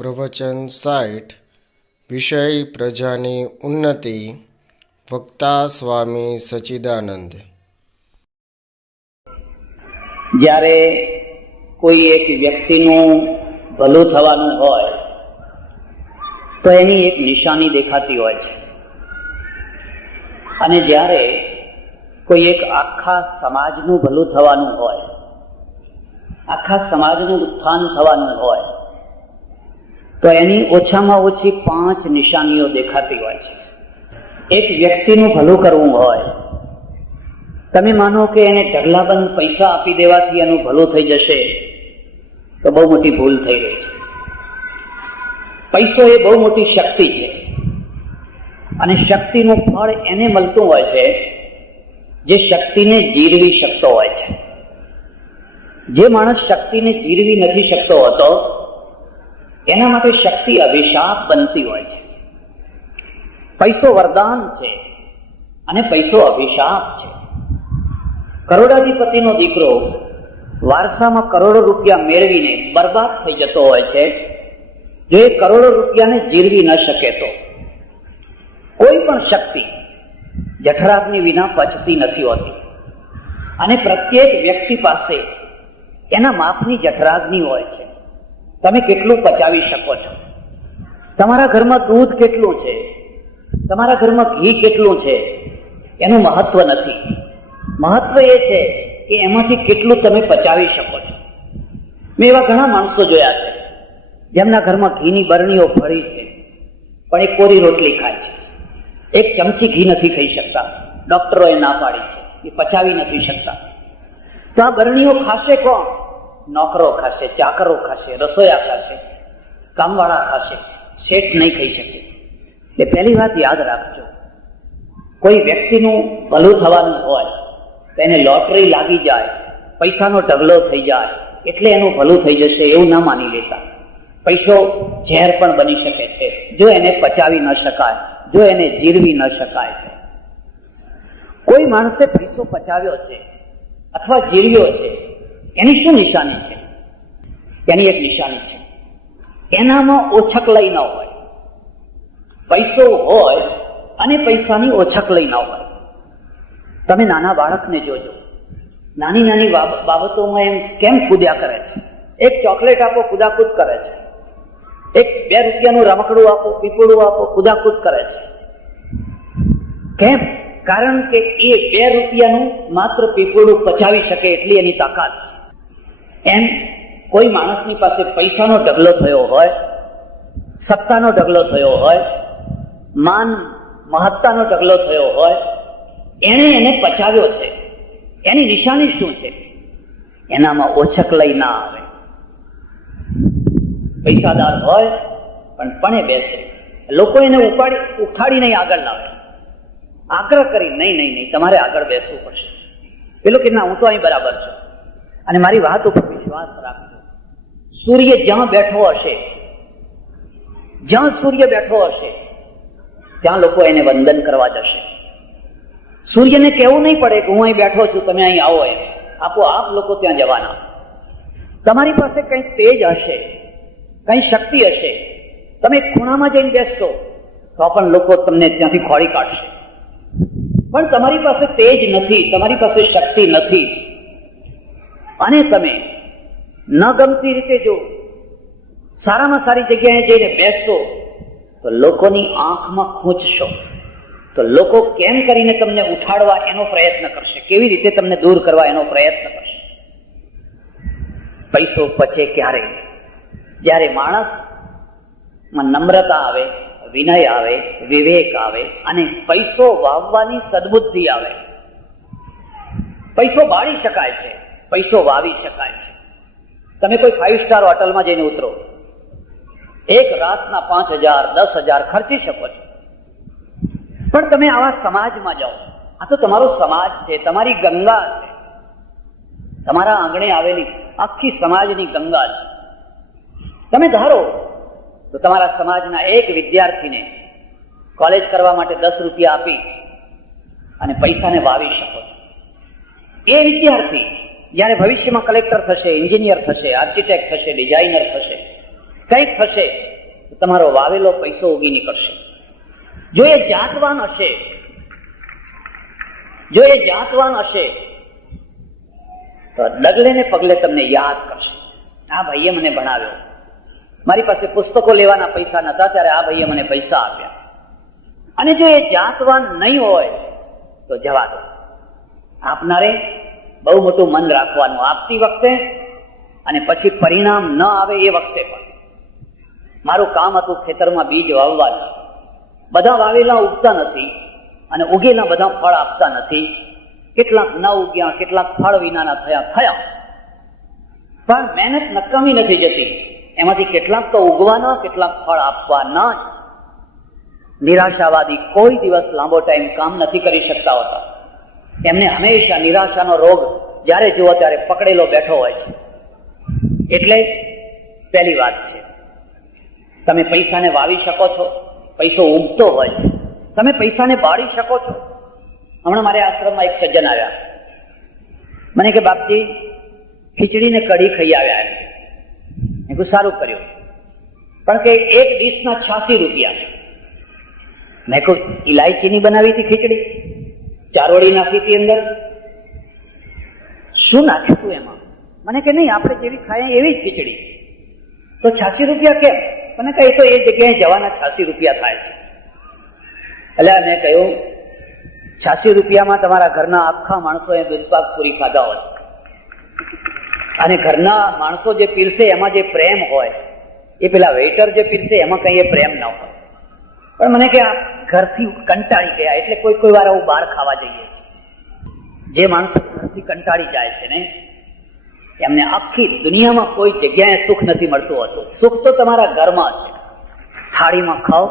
પ્રવચન 60 વિષય પ્રજાની ઉન્નતિ. વક્તા સ્વામી સચ્ચિદાનંદ. જ્યારે કોઈ એક વ્યક્તિનું ભલું થવાનું હોય તો એની એક નિશાની દેખાતી હોય છે, અને જ્યારે કોઈ એક આખા સમાજનું ભલું થવાનું હોય, આખા સમાજનું ઉત્થાન થવાનું હોય તો એની ઓછામાં ઓછી 5 નિશાનીઓ દેખાતી હોય છે. એક વ્યક્તિનું ભલું કરવું હોય, તમે માનો કે એને ઢગલાબંધ પૈસા આપી દેવાથી એનું ભલું થઈ જશે, તો બહુ મોટી ભૂલ થઈ રહી છે. પૈસો એ બહુ મોટી શક્તિ છે, અને શક્તિનું ફળ એને મળતું હોય છે જે શક્તિને જીરવી શકતો હોય છે. જે માણસ શક્તિને જીરવી નથી શકતો હોતો એના માટે શક્તિ અભિશાપ બનતી હોય છે. પૈસો વરદાન છે અને પૈસો અભિશાપ છે. કરોડાધિપતિનો દીકરો વારસામાં કરોડો રૂપિયા મેળવીને બરબાદ થઈ જતો હોય છે જો એ કરોડો રૂપિયાને જીરવી ન શકે તો. કોઈ પણ શક્તિ જઠરાગ્નિ વિના પચતી નથી હોતી, અને પ્રત્યેક વ્યક્તિ પાસે એના માપની જઠરાગ્નિ હોય છે. તમે કેટલું પચાવી શકો છો, તમારા ઘરમાં દૂધ કેટલું છે, તમારા ઘરમાં ઘી કેટલું છે, એનું મહત્વ નથી. મહત્વ એ છે કે એમાંથી કેટલું તમે પચાવી શકો છો. મેં એવા ઘણા માણસો જોયા છે જેમના ઘરમાં ઘીની બરણીઓ ભરી છે પણ એ કોરી રોટલી ખાય છે. એક ચમચી ઘી નથી ખાઈ શકતા, ડોક્ટરોએ ના પાડી છે, એ પચાવી નથી શકતા. તો આ બરણીઓ ખાશે કોણ? નોકરો ખાશે, ચાકરો ખાશે, રસોયા ખાશે, કામવાળા ખાશે, શેઠ નહીં ખાઈ શકે. એટલે પહેલી વાત યાદ રાખજો, કોઈ વ્યક્તિનું ભલું થવાનું હોય તો એને લોટરી લાગી જાય, પૈસાનો ઢગલો થઈ જાય એટલે એનું ભલું થઈ જશે એવું ના માની લેતા. પૈસો ઝેર પણ બની શકે છે જો એને પચાવી ન શકાય, જો એને જીરવી ન શકાય. કોઈ માણસે પૈસો પચાવ્યો છે અથવા જીરવ્યો છે, એની શું નિશાની છે? એની એક નિશાની છે, એનામાં ઓછકલઈ ન હોય. પૈસો હોય અને પૈસાની ઓછકલઈ ન હોય. તમે નાના બાળકને જોજો, નાની નાની બાબતોમાં એમ કેમ કૂદ્યા કરે છે. એક ચોકલેટ આપો, કૂદાકૂદ કરે છે. એક 2 રૂપિયાનું રમકડું આપો, પીપળું આપો, કૂદાકૂદ કરે છે. કેમ? કારણ કે એ 2 રૂપિયાનું માત્ર પીપળું પચાવી શકે એટલી એની તાકાત. એમ કોઈ માણસની પાસે પૈસાનો ઢગલો થયો હોય, સત્તાનો ઢગલો થયો હોય, માન મહત્તાનો ઢગલો થયો હોય, એને પચાવ્યો છે. એની નિશાની શું છે? એનામાં ઓછકલઈ ના આવે. પૈસાદાર હોય પણ બેસે, લોકો એને ઉઠાડી નહીં આગળ લાવે, આગ્રહ કરી નહીં તમારે આગળ બેસવું પડશે. પેલો કે ના, હું તો અહીં બરાબર છું. અને મારી વાત ઉપર વિશ્વાસ રાખજો, સૂર્ય જ્યાં બેઠો હશે, જ્યાં સૂર્ય બેઠો હશે ત્યાં લોકો એને વંદન કરવા જશે. સૂર્યને કહેવું નહીં પડે કે હું અહીં બેઠો છું, તમે અહીં આવો. એમ આપોઆપ લોકો ત્યાં જવાના. તમારી પાસે કંઈક તેજ હશે, કંઈ શક્તિ હશે, તમે ખૂણામાં જઈને બેસશો તો પણ લોકો તમને ત્યાંથી ખોળી કાઢશે. પણ તમારી પાસે તેજ નથી, તમારી પાસે શક્તિ નથી, અને તમે ન ગમતી રીતે જો સારામાં સારી જગ્યાએ જઈને બેસશો તો લોકોની આંખમાં ખૂંચશો, તો લોકો કેમ કરીને તમને ઉઠાડવા એનો પ્રયત્ન કરશે, કેવી રીતે તમને દૂર કરવા એનો પ્રયત્ન કરશે. પૈસો પચે ક્યારે? જ્યારે માણસમાં નમ્રતા આવે, વિનય આવે, વિવેક આવે, અને પૈસો વાવવાની સદબુદ્ધિ આવે. પૈસો બાળી શકાય છે, પૈસો વાવી શકાય છે. તમે કોઈ 5 સ્ટાર હોટલમાં જઈને ઉતરો, એક રાતના 5,000 10,000 ખર્ચી શકો છો. પણ તમે આવા સમાજમાં જાઓ, આ તો તમારો સમાજ છે, તમારી ગંગા છે, તમારા આંગણે આવેલી આખી સમાજની ગંગા છે. તમે ધારો તો તમારા સમાજના એક વિદ્યાર્થીને કોલેજ કરવા માટે 10 રૂપિયા આપી અને પૈસાને વાવી શકો છો. એ વિદ્યાર્થી જ્યારે ભવિષ્યમાં કલેક્ટર થશે, એન્જિનિયર થશે, આર્કિટેક્ટ થશે, ડિઝાઇનર થશે, કંઈક થશે, તો તમારો વાવેલો પૈસો ઉગી નીકળશે. જો એ જાતવાન હશે, તો ડગલે ને પગલે તમને યાદ કરશે. આ ભાઈએ મને ભણાવ્યો, મારી પાસે પુસ્તકો લેવાના પૈસા નતા ત્યારે આ ભાઈએ મને પૈસા આપ્યા. અને જો એ જાતવાન નહીં હોય તો જવા દો. આપનારે બહુ મોટું મન રાખવાનું આપતી વખતે અને પછી પરિણામ ન આવે એ વખતે પણ. મારું કામ હતું ખેતરમાં બીજ વાવવાનું. બધા વાવેલા ઉગતા નથી અને ઉગેલા બધા ફળ આપતા નથી. કેટલાક ન ઉગ્યા, કેટલાક ફળ વિનાના થયા, પણ મહેનત નકામી નથી જતી. એમાંથી કેટલાક તો ઉગવાના, કેટલાક ફળ આપવાના. નિરાશાવાદી કોઈ દિવસ લાંબો ટાઈમ કામ નથી કરી શકતા હોતા. એમને હંમેશા નિરાશાનો રોગ જ્યારે જુઓ ત્યારે પકડેલો બેઠો હોય છે. એટલે પહેલી વાત છે, તમે પૈસાને વાવી શકો છો, પૈસો ઉગતો હોય છે. તમે પૈસાને બાળી શકો છો. હમણાં મારે આશ્રમમાં એક સજ્જન આવ્યા, મને કે બાપજી ખીચડી ને કઢી ખાઈ આવ્યા. મેં કહ્યું સારું કર્યું, પણ કે એક ડીશના 86 રૂપિયા. મેં કહ્યું ઇલાયચીની બનાવી હતી ખીચડી, ચારોળી નાખી હતી અંદર, શું નાખ્યું હતું એમાં? મને કે નહીં, આપણે જેવી ખાઈએ એવી જ ખીચડી. તો 86 રૂપિયા કેમ? મને કહે તો એ જગ્યાએ જવાના 86 રૂપિયા થાય છે. એટલે મેં કહ્યું 86 રૂપિયામાં તમારા ઘરના આખા માણસોએ દૂધપાક પૂરી ખાધા હોય, અને ઘરના માણસો જે પીરસે એમાં જે પ્રેમ હોય એ પેલા વેઇટર જે પીરસે એમાં કઈ પ્રેમ ન હોય. પણ મને કે આ ઘરથી કંટાળી ગયા એટલે કોઈ વાર આવું બહાર ખાવા જઈએ. જે માણસો ઘરથી કંટાળી જાય છે ને એમને આખી દુનિયામાં કોઈ જગ્યાએ સુખ નથી મળતું હોતું. સુખ તો તમારા ઘરમાં છે. થાળીમાં ખાઓ,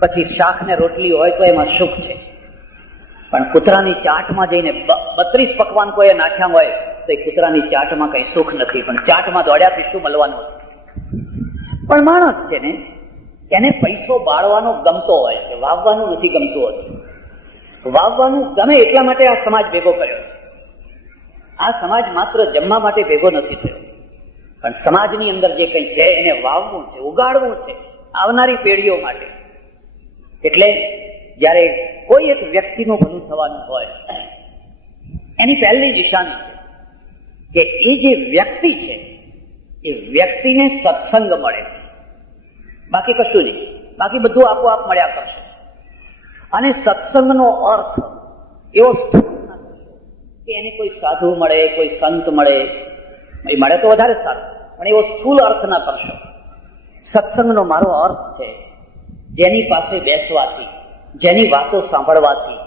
પછી શાક ને રોટલી હોય તો એમાં સુખ છે. પણ કૂતરાની ચાટમાં જઈને 32 પકવાન કોઈએ નાખ્યા હોય તો એ કૂતરાની ચાટમાં કઈ સુખ નથી. પણ ચાટમાં દોડ્યાથી શું મળવાનું? પણ માણસ છે ને એને પૈસો બાળવાનો ગમતો હોય છે, વાવવાનું નથી ગમતું હોતું. વાવવાનું ગમે એટલા માટે આ સમાજ ભેગો કર્યો છે. આ સમાજ માત્ર જમવા માટે ભેગો નથી થયો, પણ સમાજની અંદર જે કંઈ છે એને વાવવું છે, ઉગાડવું છે આવનારી પેઢીઓ માટે. એટલે જ્યારે કોઈ એક વ્યક્તિનું ભલું થવાનું હોય એની પહેલી નિશાની છે કે એ જે વ્યક્તિ છે એ વ્યક્તિને સત્સંગ મળે, બાકી કશું નહીં. બાકી બધું આપોઆપ મળ્યા કરશે. અને સત્સંગનો અર્થ એવો કે એને કોઈ સાધુ મળે, કોઈ સંત મળે, એ મળે તો વધારે સારું, પણ એવો સ્થૂલ અર્થ ના કરશો. સત્સંગનો મારો અર્થ છે જેની પાસે બેસવાથી, જેની વાતો સાંભળવાથી,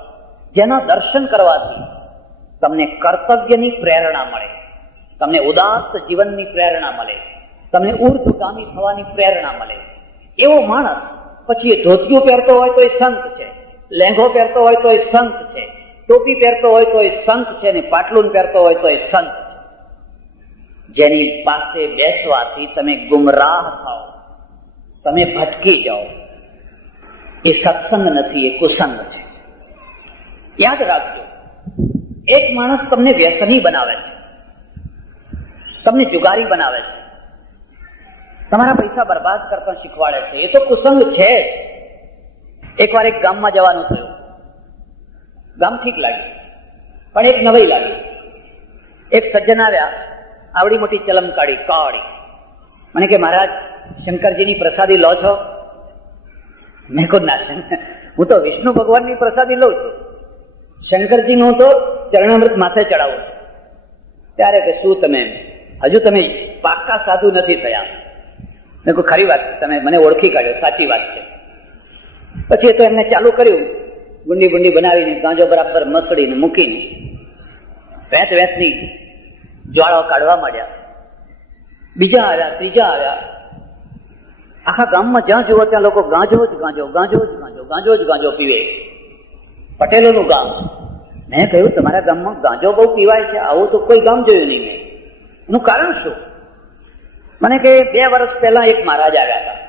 જેના દર્શન કરવાથી તમને કર્તવ્યની પ્રેરણા મળે, તમને ઉદાત્ત જીવનની પ્રેરણા મળે, તમને ઉર્ધ્વગામી થવાની પ્રેરણા મળે. એવો માણસ પછી એ ધોતિયું પહેરતો હોય તો એ સંત છે, લેંઘો પહેરતો હોય તો એ સંત છે, ટોપી પહેરતો હોય તો એ સંત છે, ને પાટલું પહેરતો હોય તો એ સંત છે. જેની પાસે બેસવાથી તમે ગુમરાહ થાઓ, તમે ભટકી જાઓ, એ સત્સંગ નથી, એ કુસંગ છે. યાદ રાખજો, એક માણસ તમને વ્યસની બનાવે છે, તમને જુગારી બનાવે છે, તમારા પૈસા બરબાદ કરતા શીખવાડે છે, એ તો કુસંગ છે. એકવાર એક ગામમાં જવાનું થયું. ગામ ઠીક લાગ્યું, પણ એક નવાઈ લાગી. એક સજ્જન આવ્યા, આવડી મોટી ચલમ કાઢી. મને કે મહારાજ શંકરજીની પ્રસાદી લો છો? મેં કહું ના, હું તો વિષ્ણુ ભગવાનની પ્રસાદી લઉં છું, શંકરજીનું તો ચરણામૃત માથે ચડાવું છું. ત્યારે કે શું તમે હજુ તમે પાક્કા સાધુ નથી થયા? મેં કહું ખરી વાત, તમે મને ઓળખી કાઢ્યો, સાચી વાત છે. પછી એ તો એમને ચાલુ કર્યું, ગુંડી બનાવીને ગાંજો બરાબર મસળીને મૂકીને વેતની જ્વાળાઓ કાઢવા માંડ્યા. બીજા આવ્યા, ત્રીજા આવ્યા. આખા ગામમાં જ્યાં જુઓ ત્યાં લોકો ગાંજો પીવે. પટેલોનું ગામ. મેં કહ્યું તમારા ગામમાં ગાંજો બહુ પીવાય છે, આવું તો કોઈ ગામ જોયું નહીં મેં. એનું કારણ શું? મને કે 2 વર્ષ પહેલા એક મહારાજ આવ્યા હતા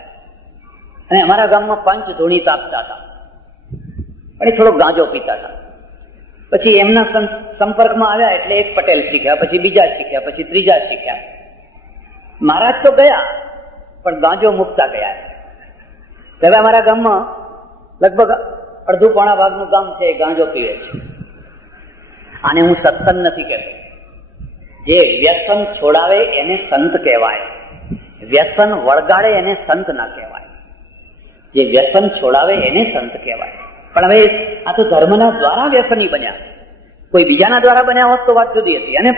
અને અમારા ગામમાં પંચ ધૂણી તાપતા હતા, પણ એ થોડો ગાંજો પીતા હતા. પછી એમના સંપર્કમાં આવ્યા એટલે એક પટેલ શીખ્યા, પછી બીજા શીખ્યા, પછી ત્રીજા શીખ્યા. મહારાજ તો ગયા, પણ ગાંજો મૂકતા ગયા. હવે અમારા ગામમાં લગભગ અડધું પોણા ભાગનું ગામ છે એ ગાંજો પીવે છે. આને હું સત્સંગ નથી કહેતો. જે વ્યસન છોડાવે એને સંત કહેવાય, વ્યસન વળગાડે એને સંત ના કહેવાય. જે વ્યસન છોડાવે એને સંત કહેવાય. પણ હવે આ તો ધર્મના દ્વારા વ્યસની બન્યા, કોઈ બીજાના દ્વારા બન્યા હોત તો વાત જુદી હતી. અને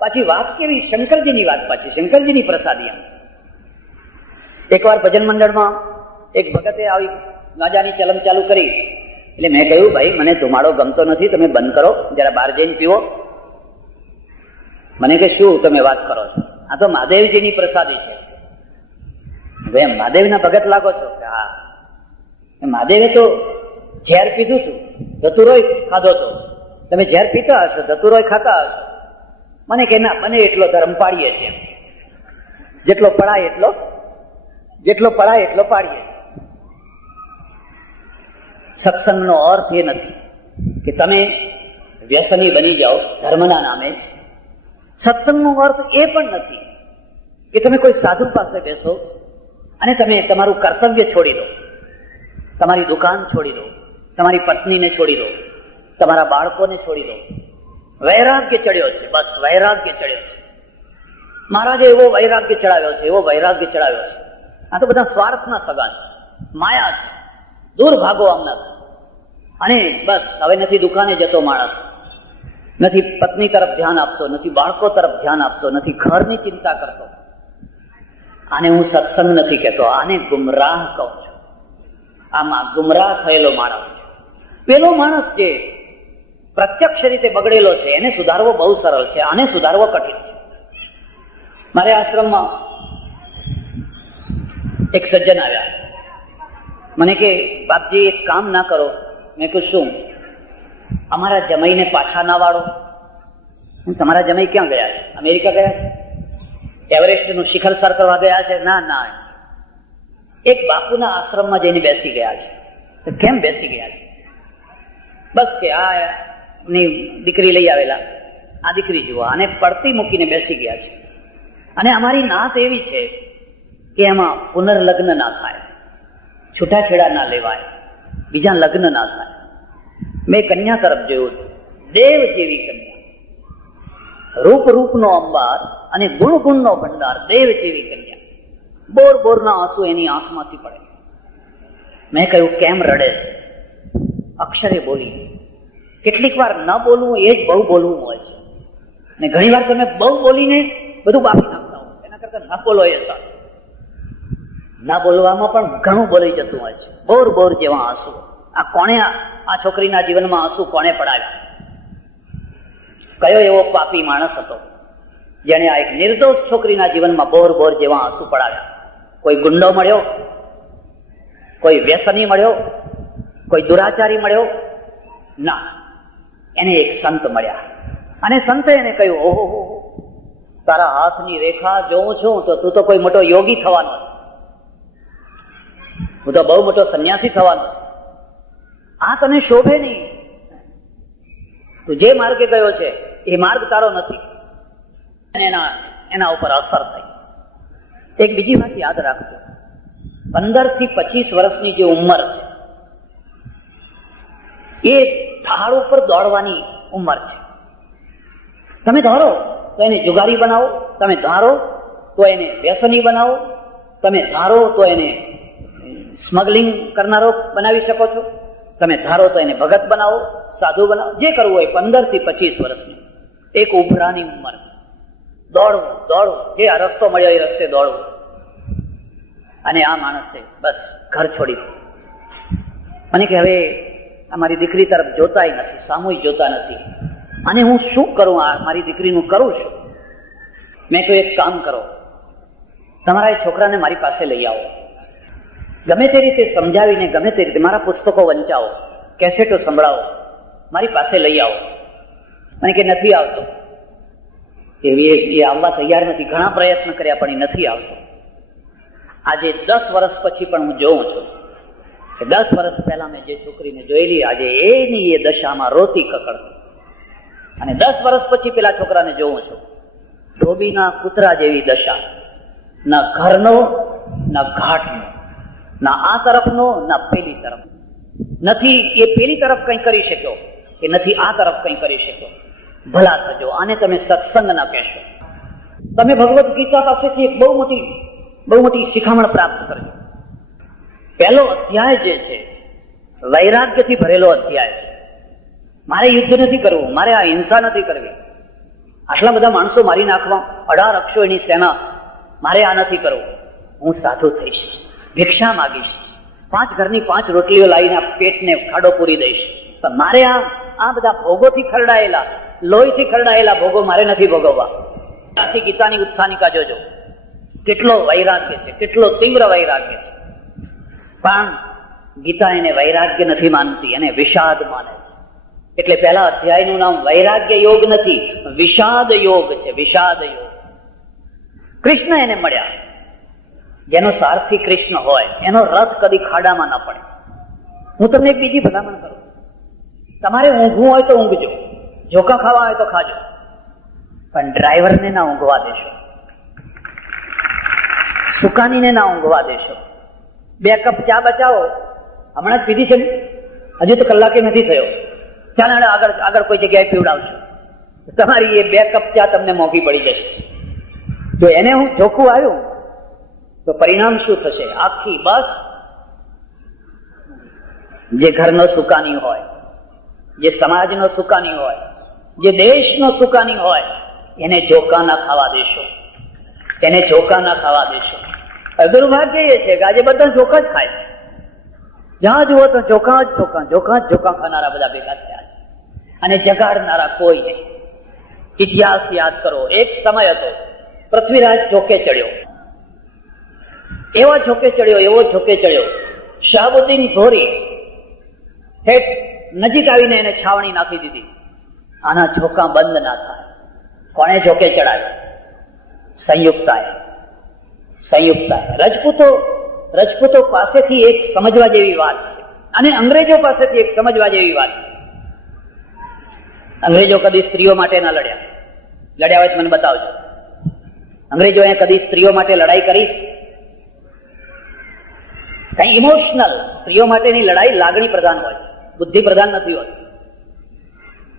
પાછી વાત કેવી, શંકરજીની વાત, પાછી શંકરજીની પ્રસાદી. એકવાર ભજન મંડળમાં એક ભગતે આવી ગાંજાની ચલમ ચાલુ કરી, એટલે મેં કહ્યું, ભાઈ મને ધુમાડો ગમતો નથી, તમે બંધ કરો, જરા બહાર જઈને પીવો. મને કે શું તમે વાત કરો છો, આ તો મહાદેવજીની પ્રસાદી છે. એમ મહાદેવના ભગત લાગો છો? કે હા. મહાદેવે તો ઝેર પીધું હતું, ધતુરોય ખાધો હતો, તમે ઝેર પીતા હશો, ધતુરોય ખાતા હશો. મને કે ના, બને એટલો ધર્મ પાડીએ છીએ, જેટલો પડાય એટલો પાડીએ. સત્સંગનો અર્થ એ નથી કે તમે વ્યસની બની જાઓ ધર્મના નામે. સત્સંગનો અર્થ એ પણ નથી કે તમે કોઈ સાધુ પાસે બેસો અને તમે તમારું કર્તવ્ય છોડી દો, તમારી દુકાન છોડી દો, તમારી પત્નીને છોડી દો, તમારા બાળકોને છોડી દો. વૈરાગ્ય ચડ્યો છે, બસ વૈરાગ્ય ચડ્યો છે. મહારાજે એવો વૈરાગ્ય ચડાવ્યો છે, એવો વૈરાગ્ય ચડાવ્યો છે. આ તો બધા સ્વાર્થના સગા છે, માયા છે. દૂર ભાગો આમના. અને બસ હવે નથી દુકાને જતો માણસ, નથી પત્ની તરફ ધ્યાન આપતો, નથી બાળકો તરફ ધ્યાન આપતો, નથી ઘરની ચિંતા કરતો. આને હું સત્સંગ નથી કહેતો, આને ગુમરાહ કહું છું. આમાં ગુમરાહ થયેલો માણસ, પેલો માણસ જે પ્રત્યક્ષ રીતે બગડેલો છે એને સુધારવો બહુ સરળ છે, આને સુધારવો કઠિન છે. મારે આશ્રમમાં એક સજ્જન આવ્યા, મને કે બાપજી એક કામ ના કરો. મેં કહ્યું શું? અમારા જમાઈને પાછા ના વાળો. તમારા જમાઈ ક્યાં ગયા છે? અમેરિકા ગયા છે? એવરેસ્ટનું શિખર સર કરવા ગયા છે? ના, એક બાપુના આશ્રમમાં જઈને બેસી ગયા છે. તો કેમ બેસી ગયા છે? બસ કે આ ની દીકરી લઈ આવેલા, આ દીકરી જુઓ, આને પડતી મૂકીને બેસી ગયા છે. અને અમારી નાત એવી છે કે એમાં પુનર્લગ્ન ના થાય, છૂટાછેડા ના લેવાય, બીજા લગ્ન ના થાય. મેં કન્યા તરફ જોયું, દેવ જેવી કન્યા, રૂપનો અંબાર અને ગુણનો ભંડાર, દેવ જેવી કન્યા. બોરના આંસુ એની આંખમાંથી પડે. મેં કહ્યું કેમ રડે છે? અક્ષરે બોલી. કેટલીક વાર ન બોલવું એ જ બહુ બોલવું હોય છે, અને ઘણી વાર તમે બહુ બોલીને બધું બાકી નાખતા હોય, એના કરતા ન બોલો એ સારું. ના બોલવામાં પણ ઘણું બોલી જતું હોય છે. બોર જેવા આંસુ. આ કોણે આ છોકરીના જીવનમાં આંસુ કોણે પડાવ્યા? કયો એવો પાપી માણસ હતો જેને આ એક નિર્દોષ છોકરીના જીવનમાં બોર જેવા આંસુ પડાવ્યા? કોઈ ગુંડો મળ્યો, કોઈ વ્યસની મળ્યો, કોઈ દુરાચારી મળ્યો? ના, એને એક સંત મળ્યા. અને સંતે એને કહ્યું, ઓહો, તારા હાથની રેખા જોઉં છું તો તું તો કોઈ મોટો યોગી થવાનો, હું તો બહુ મોટો સંન્યાસી થવાનો. આ તને શોભે નહીં. તું જે માર્ગે ગયો છે એ માર્ગ તારો નથી. એના ઉપર અસર થઈ. એક બીજી વાત યાદ રાખજો, 15 થી 25 વર્ષની જે ઉંમર છે એ ઢાળ ઉપર દોડવાની ઉંમર છે. તમે ધારો તો એને જુગારી બનાવો, તમે ધારો તો એને વ્યસની બનાવો, તમે ધારો તો એને સ્મગલિંગ કરનારો બનાવી શકો છો, તમે ધારો તો એને ભગત બનાવો, સાધુ બનાવો, જે કરવું હોય. 15 થી 25 વર્ષની એક ઉભરાની ઉંમર. દોડવું, જે આ રસ્તો મળ્યો એ રસ્તે દોડવું. અને આ માણસે બસ ઘર છોડી દીધું. મને કે હવે અમારી દીકરી તરફ જોતાય નથી, સામૂહિક જોતા નથી, અને હું શું કરું? આ મારી દીકરીનું કરું છું. મેં કહ્યું એક કામ કરો, તમારા એ છોકરાને મારી પાસે લઈ આવો, ગમે તે રીતે સમજાવીને, ગમે તે રીતે મારા પુસ્તકો વંચાવો, કેસેટો સંભળાવો, મારી પાસે લઈ આવો. મને કે નથી આવતો. એ આવવા તૈયાર નથી. ઘણા પ્રયત્ન કર્યા પણ એ નથી આવતો. આજે 10 વર્ષ પછી પણ હું જોઉં છું કે 10 વર્ષ પહેલા મેં જે છોકરીને જોયેલી, આજે એની એ દશામાં રોતી કકડતી. અને 10 વર્ષ પછી પેલા છોકરાને જોઉં છું, ધોબીના કૂતરા જેવી દશા, ન ઘરનો ના ઘાટનો, ના આ તરફનો, ના પેલી તરફ. નથી એ પેલી તરફ કંઈ કરી શક્યો કે નથી આ તરફ કંઈ કરી શક્યો. ભલા થજો, આને તમે સત્સંગ ન કહેશો. તમે ભગવદ્ ગીતા પાસેથી એક બહુ મોટી શિખામણ પ્રાપ્ત કરજો. પહેલો અધ્યાય જે છે વૈરાગ્યથી ભરેલો અધ્યાય છે. મારે યુદ્ધ નથી કરવું, મારે આ હિંસા નથી કરવી, આટલા બધા માણસો મારી નાખવા, 18 અક્ષોની સેના, મારે આ નથી કરવું. હું સાધુ થઈશ, ભિક્ષા માગીશ, 5 ઘરની 5 રોટલીઓ લાવીને પેટને ખાડો પૂરી દઈશ. પણ મારે આ બધા ભોગોથી ખરડાયેલા, લોહીથી ખરડાયેલા ભોગો મારે નથી ભોગવવા. આથી ગીતાની ઉત્થાનિકા જોજો, કેટલો વૈરાગ્ય છે, કેટલો તીવ્ર વૈરાગ્ય છે. પણ ગીતા એને વૈરાગ્ય નથી માનતી, એને વિષાદ માને છે. એટલે પહેલા અધ્યાયનું નામ વૈરાગ્ય યોગ નથી, વિષાદ યોગ છે. વિષાદ યોગ. કૃષ્ણ એને મળ્યા, જેનો સારથી કૃષ્ણ હોય એનો રથ કદી ખાડામાં ન પડે. હું તમને એક બીજી ભલામણ કરું, તમારે ઊંઘવું હોય તો ઊંઘજો, ઝોકા ખાવા હોય તો ખાજો, પણ ડ્રાઈવરને ના ઊંઘવા દેશો, સુકાનીને ના ઊંઘવા દેશો. 2 કપ ચા બચાવો, હમણાં જ પીધી છે ને, હજુ તો કલાકે નથી થયો, ચાલ આગળ કોઈ જગ્યાએ પીવડાવશો, તમારી એ 2 કપ ચા તમને મોંઘી પડી જશે. જો એને હું ઝોકું આવ્યું તો પરિણામ શું થશે? આખી બસ જે ઘરનો સુકાની હોય, જે સમાજનો સુકાની હોય, જે દેશનો સુકાની હોય, એને ઝોકા ના ખાવા દેશો, એને ઝોકા ના ખાવા દેશો. દુર્ભાગ્ય એ છે કે આજે બધા ઝોકા જ ખાય છે. જ્યાં જુઓ તો ઝોકા ખાનારા બધા ભેગા થયા છે, અને જગાડનારા કોઈ નહીં. ઇતિહાસ યાદ કરો, એક સમય હતો પૃથ્વીરાજ ઝોકે ચડ્યો, એવો ઝોકે ચડ્યો, શાહબુદ્દીન ઘોરી ઠેઠ નજીક આવીને એને છાવણી નાખી દીધી. આના ઝોકા બંધ ના થાય. કોણે ઝોકે ચડાવ્યો? સંયુક્તાએ. રજપૂતો પાસેથી એક સમજવા જેવી વાત છે, અને અંગ્રેજો પાસેથી એક સમજવા જેવી વાત છે. અંગ્રેજો કદી સ્ત્રીઓ માટે ના લડ્યા હોય તો મને બતાવજો. અંગ્રેજોએ કદી સ્ત્રીઓ માટે લડાઈ કરી? કઈ ઇમોશનલ. સ્ત્રીઓ માટેની લડાઈ લાગણી પ્રધાન હોય, બુદ્ધિ પ્રધાન નથી હોતી.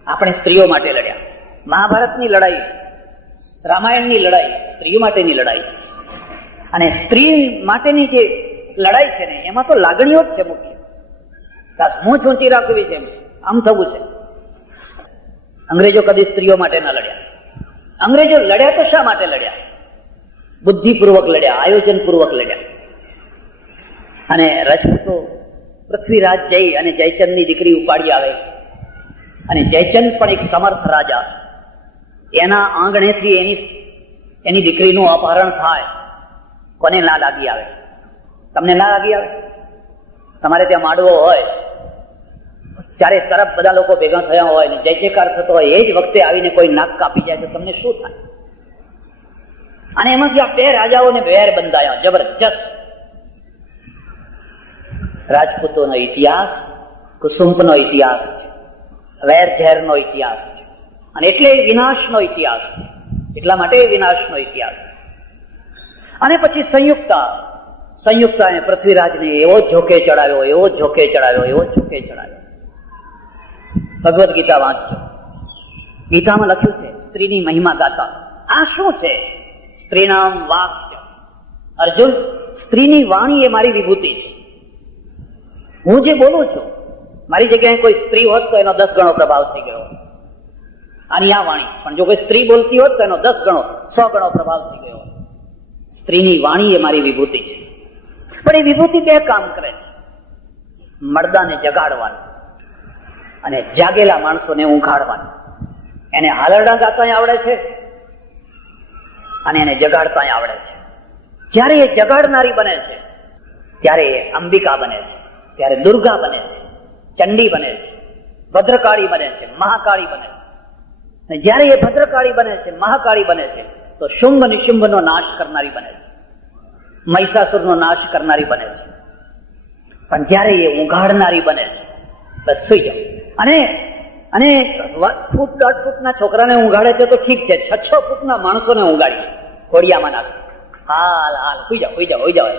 આપણે સ્ત્રીઓ માટે લડ્યા. મહાભારતની લડાઈ, રામાયણની લડાઈ સ્ત્રીઓ માટેની લડાઈ. અને સ્ત્રી માટેની જે લડાઈ છે ને, એમાં તો લાગણીઓ જ છે મુખ્ય. મૂછ ઊંચી રાખવી છે, આમ થવું છે. અંગ્રેજો કદી સ્ત્રીઓ માટે ના લડ્યા. અંગ્રેજો લડ્યા તો શા માટે લડ્યા? બુદ્ધિપૂર્વક લડ્યા, આયોજનપૂર્વક લડ્યા. અને રજપૂતો પૃથ્વીરાજ જઈ અને જયચંદની દીકરી ઉપાડી આવે, અને જયચંદ પણ એક સમર્થ રાજા, એના આંગણેથી એની દીકરીનું અપહરણ થાય. કોને ના લાગી આવે? તમને ના લાગી આવે? તમારે ત્યાં માંડવો હોય, ચારે તરફ બધા લોકો ભેગા થયા હોય ને જય જયકાર થતો હોય, એ જ વખતે આવીને કોઈ નાક કાપી જાય તો તમને શું થાય? અને એમાંથી આ 2 રાજાઓને વેર બંધાયા, જબરજસ્ત. રાજપૂતોનો ઇતિહાસ કુસુંબનો ઇતિહાસ છે, વેર ઝેરનો ઇતિહાસ છે, અને એટલે વિનાશનો ઇતિહાસ છે. એટલા માટે વિનાશનો ઇતિહાસ. અને પછી સંયુક્તાએ પૃથ્વીરાજને એવો ઝોકે ચડાવ્યો. ભગવદ્ ગીતા વાંચજો, ગીતામાં લખ્યું છે સ્ત્રીની મહિમા ગાતા. આ શું છે? સ્ત્રીનામ વાક્ય. અર્જુન, સ્ત્રીની વાણી એ મારી વિભૂતિ છે. હું જે બોલું છું, મારી જગ્યાએ કોઈ સ્ત્રી હોત તો એનો 10 ગણો પ્રભાવ થઈ ગયો. આની આ વાણી, પણ જો કોઈ સ્ત્રી બોલતી હોત તો એનો 10 ગણો 100 ગણો પ્રભાવ થઈ ગયો. સ્ત્રીની વાણી એ મારી વિભૂતિ છે. પણ એ વિભૂતિ 2 કામ કરે છે: મર્દાને જગાડવાનું અને જાગેલા માણસોને ઊંઘાડવાનું. એને હાલરડા ગાતા આવડે છે અને એને જગાડતા આવડે છે. જ્યારે એ જગાડનારી બને છે ત્યારે એ અંબિકા બને છે, ત્યારે દુર્ગા બને છે, ચંડી બને છે, ભદ્રકાળી બને છે, મહાકાળી બને છે. અને જ્યારે એ ભદ્રકાળી બને છે, મહાકાળી બને છે, તો શુંભ નિશુંભનો નાશ કરનારી બને છે, મહિષાસુરનો નાશ કરનારી બને છે. પણ જ્યારે એ ઊંઘાડનારી બને છે, બસ સુઈ જાઓ. અને ફૂટ 1.5 ફૂટના છોકરાને ઊંઘાડે છે તો ઠીક છે, 6-6 ફૂટના માણસોને ઊંઘાડી ઘોડિયામાં નાખે. હાલ સુઈ જાઓ.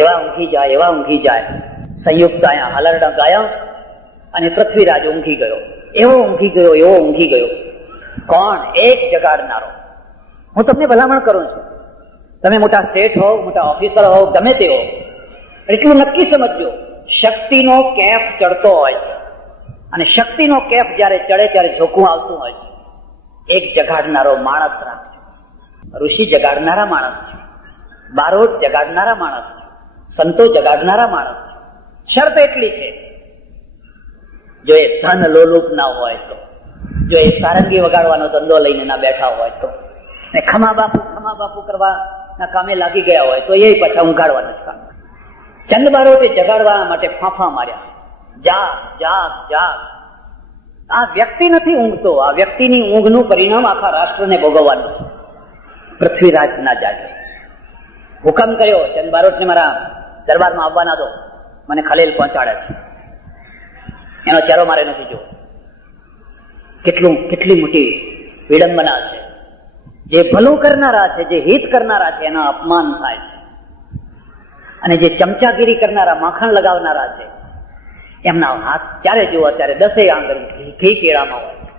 એવા ઊંઘી જાય. સંયુક્ત અહીંયા હલરડા ગાયા અને પૃથ્વીરાજ ઊંઘી ગયો. એવો ઊંઘી ગયો. કોણ? એક જગાડનારો. હું તમને ભલામણ કરું છું, તમે મોટા શેઠ હોવ, મોટા ઓફિસર હોવ, ગમે તે હો, એટલું નક્કી સમજજો, શક્તિનો કેફ ચડતો હોય છે અને શક્તિનો કેફ જયારે ચડે ત્યારે ઝોકું આવતું હોય છે. એક જગાડનારો માણસ રાખજો. ઋષિ જગાડનારા માણસ છે, બારોટ જગાડનારા માણસ છે, સંતો જગાડનારા માણસ છે. શરત એટલી છે, જો એ ધન લોલુપ ના હોય તો, જો એ સારંગી વગાડવાનો ધંધો લઈને ના બેઠા હોય તો, ને ખમા બાપુ કરવાના કામે લાગી ગયા હોય તો એ પાછા ઊંઘાડવાના જ કામ. ચંદ બારોટે જગાડવા માટે ફાંફા માર્યા, જાગ. આ વ્યક્તિ નથી ઊંઘતો, આ વ્યક્તિની ઊંઘનું પરિણામ આખા રાષ્ટ્રને ભોગવવાનું છે. પૃથ્વીરાજ ના જાગે. હુકમ કર્યો, ચંદ બારોટને મારા દરબારમાં આવવાના દો, મને ખલેલ પહોંચાડે છે. એનો ચહેરો મારે નથી જોવો. કેટલી મોટી વિડંબના છે. જે ભલું કરનારા છે, જે હિત કરનારા છે, એના અપમાન થાય છે. અને જે ચમચાગીરી કરનારા, માખણ લગાવનારા છે, એમના હાથ જ્યારે જુઓ ત્યારે 10 આંગળી ઘી કેળામાં હોય.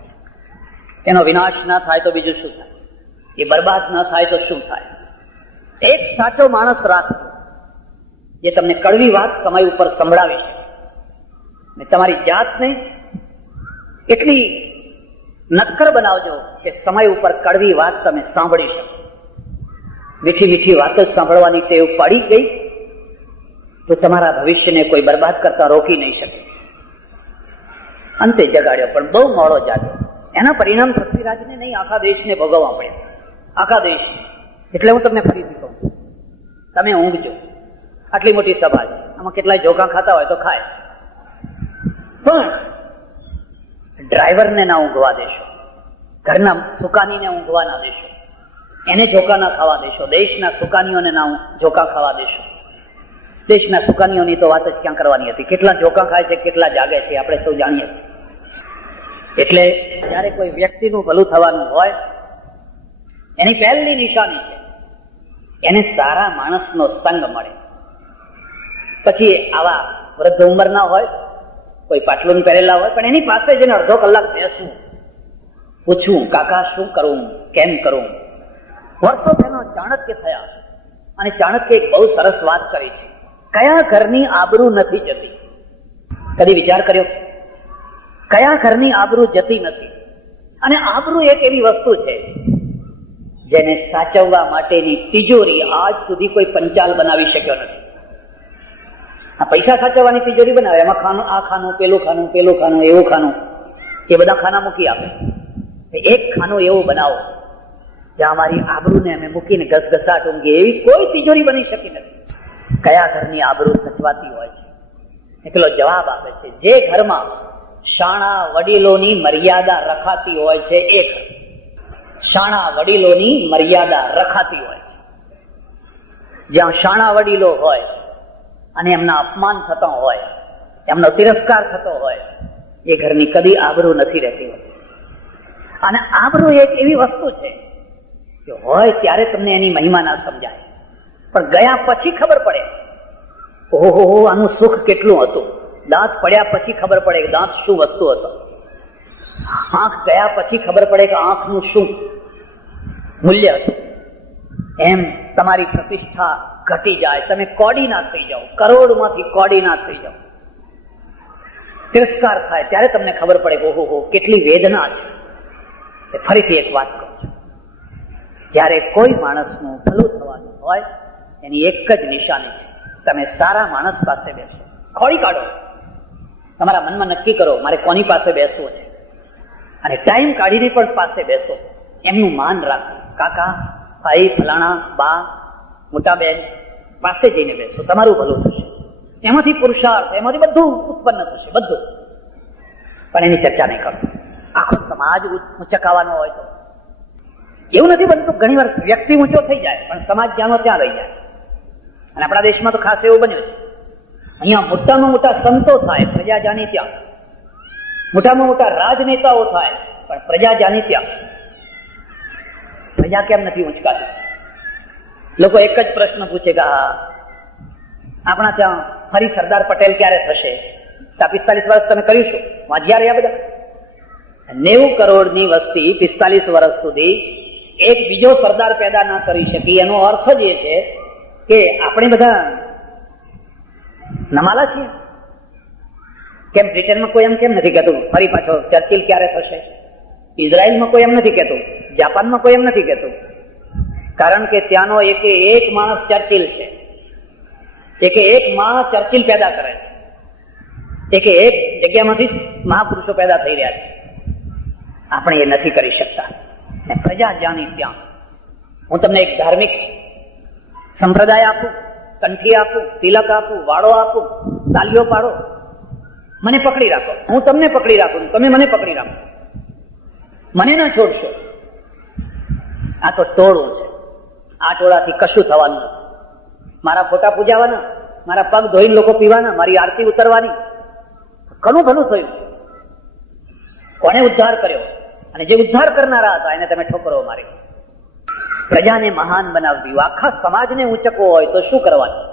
એનો વિનાશ ના થાય તો બીજું શું થાય? એ બરબાદ ના થાય તો શું થાય? એક સાચો માણસ રાખજો, જે તમને કડવી વાત સમય ઉપર સંભળાવી શકે ને તમારી જાતને એટલી નક્કર બનાવજો કે સમય ઉપર કડવી વાત તમે સાંભળી શકો. મીઠી વાતો સાંભળવાની ટેવ પડી ગઈ તો તમારા ભવિષ્યને કોઈ બરબાદ કરતા રોકી નહીં શકે. અંતે જગાડ્યો, પણ બહુ મોડો જાગ્યો. એના પરિણામ પૃથ્વીરાજને નહીં, આખા દેશને ભોગવવા પડ્યા. આખા દેશ. એટલે હું તમને ફરીથી કહું, તમે ઊંઘજો. આટલી મોટી સભા છે, આમાં કેટલાય ઝોકા ખાતા હોય તો ખાય, પણ ડ્રાઈવરને ના ઊંઘવા દેશો, ઘરના સુકાનીને ઊંઘવા ના દેશો, એને ઝોકા ના ખાવા દેશો, દેશના સુકાનીઓને ના ઝોકા ખાવા દેશો. દેશના સુકાનીઓની તો વાત જ ક્યાં કરવાની હતી. કેટલા ઝોકા ખાય છે, કેટલા જાગે છે, આપણે સૌ જાણીએ છીએ. એટલે જયારે કોઈ વ્યક્તિનું ભલું થવાનું હોય, એની પહેલી નિશાની છે એને સારા માણસનો સંગ મળે. પછી આવા વૃદ્ધ ઉંમરના હોય, કોઈ પાટલું પહેરેલા હોય, પણ એની પાસે જઈને અડધો કલાક બેસવું, પૂછવું, કાકા શું કરવું, કેમ કરવું. વર્ષો તેનો ચાણક્ય થયા અને ચાણક્ય એક બહુ સરસ વાત કરી છે. કયા ઘરની આબરૂ નથી જતી? કદી વિચાર કર્યો? કયા ઘરની આબરૂ જતી નથી? અને આબરૂ એક એવી વસ્તુ છે જેને સાચવવા માટેની તિજોરી આજ સુધી કોઈ પંચાલ બનાવી શક્યો નથી. આ પૈસા સાચવવાની તિજોરી બનાવે, એમાં ખાનું, આ ખાનું, પેલું ખાનું, એવું ખાનું, એ બધા ખાના મૂકી આપે. એક ખાનું એવું બનાવો જ્યાં અમારી આબરૂને અમે મૂકીને ઘસઘસાટ ઊંઘીએ, એવી કોઈ તિજોરી બની શકી નથી. કયા ઘરની આબરૂ સચવાતી હોય છે? એટલો જવાબ આપે છે, જે ઘરમાં શાણા વડીલોની મર્યાદા રખાતી હોય છે, એ ઘર. શાણા વડીલોની મર્યાદા રખાતી હોય છે. જ્યાં શાણા વડીલો હોય અને એમના અપમાન થતો હોય, એમનો તિરસ્કાર થતો હોય, એ ઘરની કદી આબરૂ નથી રહેતી હોતી. અને આબરૂ એક એવી વસ્તુ છે કે હોય ત્યારે તમને એની મહિમા ના સમજાય, પણ ગયા પછી ખબર પડે, ઓહો આનું સુખ કેટલું હતું. દાંત પડ્યા પછી ખબર પડે કે દાંત શું વસ્તુ હતો. આંખ ગયા પછી ખબર પડે કે આંખનું શું મૂલ્ય હતું. એમ તમારી પ્રતિષ્ઠા ઘટી જાય, તમે કોડીના થઈ જાઓ, કરોડમાંથી કોડીના થઈ જાઓ. તિરસ્કાર થાય ત્યારે તમને ખબર પડે કે ઓહો કેટલી વેદના છે. ફરીથી એક વાત કહું છું, જ્યારે કોઈ માણસનું ભલું થવાનું હોય એની એક જ નિશાની છે, તમે સારા માણસ પાસે બેસો. ખોળી કાઢો, તમારા મનમાં નક્કી કરો મારે કોની પાસે બેસવું છે, અને ટાઈમ કાઢીને પણ પાસે બેસો. એમનું માન રાખો. કાકા, ભાઈ, ફલાણા, બા, મોટા બેન પાસે જઈને બેસો, તમારું ભલું થશે. એમાંથી પુરુષાર્થ, એમાંથી બધું ઉત્પન્ન થશે, બધું. પણ એની ચર્ચા નહીં કરો. આખો સમાજ ઉંચકાવાનો હોય તો એવું નથી બનતું. ઘણી વાર વ્યક્તિ ઊંચો થઈ જાય પણ સમાજ જ્યાંનો ત્યાં રહી જાય. અને આપણા દેશમાં તો ખાસ એવું બન્યું છે, અહીંયા મોટામાં મોટા સંતો થાય, પ્રજા જાણી ત્યાં. મોટામાં મોટા રાજનેતાઓ થાય, પણ પ્રજા જાણી ત્યાં. પ્રજા કેમ નથી ઉંચકાતી? લોકો એક જ પ્રશ્ન પૂછે કે આપણા ત્યાં ફરી સરદાર પટેલ ક્યારે થશે? 45 વર્ષ તમે કર્યું છું, વાંચ્યા રહ્યા બધા. 90 કરોડની વસ્તી 45 વર્ષ સુધી એક બીજો સરદાર પેદા ના કરી શકી. એનો અર્થ જ એ છે કે આપણે બધા નમાલા છીએ. કેમ બ્રિટનમાં કોઈ એમ કેમ નથી કહેતું ફરી પાછો ચર્ચિલ ક્યારે થશે? ઇઝરાયલમાં કોઈ એમ નથી કહેતું, જાપાનમાં કોઈ એમ નથી કહેતું. કારણ કે ત્યાંનો એકે એક માણસ ચર્ચિલ છે, એકે એક માણસ ચર્ચિલ પેદા કરે છે, એકે એક જગ્યામાંથી મહાપુરુષો પેદા થઈ રહ્યા છે. આપણે એ નથી કરી શકતા. પ્રજા જાણી ત્યાં હું તમને એક ધાર્મિક સંપ્રદાય આપું, કંઠી આપું, તિલક આપું, વાળો આપું, તાલીઓ પાડો, મને પકડી રાખો, હું તમને પકડી રાખું, તમે મને પકડી રાખો, મને ના છોડશો. આ તો ટોળું છે. આ ટોળાથી કશું થવાનું નથી. મારા ફોટા પૂજાવાના, મારા પગ ધોઈને લોકો પીવાના, મારી આરતી ઉતરવાની. ઘણું ઘણું થયું. કોને ઉદ્ધાર કર્યો? અને જે ઉદ્ધાર કરનારા હતા એને તમે ઠોકરો મારી. પ્રજાને મહાન બનાવવી, આખા સમાજને ઊંચકવો હોય તો શું કરવાનું?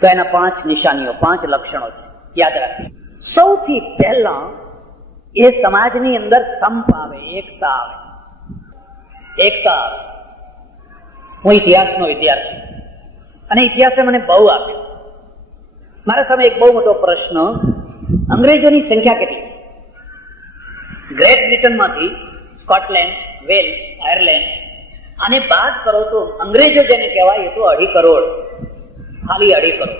તો એના 5 નિશાનીઓ, 5 લક્ષણો છે, યાદ રાખવી. સૌથી પહેલા એ સમાજની અંદર સંપ આવે, એકતા આવે. એકતા આવે. હું ઇતિહાસનો વિદ્યાર્થી અને ઇતિહાસે મને બહુ આપ્યો. મારા સામે એક બહુ મોટો પ્રશ્ન, અંગ્રેજોની સંખ્યા કેટલી? ગ્રેટ બ્રિટનમાંથી સ્કોટલેન્ડ, વેલ્સ, આયર્લેન્ડ આને બાદ કરો તો અંગ્રેજો જેને કહેવાય એ તો 2.5 કરોડ, ખાલી 2.5 કરોડ.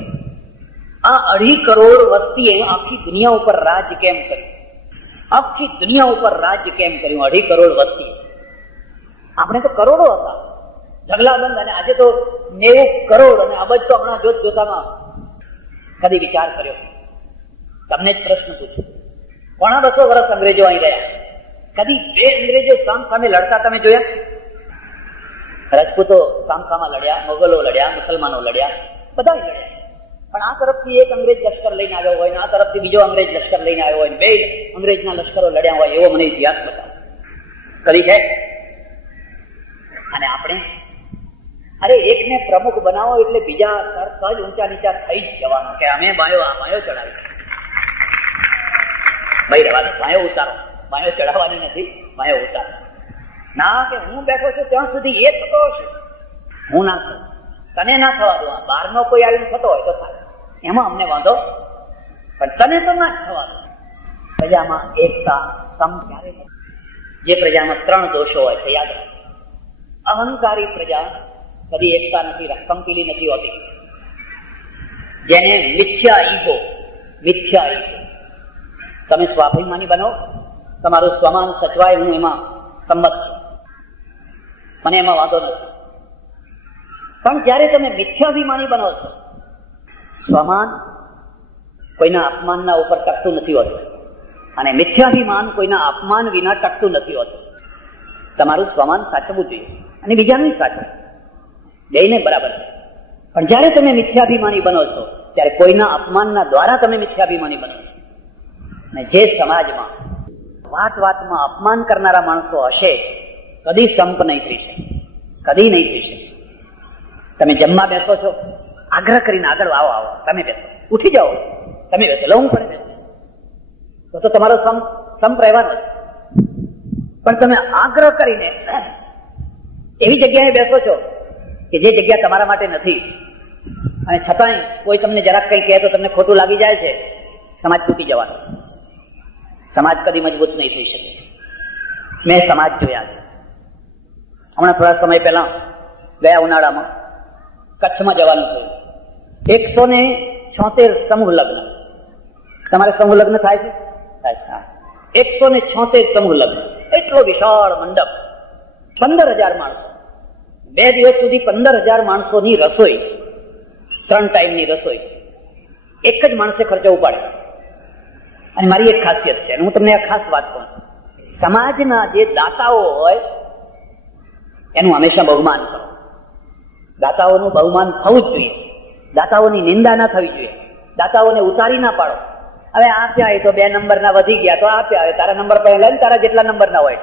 આ 2.5 કરોડ વસ્તીએ આખી દુનિયા ઉપર રાજ કેમ કર્યું? આખી દુનિયા ઉપર રાજ કેમ કર્યું? 2.5 કરોડ વસ્તી. આપણે તો કરોડો હતા, ઢગલાબંધ, અને આજે તો 90 કરોડ અને અબજ તો હમણાં જોતામાં. કદી વિચાર કર્યો? તમને જ પ્રશ્ન પૂછું. 250 વર્ષ અંગ્રેજો અહીં રહ્યા. કદી 2 અંગ્રેજો સામે લડતા તમે જોયા? રાજપૂતો સામસામા લડ્યા, મોગલો લડ્યા, મુસલમાનો લડ્યા, બધા લડ્યા. પણ આ તરફથી એક અંગ્રેજ લશ્કર લઈને આવ્યો હોય ને આ તરફથી બીજો અંગ્રેજ લશ્કર લઈને આવ્યો હોય, 2 અંગ્રેજના લશ્કરો લડ્યા હોય એવો મને ઇતિહાસ બતાવો. કરી છે? અને આપણે અરે એકને પ્રમુખ બનાવો એટલે બીજા તરત જ ઊંચા નીચા થઈ જ જવાનું કે અમે બાયો ચડાવી. ભાઈ રહેવા દો, બાયો ઉતારો. બાયો ચડાવવાની નથી, બાયો ઉતારો. ના કે હું બેઠો છું ત્યાં સુધી એ થતો હશે, હું ના થયું, તને ના થવા દો. બહારનો કોઈ આવીને થતો હોય તો થાય, એમાં અમને વાંધો, પણ તને તો ના જ થવા દો. પ્રજામાં એકતા સમ ક્યારે? જે પ્રજામાં 3 દોષો હોય છે, યાદ રાખો. અહંકારી પ્રજા કદી એકતા નથી, સંપીલી નથી હોતી. જેને મિથ્યા ઈગો, તમે સ્વાભિમાની બનો, તમારું સ્વમાન સચવાય, હું એમાં સંમત છું, મને એમાં વાંધો નથી. પણ જ્યારે તમે મિથ્યાભિમાની બનો છો, સ્વમાન કોઈના અપમાનના ઉપર ટકતું નથી હોતું અને મિથ્યાભિમાન કોઈના અપમાન વિના ટકતું નથી હોતું. તમારું સ્વમાન સાચવવું જોઈએ અને બીજાનું સાચવવું, બેયને બરાબર છે. પણ જ્યારે તમે મિથ્યાભિમાની બનો છો ત્યારે કોઈના અપમાનના દ્વારા તમે મિથ્યાભિમાની બનો છો. અને જે સમાજમાં વાતમાં અપમાન કરનારા માણસો હશે, કદી સંપ નહીં થઈ શકે, કદી નહીં થઈ શકે. તમે જમવા બેસો છો, આગ્રહ કરીને આગળ આવો, તમે બેસો, ઉઠી જાઓ, તમે બેસો, લઉં પણ બેસો, તો તમારો સંપ રહેવાનો છે. પણ તમે આગ્રહ કરીને એવી જગ્યાએ બેસો છો કે જે જગ્યા તમારા માટે નથી, અને છતાંય કોઈ તમને જરાક કંઈ કહે તો તમને ખોટું લાગી જાય છે, સમાજ તૂટી જવાનો. સમાજ કદી મજબૂત નહીં થઈ શકે. મેં સમાજ જોયા છે. હમણાં થોડા સમય પહેલા ગયા ઉનાળામાં કચ્છમાં જવાનું થયું. 176 સમૂહ લગ્ન. તમારે સમૂહ લગ્ન થાય છે? 176 સમૂહ લગ્ન. એટલો વિશાળ મંડપ, 15,000 માણસો, 2 દિવસ સુધી 15,000 માણસોની રસોઈ, 3 ટાઈમની રસોઈ એક જ માણસે ખર્ચો ઉપાડે. અને મારી એક ખાસિયત છે, હું તમને આ ખાસ વાત કહું. સમાજના જે દાતાઓ હોય એનું હંમેશા બહુમાન કરો. દાતાઓનું બહુમાન થવું જ જોઈએ. દાતાઓની નિંદા ના થવી જોઈએ. દાતાઓને ઉતારી ના પાડો. હવે આપ્યા એ તો 2 નંબરના વધી ગયા તો આપ્યા, હવે તારા નંબર પર લઈને તારા જેટલા નંબર ના હોય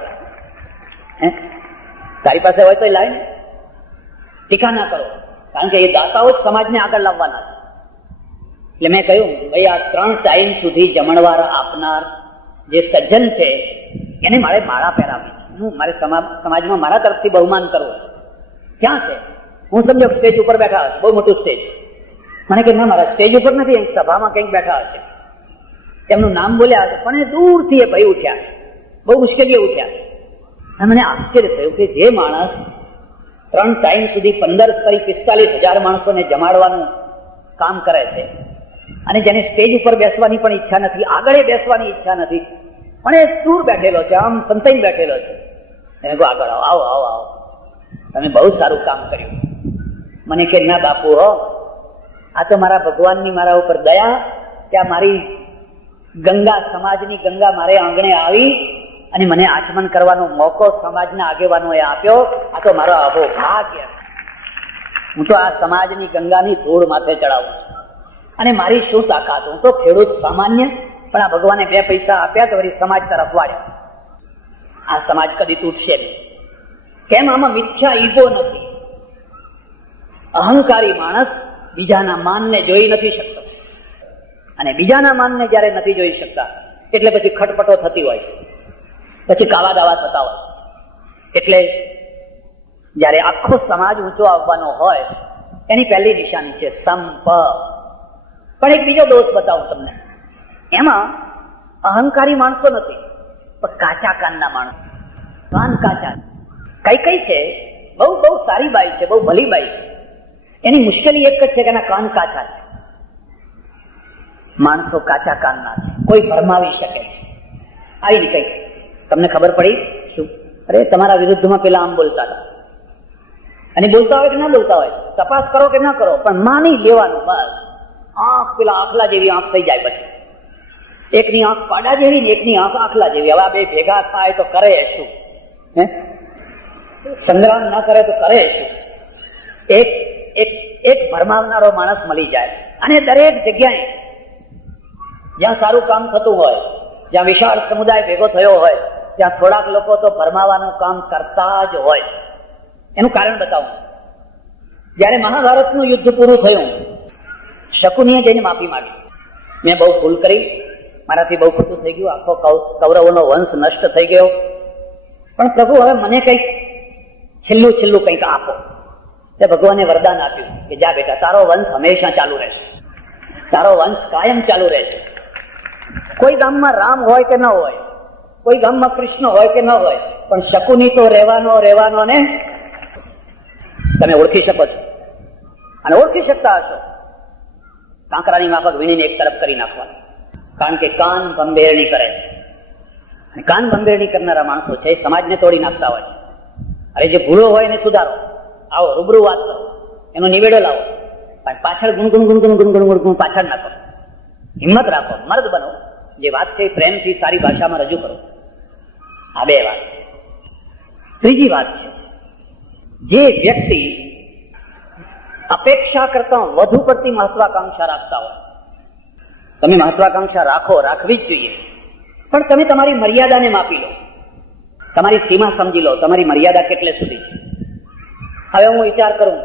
તારી પાસે હોય તો લાઈને ટીકા ના કરો. કારણ કે એ દાતાઓ જ સમાજને આગળ લાવવાના છે. એટલે મેં કહ્યું ભાઈ આ 3 ટાઈમ સુધી જમણવાર આપનાર જે સજ્જન છે એને મારે માળા પહેરાવી, મારે સમાજમાં મારા તરફથી બહુમાન કરવું. ક્યાં છે? હું સમજો સ્ટેજ ઉપર બેઠા હશે, બહુ મોટું સ્ટેજ. મને કે ના મારા સ્ટેજ ઉપર નથી, સભામાં કંઈક બેઠા હશે. એમનું નામ બોલ્યા હશે પણ એ દૂરથી એ ભાઈ ઉઠ્યા, બહુ મુશ્કેલી ઉઠ્યા. અને મને આશ્ચર્ય થયું કે જે માણસ 3 ટાઈમ સુધી 15-45,000 માણસોને જમાડવાનું કામ કરે છે અને જેને સ્ટેજ ઉપર બેસવાની પણ ઈચ્છા નથી, આગળ બેસવાની ઈચ્છા નથી, પણ એ દૂર બેઠેલો છે, આમ સંતાઈને બેઠેલો છે. એને કહો આગળ આવો, આવો, આવો, તમે બહુ સારું કામ કર્યું. મને કે ના બાપુ હો, આ તો મારા ભગવાનની મારા ઉપર દયા કે આ મારી ગંગા, સમાજની ગંગા મારે આંગણે આવી અને મને આચમન કરવાનો મોકો સમાજના આગેવાનોએ આપ્યો. આ તો મારો અહો ભાગ્ય. હું તો આ સમાજની ગંગાની ધૂળ માથે ચડાવું અને મારી શું તાકાત. હું તો ખેડૂત સામાન્ય, પણ આ ભગવાને 2 પૈસા આપ્યા તો વળી સમાજ તરફ વાળ્યો. આ સમાજ કદી તૂટશે નહીં. કેમ? આમાં મિથ્યા ઈગો નથી. અહંકારી માણસ બીજાના માનને જોઈ નથી શકતો, અને બીજાના માનને જયારે નથી જોઈ શકતા એટલે પછી ખટપટો થતી હોય, પછી કાવા દાવા થતા હોય. એટલે જયારે આખો સમાજ ઊંચો આવવાનો હોય એની પહેલી નિશાની છે સંપ. પણ એક બીજો દોષ બતાવું તમને. એમાં અહંકારી માણસો નથી, પણ કાચા કાનના માણસો. કાન કાચા. કઈ છે, બહુ બહુ સારી બાઈ છે, બહુ ભલી બાઈ છે, એની મુશ્કેલી એક જ છે કે એના કાન કાચા છે. માણસો કાચા કાનના છે, કોઈ ભરમાવી શકે છે. આવી ને કઈ તમને ખબર પડી શું? અરે તમારા વિરુદ્ધમાં પેલા આમ બોલતા હતા, અને બોલતા હોય કે ના બોલતા હોય, તપાસ કરો કે ના કરો, પણ માની લેવાનું બસ. આંખ પેલા આખલા જેવી આંખ થઈ જાય. પછી એકની આંખ પાડા જેવી ને એકની આંખ આખલા જેવી. હવે આ બે ભેગા થાય તો કરે શું? સંગ્રામ ના કરે તો કરે શું? એક ભરમાવનારો માણસ મળી જાય, અને દરેક જગ્યાએ જ્યાં સારું કામ થતું હોય, જ્યાં વિશાળ સમુદાય ભેગો થયો હોય, ત્યાં થોડાક લોકો તો ભરમાવાનું કામ કરતા જ હોય. એનું કારણ બતાવું. જયારે મહાભારતનું યુદ્ધ પૂરું થયું, શકુનીએ જઈને માફી માંગી. મેં બહુ ભૂલ કરી, મારાથી બહુ ખોટું થઈ ગયું, આખો કૌરવોનો વંશ નષ્ટ થઈ ગયો, પણ પ્રભુ હવે મને કંઈક છેલ્લું કંઈક આપો. તે ભગવાને વરદાન આપ્યું કે જા બેટા, તારો વંશ હંમેશા ચાલુ રહેશે, તારો વંશ કાયમ ચાલુ રહેશે. કોઈ ગામમાં રામ હોય કે ન હોય, કોઈ ગામમાં કૃષ્ણ હોય કે ન હોય, પણ શકુની તો રહેવાનો ને તમે ઓળખી શકો છો. અને ઓળખી શકતા હશો, કાંકરાની માફક વીણીને એક તરફ કરી નાખવાનું. કારણ કે કાન ભંભેરણી કરે છે, અને કાન ભંભેરણી કરનારા માણસો છે એ સમાજને તોડી નાખતા હોય. અરે જે ભૂલો હોય એને સુધારો, આવો રૂબરૂ વાત કરો, એનો નિવેડો લાવો, પાછળ ગુણગુણ પાછળ નાખો. હિંમત રાખો, મર્દ બનો. જે વાત છે પ્રેમથી સારી ભાષામાં રજૂ કરો. આ 2 વાત. ત્રીજી વાત છે, જે વ્યક્તિ અપેક્ષા કરતા વધુ પડતી મહત્વાકાંક્ષા રાખતા હોય. તમે મહત્વાકાંક્ષા રાખો, રાખવી જ જોઈએ, પણ તમે તમારી મર્યાદાને માપી લો, તમારી સીમા સમજી લો, તમારી મર્યાદા કેટલે સુધી. હવે હું વિચાર કરું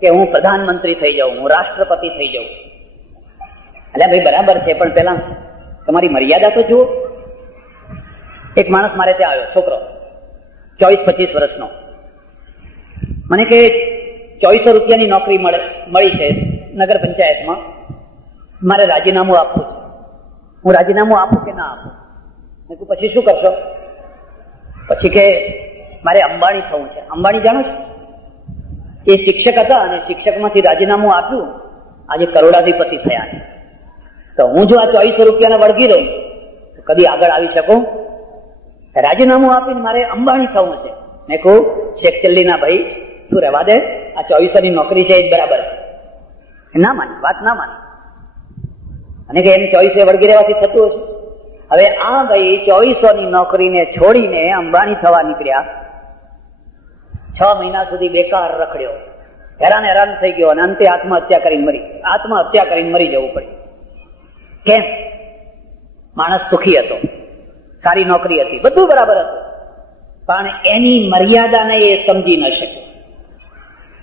કે હું પ્રધાનમંત્રી થઈ જાઉં, હું રાષ્ટ્રપતિ થઈ જાઉં. એટલે ભાઈ બરાબર છે, પણ પેલા તમારી મર્યાદા તો જુઓ. એક માણસ મારે ત્યાં આવ્યો, છોકરો 24-25 વર્ષનો. મને કે 2400 રૂપિયાની નોકરી મળી છે નગર પંચાયતમાં, મારે રાજીનામું આપવું છે. હું રાજીનામું આપું કે ના આપું? મેં કહ્યું પછી શું કરશો? પછી કે મારે અંબાણી થવું છે. અંબાણી જાણો છો? એ શિક્ષક હતા અને શિક્ષકમાંથી રાજીનામું આપ્યું, આજે કરોડાધિપતિ થયા. તો હું જો આ 2400 રૂપિયાને વળગી રહું તો કદી આગળ આવી શકું? રાજીનામું આપીને મારે અંબાણી થવું છે. મેં કહું શેખચલ્લીના ભાઈ તું રહેવા દે, આ 2400ની નોકરી છે એ જ બરાબર છે. ના માની, વાત ના માની. અને કે એમ 2400 વળગી રહેવાથી થતું હશે? હવે આ ભાઈ 2400ની નોકરીને છોડીને અંબાણી થવા નીકળ્યા. 6 મહિના સુધી બેકાર રખડ્યો, હેરાન થઈ ગયો, અને અંતે આત્મહત્યા કરીને મરી જવું પડ્યું. કેમ? માણસ સુખી હતો, સારી નોકરી હતી, બધું બરાબર હતું, પણ એની મર્યાદાને એ સમજી ન શક્યો.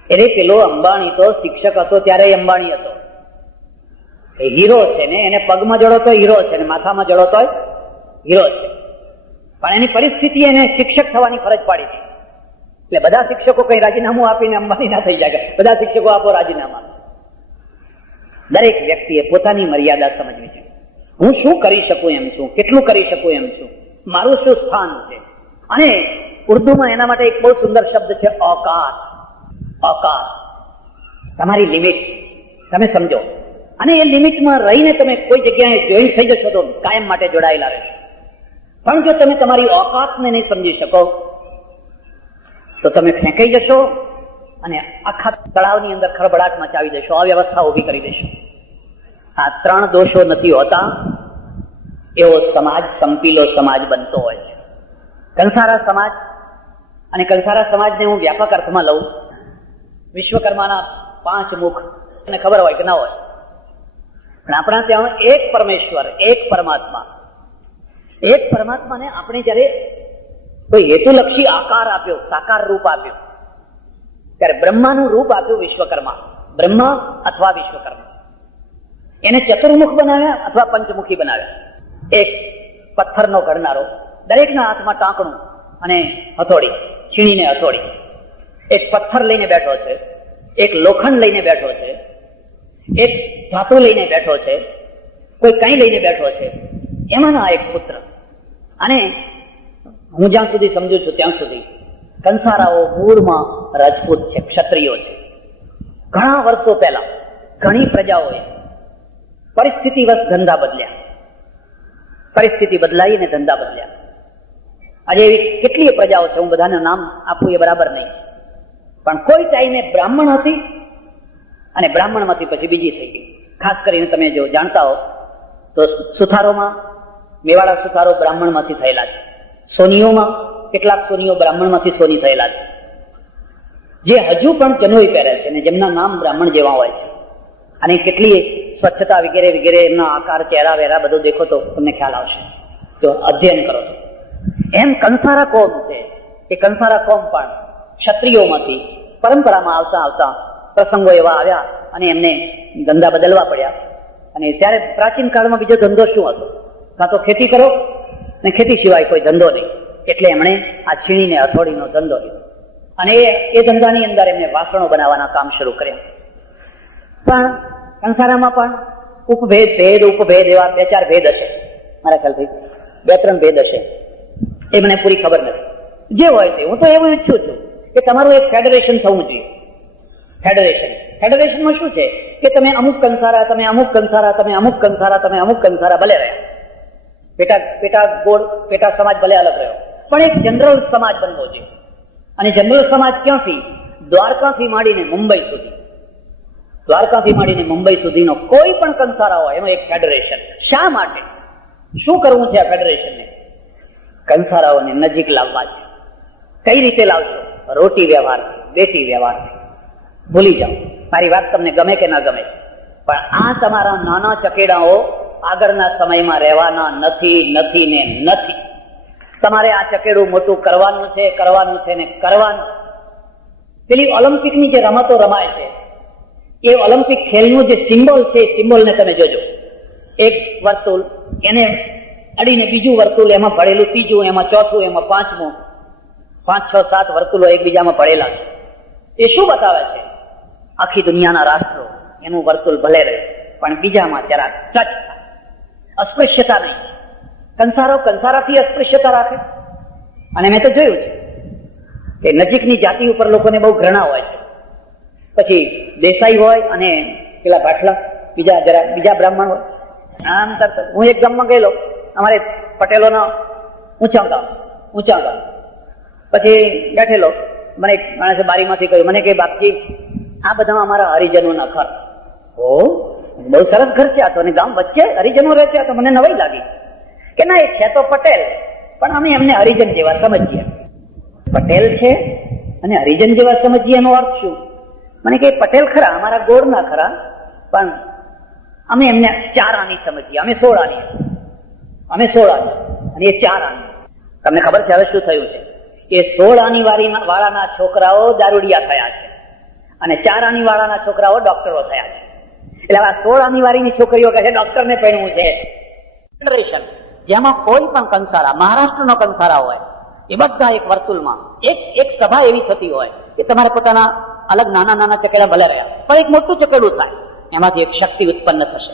અરે પેલો અંબાણી તો શિક્ષક હતો ત્યારે અંબાણી હતો, એ હીરો છે ને, એને પગમાં જડો તો હીરો છે ને માથામાં જડો તો હીરો છે, પણ એની પરિસ્થિતિ એને શિક્ષક થવાની ફરજ પાડી હતી. એટલે બધા શિક્ષકો કઈ રાજીનામું આપીને અંબાણી ના થઈ જાય, બધા શિક્ષકો આપો રાજીનામા. દરેક વ્યક્તિએ પોતાની મર્યાદા સમજવી છે. હું શું કરી શકું એમ છું, કેટલું કરી શકું એમ છું, મારું શું સ્થાન છે. અને ઉર્દુમાં એના માટે એક બહુ સુંદર શબ્દ છે औकात. औकात, તમારી લિમિટ તમે સમજો, અને એ લિમિટમાં રહીને તમે કોઈ જગ્યાએ જોઈન થઈ જશો તો કાયમ માટે જોડાયેલા રહેશો. પણ જો તમે તમારી औकातને નહીં સમજી શકો તો તમે ફેંકાઈ જશો અને આખા તળાવની અંદર ખળભળાટ મચાવી દેશો, અવ્યવસ્થા ઉભી કરી દેશો. આ 3 દોષો નથી હોતા એવો સમાજ સંપીલો સમાજ બનતો હોય છે. કંસારા સમાજ, અને કંસારા સમાજને હું વ્યાપક અર્થમાં લઉં, વિશ્વકર્માના 5 મુખ ને ખબર હોય કે ના હોય, પણ આપણા ત્યાં એક પરમેશ્વર, એક પરમાત્મા, એક પરમાત્માને આપણે જયારે કોઈ હેતુલક્ષી આકાર આપ્યો, સાકાર રૂપ આપ્યો, ત્યારે બ્રહ્માનું રૂપ આપ્યું વિશ્વકર્મા, બ્રહ્મા અથવા વિશ્વકર્મા. એને ચતુર્મુખ બનાવ્યા અથવા પંચમુખી બનાવ્યા. એક પથ્થરનો ઘડનારો, દરેકના હાથમાં ટાંકણું અને હથોડી, છીણીને હથોડી. એક પથ્થર લઈને બેઠો છે, એક લોખંડ લઈને બેઠો છે, એક ધાતુ લઈને બેઠો છે, કોઈ કઈ લઈને બેઠો છે, એમાંના એક પુત્ર. અને હું જ્યાં સુધી સમજુ છું ત્યાં સુધી કંસારાઓ મૂળમાં રાજપૂત છે, ક્ષત્રિયો છે. ઘણા વર્ષો પહેલા ઘણી પ્રજાઓએ પરિસ્થિતિવશ ધંધા બદલ્યા, પરિસ્થિતિ બદલાઈ અને ધંધા બદલ્યા. આજે એવી કેટલીય પ્રજાઓ છે, હું બધાનું નામ આપું એ બરાબર નહીં, પણ કોઈ ટાઈમે બ્રાહ્મણ હતી અને બ્રાહ્મણમાંથી પછી બીજી થઈ ગઈ. ખાસ કરીને તમે જો જાણતા હો તો સુથારોમાં, મેવાડા સુથારો બ્રાહ્મણમાંથી થયેલા છે. સોનીઓમાં કેટલાક સોનીઓ બ્રાહ્મણમાંથી સોની થયેલા છે, જે હજુ પણ જનોઈ પહેરે છે અને જેમના નામ બ્રાહ્મણ જેવા હોય છે. અને કેટલી સ્વચ્છતા વગેરે વગેરે, એમના આકાર, ચહેરા વેરા બધું દેખો તો તમને ખ્યાલ આવશે, તો અધ્યયન કરો છો. એમ કંસારા કોમ છે, એ કંસારા કોમ પણ ક્ષત્રિયોમાંથી પરંપરામાં આવતા આવતા પ્રસંગો એવા આવ્યા અને એમને ધંધા બદલવા પડ્યા. અને ત્યારે પ્રાચીન કાળમાં બીજો ધંધો શું હતો? કાં તો ખેતી કરો ને ખેતી સિવાય કોઈ ધંધો નહીં. એટલે એમણે આ છીણીને હથોડીનો ધંધો લીધો અને એ ધંધાની અંદર એમને વાસણો બનાવવાના કામ શરૂ કર્યા. પણ કંસારામાં પણ ઉપભેદ, ભેદ, ઉપભેદ એવા 2-4 ભેદ હશે, મારા ખ્યાલથી 2-3 ભેદ હશે, એ મને પૂરી ખબર નથી. જે હોય તે, હું તો એવું ઈચ્છું છું કે તમારું એક ફેડરેશન થવું જોઈએ. ફેડરેશનમાં શું છે કે તમે અમુક કંસારા, તમે અમુક કંસારા, તમે અમુક કંસારા, તમે અમુક કંસારા ભલે રહ્યા, પેટા ગોળ, પેટા સમાજ ભલે અલગ રહ્યો, પણ એક જનરલ સમાજ બનવો જોઈએ. અને જનરલ સમાજ ક્યાંથી? દ્વારકાથી માંડીને મુંબઈ સુધી, દ્વારકાથી માંડીને મુંબઈ સુધીનો કોઈ પણ કંસારા હોય એનો એક ફેડરેશન. શા માટે? શું કરવું છે આ ફેડરેશનને? કંસારાઓને નજીક લાવવા છે. કઈ રીતે લાવશો? રોટી વ્યવહાર, બેટી વ્યવહાર. ભૂલી જાઓ, મારી વાત તમને ગમે કે ના ગમે, પણ આ તમારા નાના ચકેડાઓ આગળના સમયમાં રહેવાના નથી, નથી ને નથી. તમારે આ ચકેડું મોટું કરવાનું છે, કરવાનું છે ને કરવાનું. પેલી ઓલિમ્પિકની જે રમતો રમાય છે, એ ઓલિમ્પિક ખેલનું જે સિમ્બોલ છે, એ સિમ્બોલને તમે જોજો. એક વર્તુળ, એને અડીને બીજું વર્તુળ, એમાં ભરેલું ત્રીજું, એમાં ચોથું, એમાં પાંચમું, 5, 6, 7 વર્તુળો એકબીજામાં ભરેલા છે. એ શું બતાવે છે? આખી દુનિયાના રાષ્ટ્રો એનું વર્તુળ ભલે રહે, પણ બીજામાં જરા ટચ, અસ્પૃશ્યતા નહીં. કંસારાથી અસ્પૃશ્યતા રાખે. અને મેં તો જોયું છે કે નજીકની જાતિ ઉપર લોકોને બહુ ઘૃણા હોય છે. પછી દેસાઈ હોય અને પેલા ભાટલા બીજા બ્રાહ્મણ હોય. આમ તરત હું એક ગામમાં ગયેલો, અમારે પટેલોના ઊંચા ગામ, પછી બેઠેલો, મને એક માણસે બારીમાંથી કહ્યું, મને કે બાપજી આ બધા અમારા હરિજનોના ઘર. ઓ બહુ સરસ ઘર છે આ તો, અને ગામ વચ્ચે હરિજનો રહે છે, આ તો મને નવાઈ લાગી. કે ના, એ છે તો પટેલ, પણ અમે એમને હરિજન જેવા સમજીએ. પટેલ છે અને હરિજન જેવા સમજીએ એનો અર્થ શું? મને કે પટેલ ખરા, અમારા ગોળના ખરા, પણ અમે એમને 4 આની સમજીએ. અમે 16 આની, અને એ 4 આની. તમને ખબર છે હવે શું થયું છે? કે 16 આની વાળાના છોકરાઓ દારૂડિયા થયા છે અને 4 આની વાળાના છોકરાઓ ડોક્ટરો થયા છે. એટલે આ 16 આની વાળીની છોકરીઓ કહે છે ડોક્ટરને પહેરવું છે. જનરેશન જેમાં કોઈ પણ કંસારા, મહારાષ્ટ્રનો કંસારા હોય, એ બધા એક વર્તુળમાં એક સભા એવી થતી હોય કે તમારે પોતાના અલગ નાના નાના ચકેડા ભલે રહ્યા, પણ એક મોટું ચકેડું થાય, એમાંથી એક શક્તિ ઉત્પન્ન થશે.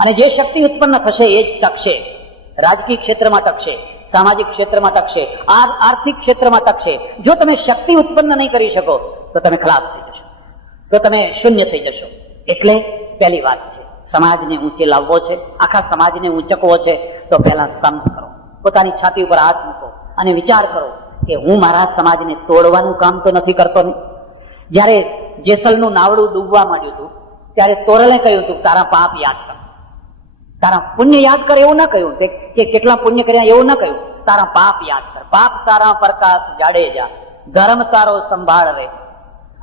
અને જે શક્તિ ઉત્પન્ન થશે એ જ ટકશે. રાજકીય ક્ષેત્રમાં ટકશે, સામાજિક ક્ષેત્રમાં ટકશે, આર્થિક ક્ષેત્રમાં ટકશે. જો તમે શક્તિ ઉત્પન્ન નહીં કરી શકો તો તમે ખલાસ થઈ જશો, તો તમે શૂન્ય થઈ જશો. એટલે પહેલી વાત છે, સમાજને ઊંચે લાવવો છે, આખા સમાજને ઊંચકવો છે, તો પહેલા સંપ કરો, પોતાની છાતી ઉપર હાથ મૂકો અને વિચાર કરો કે હું મારા સમાજને તોડવાનું કામ તો નથી કરતો ને. જ્યારે જેસલનું નાવડું ડૂબવા માંડ્યું હતું ત્યારે તોરલે કહ્યું હતું તારા પાપ યાદ કર, તારા પુણ્ય યાદ કર એવું ના કહ્યું કે કેટલા પુણ્ય કર્યા એવું ના કહ્યું, તારા પાપ યાદ કર. પાપ તારા પ્રકાશ જાડેજા, ધર્મ તારો સંભાળ રે.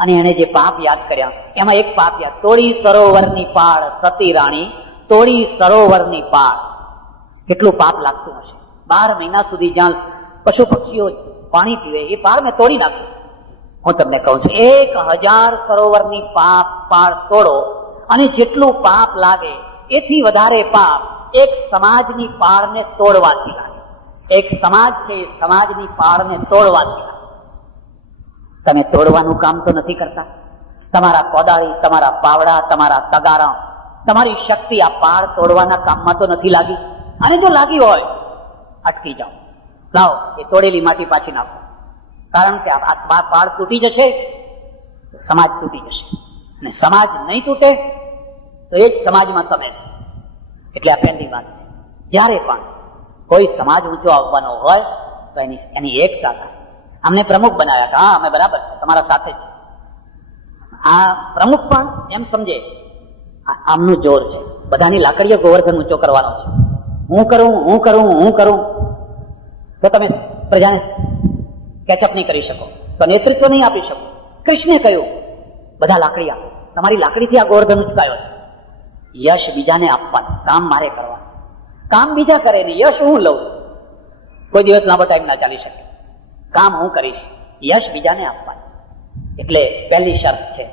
અને એને જે પાપ યાદ કર્યા એમાં એક પાપ યાદ, તોડી સરોવરની પાળ સતી રાણી, તોડી સરોવરની પાળ. કેટલું પાપ લાગતું હશે. 12 મહિના સુધી જ્યાં પશુ પક્ષીઓ પાણી પીવે એ પાળ મેં તોડી નાખ્યું. હું તમને કહું છું 1000 સરોવરની પાળ તોડો અને જેટલું પાપ લાગે એથી વધારે પાપ એક સમાજની પાળને તોડવાથી લાગે. એક સમાજ છે એ સમાજની પાળને તોડવાથી લાગે. તમે તોડવાનું કામ તો નથી કરતા. તમારા કોદાળી, તમારા પાવડા, તમારા તગારા, તમારી શક્તિ આ પાળ તોડવાના કામમાં તો નથી લાગી. અને જો લાગી હોય અટકી જાઓ, લાવો એ તોડેલી માટી પાછી નાખો. કારણ કે આ પાળ તૂટી જશે, સમાજ તૂટી જશે. અને સમાજ નહીં તૂટે તો એ જ સમાજમાં તમે. એટલે આ પહેલી વાત છે. જ્યારે પણ કોઈ સમાજ ઊંચો આવવાનો હોય તો એની એકતા થાય. અમને પ્રમુખ બનાવ્યા કે હા અમે બરાબર છે, તમારા સાથે છે. આ પ્રમુખ પણ એમ સમજે આમનું જોર છે, બધાની લાકડીએ ગોવર્ધન ઊંચો કરવાનો છે. હું કરું તો તમે પ્રજાને કેચઅપ નહીં કરી શકો, તો નેતૃત્વ નહીં આપી શકો. કૃષ્ણે કહ્યું બધા લાકડી આપો, તમારી લાકડીથી આ ગોવર્ધન ઉચકાયો છે. યશ બીજાને આપવાનું, કામ મારે કરવાનું. કામ બીજા કરે ને યશ હું લઉં, કોઈ દિવસ લાંબો ટાઈમ ના ચાલી શકે. કામ હું કરીશ, યશ બીજાને આપવાનું. એટલે પહેલી શરત છે,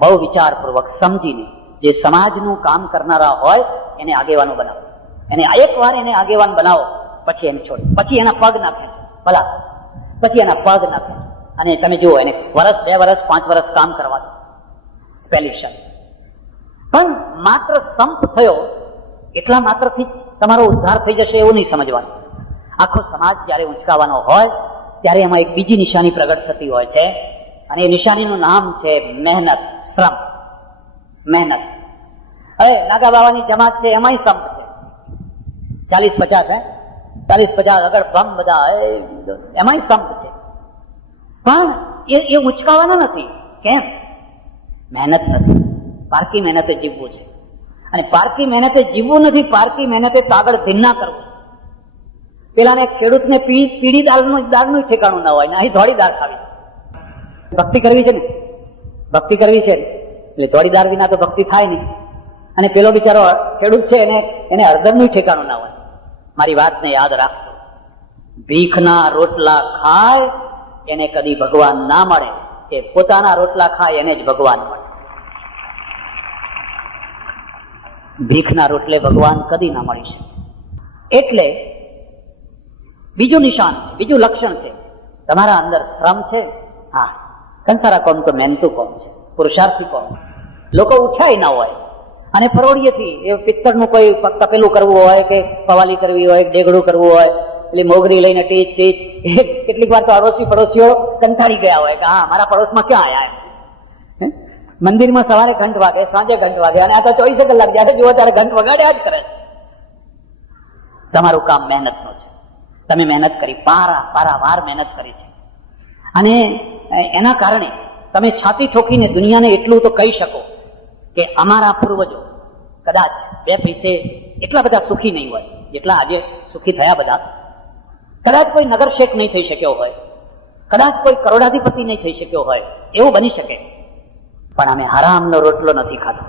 બહુ વિચારપૂર્વક સમજીને જે સમાજનું કામ કરનારા હોય એને આગેવાનો બનાવો. એકવાર એને આગેવાન બનાવો, પછી એને છોડ, પછી એના પગ નાખે ભલા, પછી એના પગ નાખે. અને તમે જુઓ એને વર્ષ, 2 વર્ષ, 5 વર્ષ કામ કરવા દો. પહેલી શરત. પણ માત્ર સંપ થયો એટલા માત્રથી તમારો ઉદ્ધાર થઈ જશે એવું નહીં સમજવાનું. આખો સમાજ જયારે ઉંચકાવાનો હોય ત્યારે એમાં એક બીજી નિશાની પ્રગટ થતી હોય છે, અને એ નિશાનીનું નામ છે મહેનત, શ્રમ, મહેનત. હવે નાગા બાવાની જમાત છે એમાંય સંપ છે. 40-50 આગળ ભમ બધા એમાંય સંપ છે. પણ એ ઉંચકાવાના નથી. કેમ? મહેનત નથી. પારકી મહેનતે જીવવું છે. અને પારકી મહેનતે જીવવું નથી, પારકી મહેનતે તાગડ ધીન્ના કરવું. પેલાને ખેડૂતને પીળી દાળનું ઠેકાણું ના હોય ને અહીં ધોળી દાળ ખાવી. ભક્તિ કરવી છે ને, ભક્તિ કરવી છે એટલે ધોળી દાળ વિના તો ભક્તિ થાય નહીં. અને પેલો બિચારો ખેડૂત છે એને હળદરનું ઠેકાણું ના હોય. મારી વાતને યાદ રાખજો, ભીખના રોટલા ખાય એને કદી ભગવાન ના મળે, કે પોતાના રોટલા ખાય એને જ ભગવાન મળે. ભીખના રોટલે ભગવાન કદી ના મળી શકે. એટલે બીજું નિશાન છે, બીજું લક્ષણ છે, તમારા અંદર શ્રમ છે. હા, કંસારા કોમ તો મહેનતુ કોમ છે, પુરુષાર્થી કોમ. લોકો ઉઠાય ના હોય અને પરોળીએથી એ પિત્તળનું કોઈ તપેલું કરવું હોય કે પવાલી કરવી હોય, ડેગડું કરવું હોય, એટલે મોગરી લઈને ટીચ કેટલીક વાર તો અડોશી પડોશીઓ કંટાળી ગયા હોય કે હા મારા પડોશમાં ક્યાં આવ્યા. મંદિરમાં સવારે ઘંટ વાગે, સાંજે ઘંટ વાગે, અને આ તો 24 કલાક જયારે જુઓ ત્યારે ઘંટ વગાડ્યા જ કરે છે. તમારું કામ મહેનતનું છે. તમે મહેનત કરી, પારાવાર મહેનત કરી છે, અને એના કારણે તમે છાતી ઠોકીને દુનિયાને એટલું તો કહી શકો કે અમારા પૂર્વજો કદાચ 2 પૈસે એટલા બધા સુખી નહીં હોય જેટલા આજે સુખી થયા બધા. કદાચ કોઈ નગર શેખ નહીં થઈ શક્યો હોય, કદાચ કોઈ કરોડાધિપતિ નહીં થઈ શક્યો હોય, એવું બની શકે. પણ અમે હરામનો રોટલો નથી ખાધો,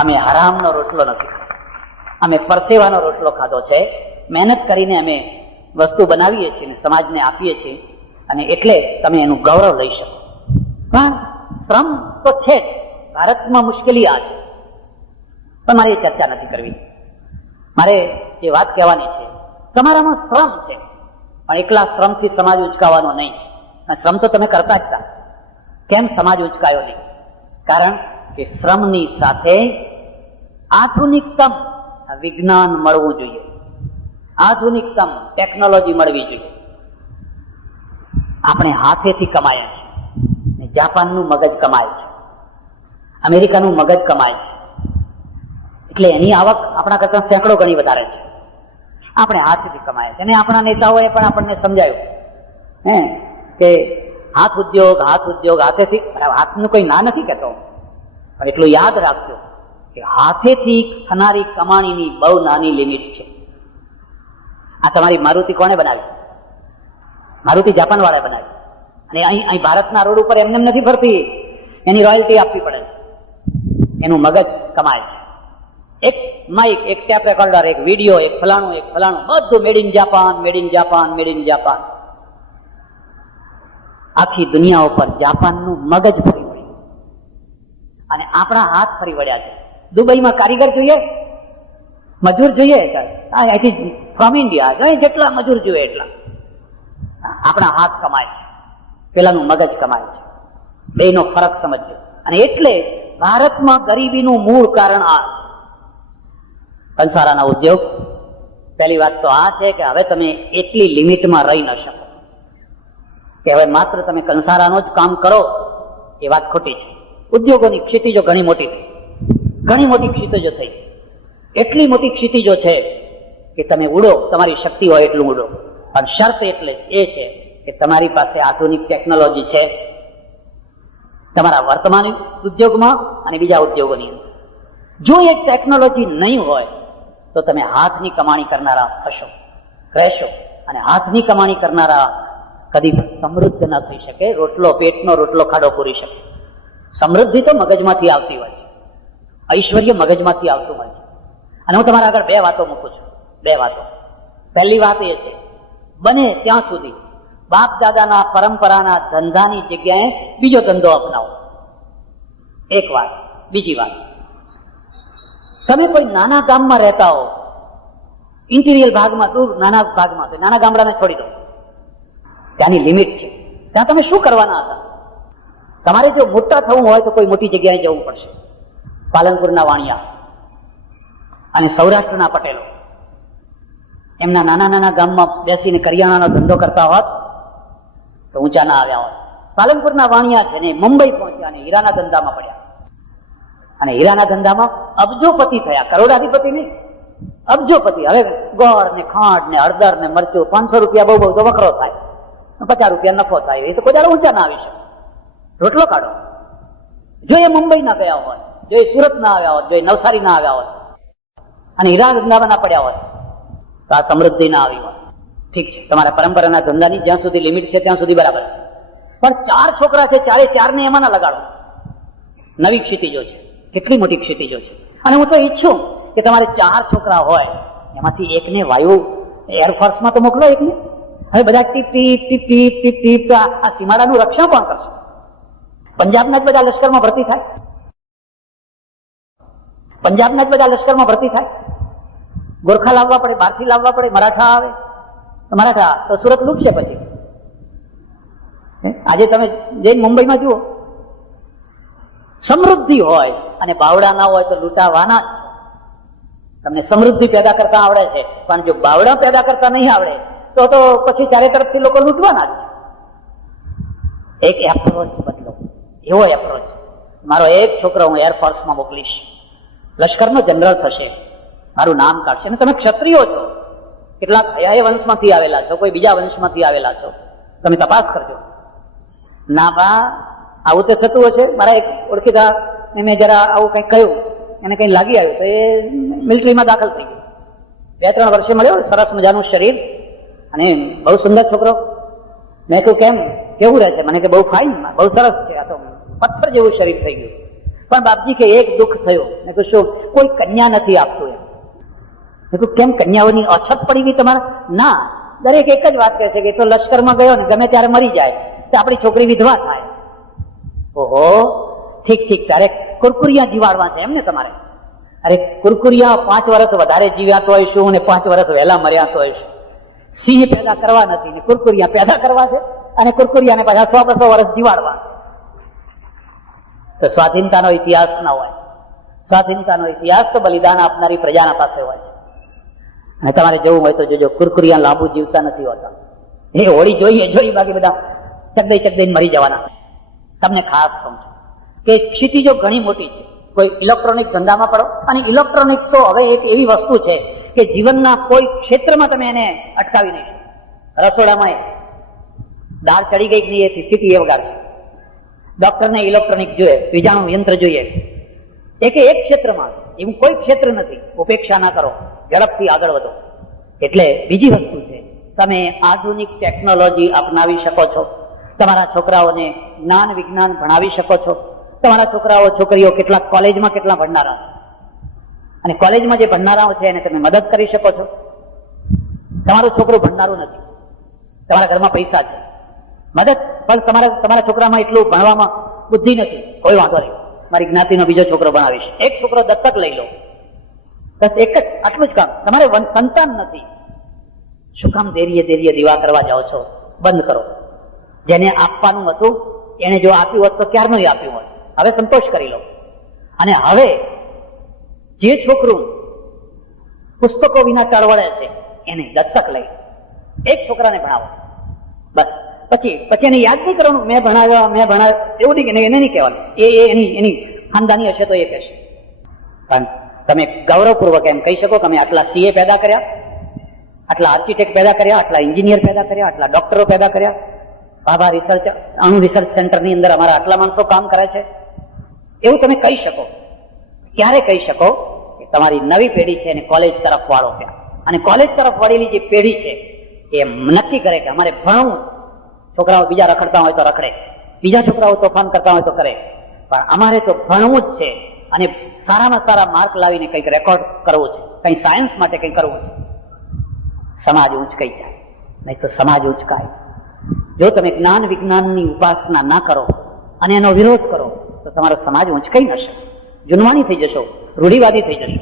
અમે હરામનો રોટલો નથી ખાધો, અમે પરસેવાનો રોટલો ખાધો છે. મહેનત કરીને અમે વસ્તુ બનાવીએ છીએ, સમાજને આપીએ છીએ, અને એટલે તમે એનું ગૌરવ લઈ શકો. પણ શ્રમ તો છે જ, ભારતમાં મુશ્કેલી આ છે, પણ મારે એ ચર્ચા નથી કરવી. મારે જે વાત કહેવાની છે, તમારામાં શ્રમ છે, પણ એકલા શ્રમથી સમાજ ઉંચકાવાનો નહીં. શ્રમ તો તમે કરતા જ હતા, કેમ સમાજ ઉંચકાયો નહીં? કારણ કે શ્રમની સાથે આધુનિકતમ વિજ્ઞાન મળવું જોઈએ, આધુનિકતમ ટેકનોલોજી મળવી જોઈએ. આપણે હાથેથી કમાયા છે, જાપાનનું મગજ કમાય છે, અમેરિકાનું મગજ કમાય છે, એટલે એની આવક આપણા કરતા સેંકડો ગણી વધારે છે. આપણે હાથથી કમાય છે, અને આપણા નેતાઓએ પણ આપણને સમજાયું કે હાથ ઉદ્યોગ હાથેથી. હાથનું કોઈ ના નથી કહેતો, પણ એટલું યાદ રાખજો કે હાથેથી થનારી કમાણીની બહુ નાની લિમિટ છે. આ તમારી મારુતિ કોણે બનાવી? મારુતિ જાપાન વાળાએ બનાવી, અને અહીં ભારતના રોડ ઉપર એમને નથી ફરતી, એની રોયલ્ટી આપવી પડે છે. એનું મગજ કમાય છે. એક માઇક, એક ટેપ રેકોર્ડર, એક વિડીયો, એક ફલાણું બધું made in Japan, made in Japan, made in Japan. આખી દુનિયા ઉપર જાપાનનું મગજ ફરી વળ્યું, અને આપણા હાથ ફરી વળ્યા છે. દુબઈમાં કારીગર જોઈએ, મજૂર જોઈએ, અહીંથી ફ્રોમ ઇન્ડિયા જેટલા મજૂર જોઈએ એટલા. આપણા હાથ કમાય છે, પેલાનું મગજ કમાય છે. બેનો ફરક સમજજો. અને એટલે ભારતમાં ગરીબીનું મૂળ કારણ આ છે. કંસારાના ઉદ્યોગ, પહેલી વાત તો આ છે કે હવે તમે એટલી લિમિટમાં રહી ન શકો કે હવે માત્ર તમે કંસારાનું જ કામ કરો, એ વાત ખોટી છે. ઉદ્યોગોની ક્ષિતિજો ઘણી મોટી થઈ, ઘણી મોટી ક્ષિતિજો થઈ. એટલી મોટી ક્ષિતિજો છે કે તમે ઉડો, તમારી શક્તિ હોય એટલું ઉડો, પણ શરત એટલે એ છે કે તમારી પાસે આધુનિક ટેકનોલોજી છે, તમારા વર્તમાન ઉદ્યોગમાં અને બીજા ઉદ્યોગોની અંદર. જો એ ટેકનોલોજી નહીં હોય તો તમે હાથની કમાણી કરનારા થશો, રહેશો, અને હાથની કમાણી કરનારા કદી સમૃદ્ધ ન થઈ શકે. પેટનો રોટલો ખાડો પૂરી શકે. સમૃદ્ધિ તો મગજમાંથી આવતી હોય છે, ઐશ્વર્ય મગજમાંથી આવતું હોય છે. અને હું તમારા આગળ બે વાતો મૂકું છું, બે વાતો. પહેલી વાત એ છે, બને ત્યાં સુધી બાપ દાદાના પરંપરાના ધંધાની જગ્યાએ બીજો ધંધો અપનાવો. એક વાત. બીજી વાત, તમે કોઈ નાના ગામમાં રહેતા હો, ઇન્ટિરિયર ભાગમાં, દૂર નાના ભાગમાં, નાના ગામડાને છોડી દો, ત્યાંની લિમિટ છે. ત્યાં તમે શું કરવાના હતા? તમારે જો મોટા થવું હોય તો કોઈ મોટી જગ્યાએ જવું પડશે. પાલનપુરના વાણિયા અને સૌરાષ્ટ્રના પટેલો એમના નાના નાના ગામમાં બેસીને કરિયાણાનો ધંધો કરતા હોત તો ઊંચા ના આવ્યા હોત. પાલનપુરના વાણિયા છે ને મુંબઈ પહોંચ્યા અને હીરાના ધંધામાં પડ્યા, અને હીરાના ધંધામાં અબજોપતિ થયા, કરોડાધિપતિ નહીં, અબજોપતિ. હવે ગોળ ને ખાંડ ને હળદર ને મરચું 500 રૂપિયા બહુ તો વકરો થાય, 50 રૂપિયા નફો થાય, એ તો કોઈ દાડો ઊંચા ના આવી શકે. રોટલો કાઢો. જો એ મુંબઈ ના ગયા હોત, જો એ સુરત ના આવ્યા હોત, જો એ નવસારી ના આવ્યા હોત અને હીરા ધંધામાં ના પડ્યા હોત તો આ સમૃદ્ધિ ના આવી હોત. ઠીક છે, તમારા પરંપરાના ધંધાની જ્યાં સુધી લિમિટ છે ત્યાં સુધી બરાબર છે, પણ 4 છોકરા છે, 4 ને એમાં ના લગાડો. નવી ક્ષિતિજો છે, કેટલી મોટી ક્ષિતિજો છે. અને હું તો ઈચ્છું કે તમારે 4 છોકરા હોય, એમાંથી એકને વાયુ એરફોર્સમાં તો મોકલો, એકને. હવે બધા tip tip tip tip tip tip આ સીમાડાનું રક્ષણ કોણ કરશે? પંજાબના જ બધા લશ્કરમાં ભરતી થાય, પંજાબના જ બધા લશ્કરમાં ભરતી થાય. ગોરખા લાવવા પડે, બહારથી લાવવા પડે. મરાઠા આવે તો મરાઠા તો સુરત લૂટશે પછી. આજે તમે જઈને મુંબઈમાં જુઓ, સમૃદ્ધિ હોય અને બાવડા ના હોય તો લૂંટાવાના. તમને સમૃદ્ધિ પેદા કરતા આવડે છે, પણ જો બાવડા પેદા કરતા નહીં આવડે તો પછી ચારે તરફથી લોકો લૂંટવાના જ છે. એક એપ્રોચ બદલો, એવો એપ્રોચ. મારો એક છોકરો હું એરફોર્સમાં મોકલીશ, લશ્કરનો જનરલ થશે, મારું નામ કાઢશે. અને તમે ક્ષત્રિયો છો, કેટલાક હયાએ વંશમાંથી આવેલા છો, કોઈ બીજા વંશમાંથી આવેલા છો, તમે તપાસ કરજો. ના બા આવું તો થતું હશે. મારા એક ઓળખીતા ને મેં જરા આવું કંઈક કહ્યું, એને કંઈ લાગી આવ્યું તો એ મિલિટરીમાં દાખલ થઈ ગયો. 2-3 વર્ષે મળ્યો, સરસ મજાનું શરીર અને બહુ સુંદર છોકરો. મેં કહ્યું કેમ, કેવું રહે છે? મને કે બહુ ફાઇન, બહુ સરસ છે, આ તો પથ્થર જેવું શરીર થઈ ગયું. પણ બાપજી કે એક દુઃખ થયું. મેં કહ્યું શું? કોઈ કન્યા નથી આપતું એમ. મેં કહ્યું કેમ, કન્યાઓની અછત પડી ગઈ તમારે? ના, દરેક એક જ વાત કહે છે કે તો લશ્કરમાં ગયો ને ગમે ત્યારે મરી જાય તો આપણી છોકરી વિધવા થાય. ઓહો, ઠીક ઠીક, તારે કુરકુરિયા જીવાડવા છે એમ ને તમારે? અરે કુરકુરિયા 5 વર્ષ વધારે જીવ્યા તો હોઈશું અને 5 વર્ષ વહેલા મર્યા તો હોઈશું. સિંહ પેદા કરવા નથી ને કુરકુરિયા પેદા કરવા છે, અને કુરકુરિયાને પાછા 100-200 વર્ષ જીવાડવા. તો સ્વાધીનતાનો ઇતિહાસ ના હોય. સ્વાધીનતાનો ઇતિહાસ તો બલિદાન આપનારી પ્રજાના પાસે હોય છે. અને તમારે જોવું હોય તો જોજો, કુરકુરિયા લાંબુ જીવતા નથી હોતા. એ હોળી જોઈ બાકી બધા ચગદઈને મરી જવાના. તમને ખાસ કહું છું કે ક્ષિતિજો ઘણી મોટી છે. કોઈ ઇલેક્ટ્રોનિક ધંધામાં પડો, અને ઇલેક્ટ્રોનિક્સ તો હવે એક એવી વસ્તુ છે કે જીવનના કોઈ ક્ષેત્રમાં તમે એને અટકાવી નહીં. રસોડામાં દાળ ચડી ગઈ નહીં, એ સ્થિતિ એ વગાડશે. ડોક્ટરને ઇલેક્ટ્રોનિક જોઈએ, વીજાણુ યંત્ર જોઈએ. એક ક્ષેત્રમાં, એવું કોઈ ક્ષેત્ર નથી. ઉપેક્ષા ના કરો, ઝડપથી આગળ વધો. એટલે બીજી વસ્તુ છે, તમે આધુનિક ટેકનોલોજી અપનાવી શકો છો. તમારા છોકરાઓને જ્ઞાન વિજ્ઞાન ભણાવી શકો છો. તમારા છોકરાઓ છોકરીઓ કેટલાક કોલેજમાં કેટલા ભણનારા, અને કોલેજમાં જે ભણનારાઓ છે એને તમે મદદ કરી શકો છો. તમારું છોકરું ભણનારું નથી, તમારા ઘરમાં પૈસા છે, મદદ. પણ તમારા છોકરામાં એટલું ભણવામાં બુદ્ધિ નથી, કોઈ વાંધો નહીં, મારી જ્ઞાતિનો બીજો છોકરો ભણાવીશ. એક છોકરો દત્તક લઈ લો, બસ એક જ, આટલું જ કામ. તમારે સંતાન નથી, શું કામ ધૈર્ય દીવા કરવા જાઓ છો? બંધ કરો. જેને આપવાનું હતું એને જો આપ્યું હોત તો ક્યારનું આપ્યું હોત. હવે સંતોષ કરી લો. અને હવે જે છોકરું પુસ્તકો વિના ચળવળે છે એને દત્તક લઈ એક છોકરાને ભણાવો, બસ. પછી એને યાદ નહીં કરવાનું, મેં ભણાવ્યા એવું નહીં, એને નહીં કહેવાનું. એની ખાનદાની હશે તો એ કહેશે. પણ તમે ગૌરવપૂર્વક એમ કહી શકો કે અમે આટલા સીએ પેદા કર્યા, આટલા આર્કિટેક્ટ પેદા કર્યા, આટલા એન્જિનિયર પેદા કર્યા, આટલા ડોક્ટરો પેદા કર્યા. બાબા અણુ રિસર્ચ સેન્ટરની અંદર અમારા આટલા માણસો કામ કરે છે. એવું તમે કહી શકો. ક્યારે કહી શકો? કે તમારી નવી પેઢી છે એને કોલેજ તરફ વાળો છે, અને કોલેજ તરફ વળેલી જે પેઢી છે એ નક્કી કરે કે અમારે ભણવું. છોકરાઓ બીજા રખડતા હોય તો રખડે, બીજા છોકરાઓ તોફાન કરતા હોય તો કરે, પણ અમારે તો ભણવું જ છે. અને સારામાં સારા માર્ક લાવીને કંઈક રેકોર્ડ કરવું છે, કંઈ સાયન્સ માટે કંઈક કરવું છે. સમાજ ઉંચકાઈ જાય, નહીં તો સમાજ ઉંચકાય. જો તમે જ્ઞાન વિજ્ઞાનની ઉપાસના ના કરો અને એનો વિરોધ કરો તો તમારો સમાજ ઉંચકાઈ ન શકે. જુનવાણી થઈ જશો, રૂઢિવાદી થઈ જશો.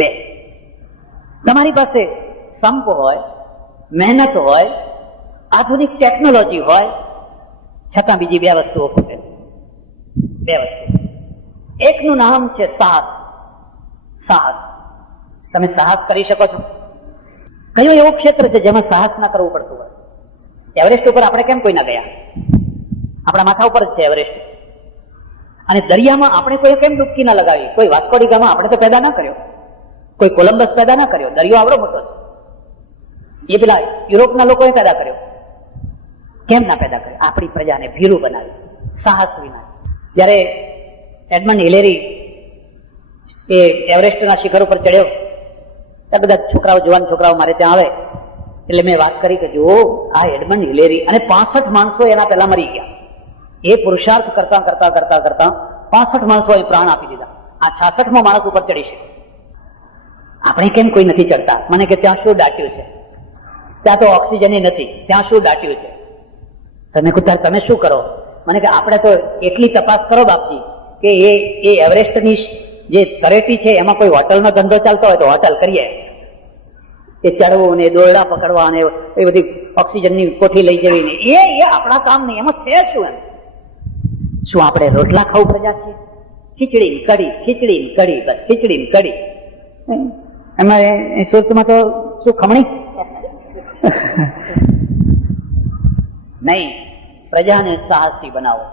2, તમારી પાસે સંપ હોય, મહેનત હોય, આધુનિક ટેકનોલોજી હોય, છતાં બીજી 2 વસ્તુઓ ખૂટે. 2 વસ્તુ. એકનું નામ છે સાહસ. સાહસ. તમે સાહસ કરી શકો છો? કયો એવો ક્ષેત્ર છે જેમાં સાહસ ના કરવું પડતું હોય? એવરેસ્ટ ઉપર આપણે કેમ કોઈ ના ગયા? આપણા માથા ઉપર જ છે એવરેસ્ટ. અને દરિયામાં આપણે કોઈ કેમ ડૂબકી ના લગાવી? કોઈ વાસ્કો ડી ગામા આપણે તો પેદા ના કર્યો, કોઈ કોલંબસ પેદા ના કર્યો. દરિયો આવડો મોટો છે, એ પેલા યુરોપના લોકોએ પેદા કર્યો. કેમ ના પેદા કર્યો? આપણી પ્રજાને ભીરું બનાવી, સાહસ વિના. જયારે એડમંડ હિલેરી એ એવરેસ્ટના શિખર ઉપર ચડ્યો, ત્યાં બધા છોકરાઓ, જુવાન છોકરાઓ મારે ત્યાં આવે, એટલે મેં વાત કરી કે જો આ એડમંડ હિલેરી અને 65 માણસો એના પહેલા મરી ગયા. એ પુરુષાર્થ કરતા 65 માણસો એ પ્રાણ આપી દીધા. આ 66મો માણસ ઉપર ચડી શકે. આપણે કેમ કોઈ નથી ચડતા? મને કે ત્યાં શું દાટ્યું છે? ત્યાં તો ઓક્સિજન નથી, ત્યાં શું દાટ્યું છે? તમે શું કરો? મને કે આપણે તો એટલી તપાસ કરો બાપજી કે એ એવરેસ્ટની જે તળેટી છે એમાં કોઈ હોટલનો ધંધો ચાલતો હોય તો હોટલ કરીએ. એ ચડવું ને દોરડા પકડવા ને એ બધી ઓક્સિજનની કોઠી લઈ જવી ને એ આપણા કામ નહીં. એમાં છે શું? એમ શું આપણે રોટલા ખાવું પ્રજા છીએ? ખીચડી કઢી, ખીચડી કઢી, બસ ખીચડી કઢી. એમાં સુરતમાં તો શું ખમણી નહીં. પ્રજાને સાહસી બનાવો,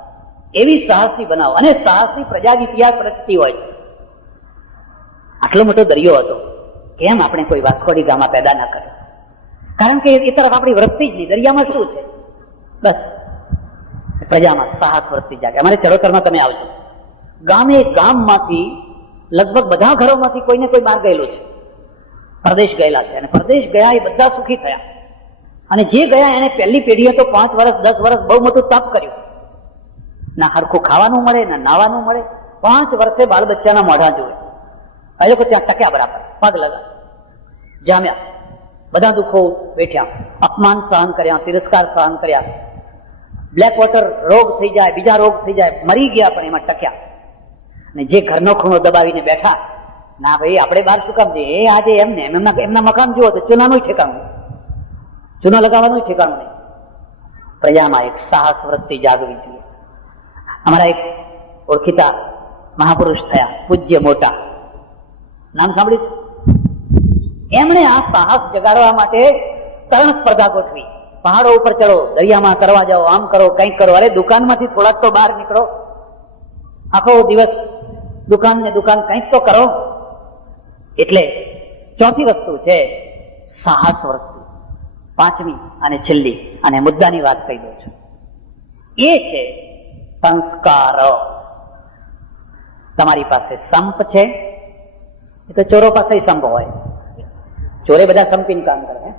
એવી સાહસી બનાવો. અને સાહસી પ્રજા જ ઇતિહાસ રચતી હોય છે. આટલો મોટો દરિયો હતો, કેમ આપણે કોઈ વાસ્કો ડી ગામા પેદા ના કર્યો? કારણ કે એ તરફ આપણી વૃત્તિ જ નહીં. દરિયામાં શું છે? બસ પ્રજામાં સાહસ વૃત્તિ જાગે. અમારે ચરોતરમાં તમે આવજો, ગામમાંથી લગભગ બધા ઘરોમાંથી કોઈને કોઈ બહાર ગયેલું છે, પરદેશ ગયેલા છે. અને પરદેશ ગયા એ બધા સુખી થયા. અને જે ગયા એને પહેલી પેઢીએ તો 5 વર્ષ 10 વર્ષ બહુ મોટું તપ કર્યું. ના હરખું ખાવાનું મળે, ના નાવાનું મળે. 5 વર્ષે બાળ બચ્ચાના મોઢા જોવે. એ લોકો ત્યાં ટક્યા બરાબર, પગ લગા જામ્યા, બધા દુઃખો વેઠ્યા, અપમાન સહન કર્યા, તિરસ્કાર સહન કર્યા. બ્લેક વોટર રોગ થઈ જાય, બીજા રોગ થઈ જાય, મરી ગયા પણ એમાં ટક્યા. અને જે ઘરનો ખૂણો દબાવીને બેઠા, ના ભાઈ આપણે બહાર શું કામ જઈએ, એ આજે એમને એમના મકાન જુઓ તો ચૂનાનું ઠેકાણું, ચૂનો લગાવવાનું ઠેકાણું નહીં. પ્રજામાં એક સાહસ વૃત્તિ જાગવી જોઈએ. અમારા એક ઓળખીતા મહાપુરુષ થયા, પૂજ્ય મોટા, નામ સાંભળ્યું? એમણે આ સાહસ જગાડવા માટે તરણ સ્પર્ધા ગોઠવી. પહાડો ઉપર ચડો, દરિયામાં તરવા જાઓ, આમ કરો, કંઈક કરો. અરે દુકાનમાંથી થોડાક તો બહાર નીકળો, આખો દિવસ દુકાન ને દુકાન, કંઈક તો કરો. એટલે ચોથી વસ્તુ છે સાહસ વૃત્તિ. પાંચમી અને છેલ્લી, અને મુદ્દાની વાત કહી દઉં છું, એ છે સંસ્કાર. તમારી પાસે સંપ છે, એ તો ચોરો પાસે સંપ હોય, ચોરે બધા સંપીને કામ કરે,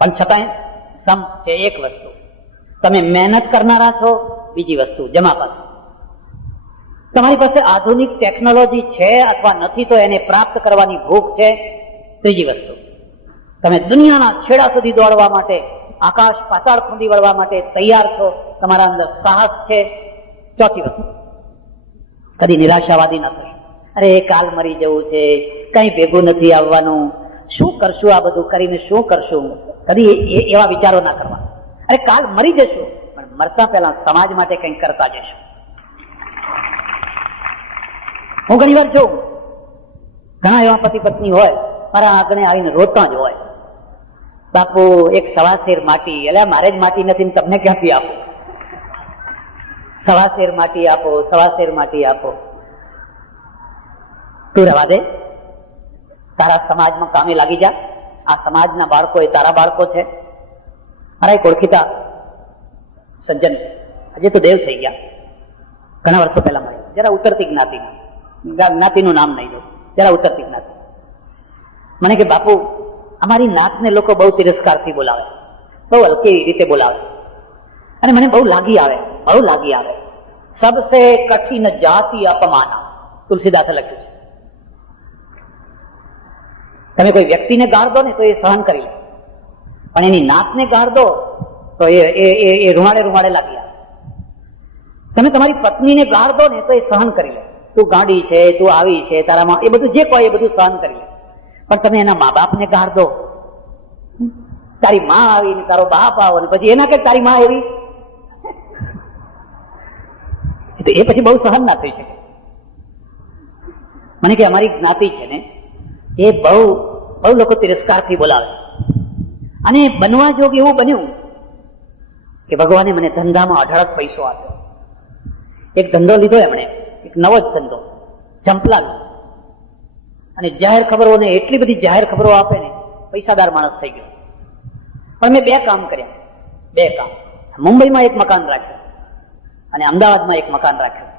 પણ છતાંય સંપ છે એક વસ્તુ. તમે મહેનત કરનારા છો, બીજી વસ્તુ જમા પાછું. તમારી પાસે આધુનિક ટેકનોલોજી છે અથવા નથી તો એને પ્રાપ્ત કરવાની ભૂખ છે, ત્રીજી વસ્તુ. તમે દુનિયાના છેડા સુધી દોડવા માટે, આકાશ પાતાળ ખૂંદી વળવા માટે તૈયાર છો, તમારા અંદર સાહસ છે, ચોથી વસ્તુ. કદી નિરાશાવાદી ન થશો. અરે કાલ મરી જવું છે, કઈ ભેગું નથી આવવાનું, શું કરશું, આ બધું કરીને શું કરશું, કદી એવા વિચારો ના કરવા. અરે કાલ મરી જશું, પણ મરતા પહેલા સમાજ માટે કંઈક કરતા જશું. હું ઘણી વાર જોઉં, ઘણા એવા પતિ પત્ની હોય, મારા આગળ આવીને રોતા જ હોય, બાપુ એક સવાશેર માટી. એટલે મારે જ માટી નથી ને તમને ક્યાંથી આપો, સવાશેર માટી આપો, સવાશેર માટી આપો. તું રવા દે, તારા સમાજમાં કામે લાગી જા. આ સમાજના બાળકો એ તારા બાળકો છે. મારા એક ઓળખીતા સજ્જન, આજે તો દેવ થઈ ગયા, ઘણા વર્ષો પહેલા મળે, જરા ઉતરતી જ્ઞાતિના, જ્ઞાતિનું નામ નહીં દઉં, જરા ઉતરતી જ્ઞાતિ. મને કે બાપુ અમારી નાતને લોકો બહુ તિરસ્કારથી બોલાવે, બહુ હલકી રીતે બોલાવે, અને મને બહુ લાગી આવે, બહુ લાગી આવે. સબસે કઠિન જાતિ અપમાના, તુલસીદાસે લખ્યું છે. તમે કોઈ વ્યક્તિને ગાળ દો ને તો એ સહન કરી લે, પણ એની નાતને ગાળ દો તો એ રૂમાડે રૂમાડે લાગી આવે. તમે તમારી પત્નીને ગાળ દો ને તો એ સહન કરી લે, તું ગાંડી છે, તું આવી છે, તારામાં, એ બધું જે કહે એ બધું સહન કરી લે. પણ તમે એના મા બાપને ગાળ દો, તારી માં આવી ને તારો બાપ આવો ને પછી એના કે તારી માં એવી, એ પછી બહુ સહન ના થઈ શકે. મને કે અમારી જ્ઞાતિ છે ને એ બહુ બહુ લોકો તિરસ્કારથી બોલાવે, અને બનવા જોગ એવું બન્યું કે ભગવાને મને ધંધામાં અઢળક પૈસો આપ્યો. એક ધંધો લીધો એમણે, એક નવો જ ધંધો, ચંપલાનો, અને જાહેર ખબરોને એટલી બધી જાહેર ખબરો આપે ને, પૈસાદાર માણસ થઈ ગયો. પણ મેં બે કામ કર્યા, બે કામ. મુંબઈમાં એક મકાન રાખ્યું અને અમદાવાદમાં એક મકાન રાખ્યું,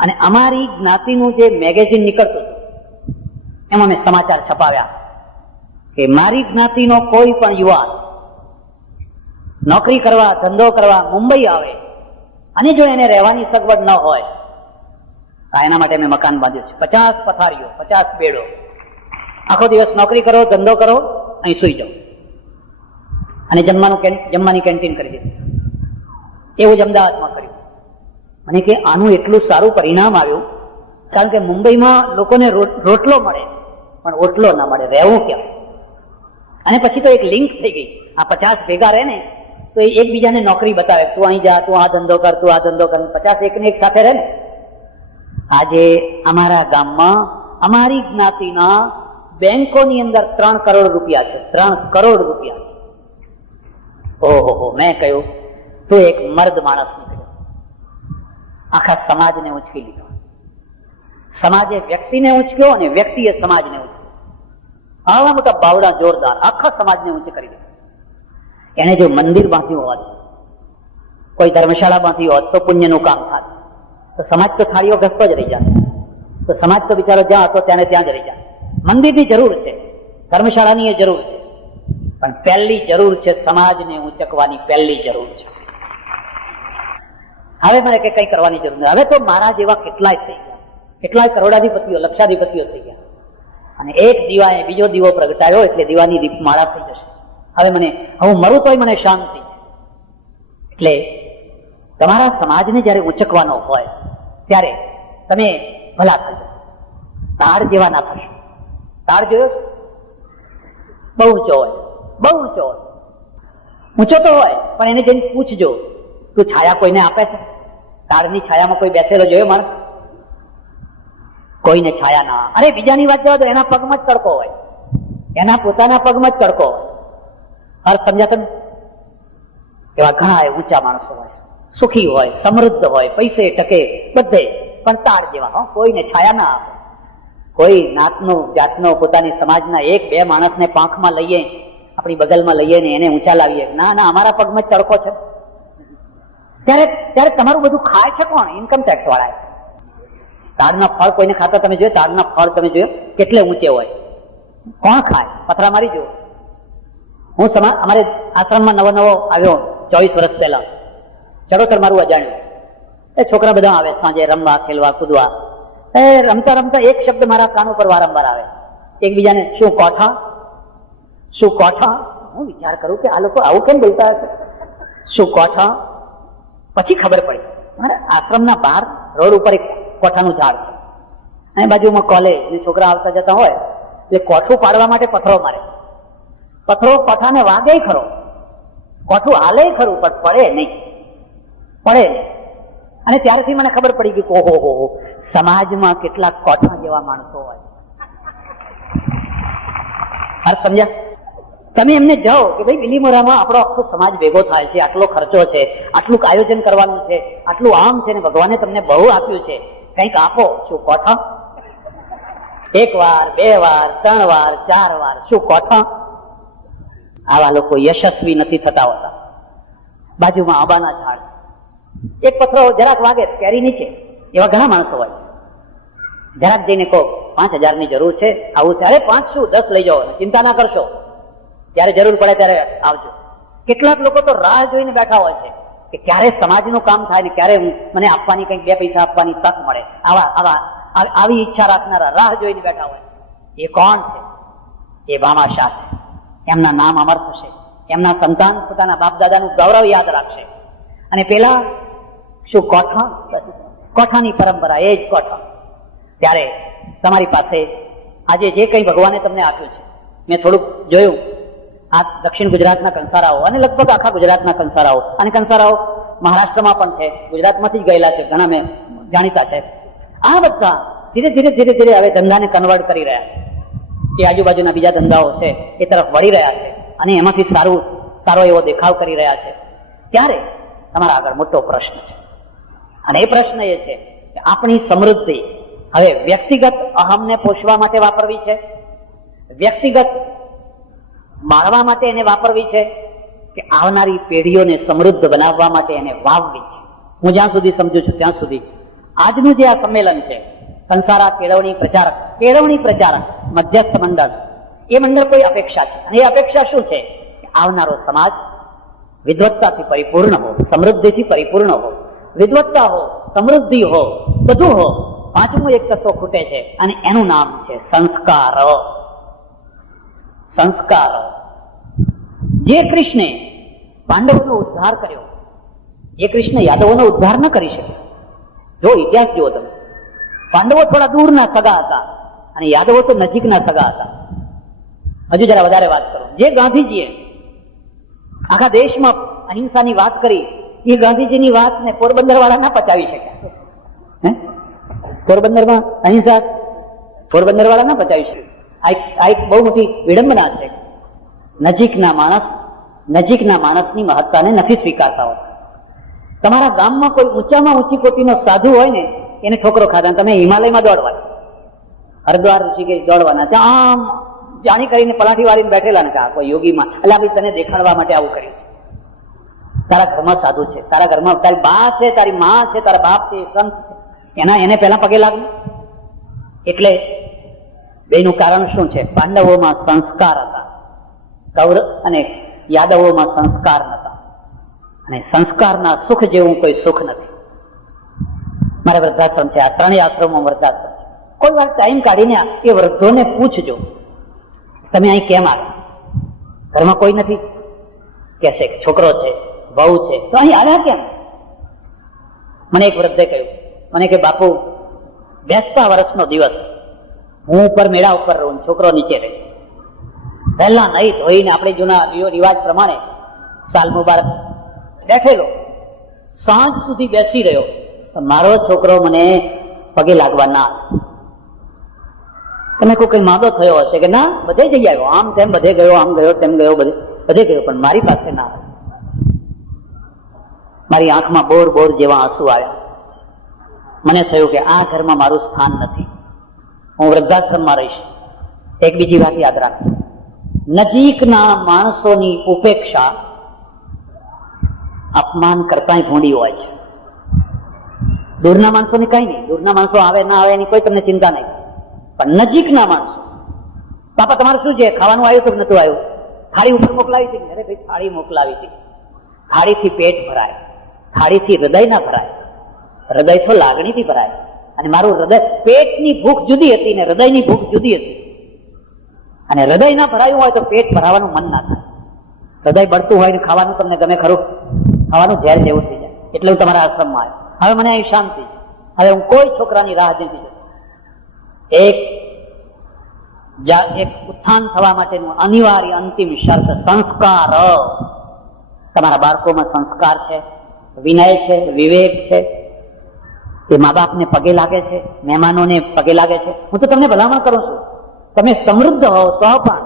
અને અમારી જ્ઞાતિનું જે મેગેઝિન નીકળતું હતું એમાં મેં સમાચાર છપાવ્યા કે મારી જ્ઞાતિનો કોઈ પણ યુવાન નોકરી કરવા, ધંધો કરવા મુંબઈ આવે અને જો એને રહેવાની સગવડ ન હોય તો એના માટે મેં મકાન બાંધ્યું છે. 50 પથારીઓ, 50 બેડો, આખો દિવસ નોકરી કરો, ધંધો કરો, અહીં સુઈ જાઓ, અને જમવાની કેન્ટીન કરી દીધી. એવું જ અમદાવાદમાં કર્યું. મને કે આનું એટલું સારું પરિણામ આવ્યું, કારણ કે મુંબઈમાં લોકોને રોટલો મળે પણ ઓટલો ના મળે, રહેવું ક્યાં. અને પછી તો એક લિંક થઈ ગઈ, આ 50 ભેગા રહે ને તો એ એકબીજાને નોકરી બતાવે, તું અહીં જા, તું આ ધંધો કર, તું આ ધંધો કર, 50 એકને એક સાથે રહે ને. આજે અમારા ગામમાં અમારી જ્ઞાતિના બેંકોની અંદર 3 કરોડ રૂપિયા છે, 3 કરોડ રૂપિયા છે. ઓહો, મેં કહ્યું તું એક મર્દ માણસ નીકળ્યો, આખા સમાજને ઉંચકી લીધો. સમાજે વ્યક્તિને ઉંચક્યો અને વ્યક્તિએ સમાજને ઉંચક્યો. આવા મોટા બાવડા જોરદાર આખા સમાજને ઊંચે કરી દીધો. એને જો મંદિર બાંધ્યું હોત, કોઈ ધર્મશાળા બાંધી હોત તો પુણ્યનું કામ થાત, તો સમાજ તો થાળીઓ ઘસતો જ રહી જાય, તો સમાજ તો બિચારો જ્યાં હતો ત્યાં જ રહી જાય. મંદિરની જરૂર છે, ધર્મશાળાની એ જરૂર છે, પણ પહેલી જરૂર છે સમાજને ઊંચકવાની, પહેલી જરૂર છે. હવે મને કઈ કરવાની જરૂર નથી. હવે તો મારા જેવા કેટલાય થઈ ગયા, કેટલાય કરોડાધિપતિઓ, લક્ષાધિપતિઓ થઈ ગયા, અને એક દીવાએ બીજો દીવો પ્રગટાયો એટલે દીવાની દીપમાળા થઈ જશે. હવે હું મરું તોય મને શાંતિ છે. એટલે તમારા સમાજને જ્યારે ઉંચકવાનો હોય ત્યારે તમે ભલા થજો, તાડ જેવા ના થશો. તાડ જોયો છે? બહુ ઊંચો હોય, બહુ ઊંચો હોય. ઊંચો તો હોય પણ એને જઈને પૂછજો, તું છાયા કોઈને આપે છે? તાડની છાયામાં કોઈ બેસેલો જોયો માણસ? કોઈને છાયા ના. અરે બીજાની વાત જવા દો, એના પગમાં જ તડકો હોય, એના પોતાના પગમાં જ તડકો હોય. અર્થ સમજ્યા તમે? એવા ઘણા ઊંચા માણસો હોય, સુખી હોય, સમૃદ્ધ હોય, પૈસે ટકે બધે, પણ તાડ જેવા. કોઈને છાયા ના આપે. કોઈ નાતનો જાતનો પોતાની સમાજના એક બે માણસને પાંખમાં લઈએ, આપણી બગલમાં લઈએ ને એને ઊંચા લાવીએ, ના ના અમારા પગમાં જ તડકો છે. ત્યારે તમારું બધું ખાય છે કોણ? ઇન્કમ ટેક્સ વાળા. તાડના ફળ કોઈને ખાતા તમે જોયો? તાડના ફળ તમે જોયો કેટલે ઊંચે હોય? કોણ ખાય? પથરા મારી જુઓ. હું અમારે આશ્રમમાં નવો નવો આવ્યો 24 વર્ષ પહેલા, ચડોતર મારું અજાણ્યું. એ છોકરા બધા આવે સાંજે રમવા, ખેલવા, કૂદવા. એ રમતા રમતા એક શબ્દ મારા કાન ઉપર વારંવાર આવે, એકબીજાને શું કોઠા, શું કોઠા. હું વિચાર કરું કે આ લોકો આવું કેમ બોલતા હશે, શું કોઠા. પછી ખબર પડી મારે આશ્રમના બહાર રોડ ઉપર એક કોઠાનું ઝાડ છે, અને બાજુમાં કોલેજ ને છોકરા આવતા જતા હોય એટલે કોઠું પાડવા માટે પથ્થરો મારે. પથ્થરો કોઠાને વાગે ખરો, કોઠું હાલે ખરું, પણ પડે નહીં, પડે નહીં. અને ત્યારથી મને ખબર પડી ગઈ કે ઓહો, સમાજમાં કેટલાક કોઠા જેવા માણસો હોય. અર્થ સમજ્યા? તમે એમને જાઓ કે ભાઈ બિલીમોરામાં આપણો આખો સમાજ ભેગો થાય છે, આટલો ખર્ચો છે, આટલું આયોજન કરવાનું છે, આટલું આમ છે ને ભગવાને તમને બહુ આપ્યું છે, કંઈક આપો. શું કોઠા? 1 વાર 2 વાર 3 વાર 4 વાર, શું કોઠા? આવા લોકો યશસ્વી નથી થતા હોતા. બાજુમાં આંબાના ઝાડ, એક પથ્થરો જરાક વાગે કેરી નીચે, એવા ઘણા માણસો હોય. જરાક જઈને કહો 5000 ની જરૂર છે, આવું છે. અરે 5 શું 10 લઈ જાઓ, ચિંતા ના કરશો, ત્યારે જરૂર પડે ત્યારે આવજો. કેટલાક લોકો તો રાહ જોઈને બેઠા હોય છે કે ક્યારે સમાજનું કામ થાય ને ક્યારે મને આપવાની કંઈક 2 પૈસા આપવાની તક મળે. આવી ઈચ્છા રાખનારા રાહ જોઈને બેઠા હોય. એ કોણ છે? એ ભામાશાહ છે. એમના નામ અમર થશે, એમના સંતાન પોતાના બાપ દાદાનું ગૌરવ યાદ રાખશે. અને પેલા શું કોઠા, કોઠાની પરંપરા, એ જ કોઠા. ત્યારે તમારી પાસે આજે જે કંઈ ભગવાને તમને આપ્યું છે, મેં થોડુંક જોયું, આ દક્ષિણ ગુજરાતના કંસારાઓ અને લગભગ આખા ગુજરાતના કંસારાઓ, અને કંસારાઓ મહારાષ્ટ્રમાં પણ છે, ગુજરાતમાંથી જ ગયેલા છે, ઘણા મેં જાણીતા છે. આ બધા ધીરે ધીરે ધીરે ધીરે હવે ધંધાને કન્વર્ટ કરી રહ્યા છે, જે આજુબાજુના બીજા ધંધાઓ છે એ તરફ વળી રહ્યા છે, અને એમાંથી સારો એવો દેખાવ કરી રહ્યા છે. ત્યારે તમારા આગળ મોટો પ્રશ્ન છે, અને એ પ્રશ્ન એ છે કે આપણી સમૃદ્ધિ હવે વ્યક્તિગત અહમને પોષવા માટે વાપરવી છે, વ્યક્તિગત માણવા માટે એને વાપરવી છે, કે આવનારી પેઢીઓને સમૃદ્ધ બનાવવા માટે એને વાવવી છે. હું જ્યાં સુધી સમજુ છું ત્યાં સુધી આજનું જે આ સંમેલન છે, કંસારા કેળવણી પ્રચારક મધ્યસ્થ મંડળ, એ મંડળ કોઈ અપેક્ષા છે, અને એ અપેક્ષા શું છે? કે આવનારો સમાજ વિદ્વત્તાથી પરિપૂર્ણ હો, સમૃદ્ધિથી પરિપૂર્ણ હો. વિદ્વત્તા હો, સમૃદ્ધિ હો, બધું હો. 5મું એક તત્વ ખૂટે છે, અને એનું નામ છે સંસ્કાર. સંસ્કાર. જે કૃષ્ણે પાંડવોનો ઉદ્ધાર કર્યો, એ કૃષ્ણ યાદવોનો ઉદ્ધાર ન કરી શકે. જો ઇતિહાસ જુઓ તમે, પાંડવો થોડા દૂરના સગા હતા અને યાદવો તો નજીકના સગા હતા. હજુ જરા વધારે વાત કરો, જે ગાંધીજીએ આખા દેશમાં અહિંસાની વાત કરી, એ ગાંધીજીની વાતને પોરબંદર વાળા ના પચાવી શક્યા. પોરબંદરમાં અહિંસા પોરબંદર વાળા ના પચાવી શકે. આ એક બહુ મોટી વિડંબના છે. નજીકના માણસની મહત્તાને નથી સ્વીકારતા હોતા. તમારા ગામમાં કોઈ ઊંચામાં ઊંચી કોટીનો સાધુ હોય ને, એને ઠોકરો ખાધા, તમે હિમાલયમાં દોડવાના, હરિદ્વાર ઋષિકેશ દોડવાના, ત્યાં આમ જાણી કરીને પલાઠી વાળીને બેઠેલા ને કા કોઈ યોગીમાં, એટલે ભાઈ તને દેખાડવા માટે આવું કર્યું. તારા ઘરમાં સાધુ છે, તારા ઘરમાં તારી બા છે, તારી મા છે, તારા બાપ છે, સંત છે, એને પહેલા પગે લાગે. એટલે બેનું કારણ શું છે? પાંડવોમાં સંસ્કાર હતા, કૌરવ અને યાદવોમાં સંસ્કાર નતા. અને સંસ્કારના સુખ જેવું કોઈ સુખ નથી. મારે વૃદ્ધાશ્રમ છે, આ 3 આશ્રમો વૃદ્ધાશ્રમ છે. કોઈ વાર ટાઈમ કાઢીને એ વૃદ્ધોને પૂછજો, તમે અહીં કેમ આવ્યા? ઘરમાં કોઈ નથી? કહેશે છોકરો છે, બહુ છે, તો અહીં આવ્યા કેમ? મને એક વૃદ્ધે કહ્યું, મને કે બાપુ, બેસતા વર્ષનો દિવસ, હું ઉપર મેળા ઉપર રહું, છોકરો નીચે રહે. પહેલા નહીં ધોઈને આપણે જૂના રિવાજ પ્રમાણે સાલ મુબારક બેઠેલો, સાંજ સુધી બેસી રહ્યો, તો મારો છોકરો મને પગે લાગવા ના. તમે કોઈ કઈ માદો થયો હશે કે ના, બધે જઈ આવ્યો, આમ તેમ બધે ગયો, આમ ગયો તેમ ગયો, બધે ગયો, પણ મારી પાસે ના આવ્યો. મારી આંખમાં બોર બોર જેવા આંસુ આવ્યા. મને થયું કે આ ઘરમાં મારું સ્થાન નથી, હું વૃદ્ધાશ્રમમાં રહીશ. એક બીજી વાત યાદ રાખ, નજીકના માણસોની ઉપેક્ષા અપમાન કરતા ભૂંડી હોય છે. દૂરના માણસોને કઈ નહીં, દૂરના માણસો આવે ના આવે એની કોઈ તમને ચિંતા નહીં, પણ નજીકના માણસો, પાપા તમારે શું છે, ખાવાનું આવ્યું કે નતું આવ્યું, થાળી ઉપર મોકલાવી હતી? અરે ભાઈ, થાળી મોકલાવી હતી. થાળીથી પેટ ભરાય, થાળીથી હૃદય ના ભરાય. હૃદય તો લાગણીથી ભરાય, અને મારું હૃદય, પેટની ભૂખ જુદી હતી ને હૃદયની ભૂખ જુદી હતી. અને હૃદય ના ભરાયું હોય તો પેટ ભરાવાનું મન ના થાય. હૃદય બળતું હોય ને ખાવાનું તમને ગમે ખરું? ખાવાનું ઝેર જેવું થઈ જાય. એટલે હું તમારા આશ્રમમાં આવ્યો. હવે મને અહીં શાંતિ, હવે હું કોઈ છોકરાની રાહ નથી જોતો. એક ઉત્થાન થવા માટેનું અનિવાર્ય અંતિમ શરત સંસ્કાર. તમારા બાળકોમાં સંસ્કાર છે, વિનય છે, વિવેક છે, એ મા બાપને પગે લાગે છે, મહેમાનોને પગે લાગે છે. હું તો તમને ભલામણ કરું છું, તમે સમૃદ્ધ હો તો પણ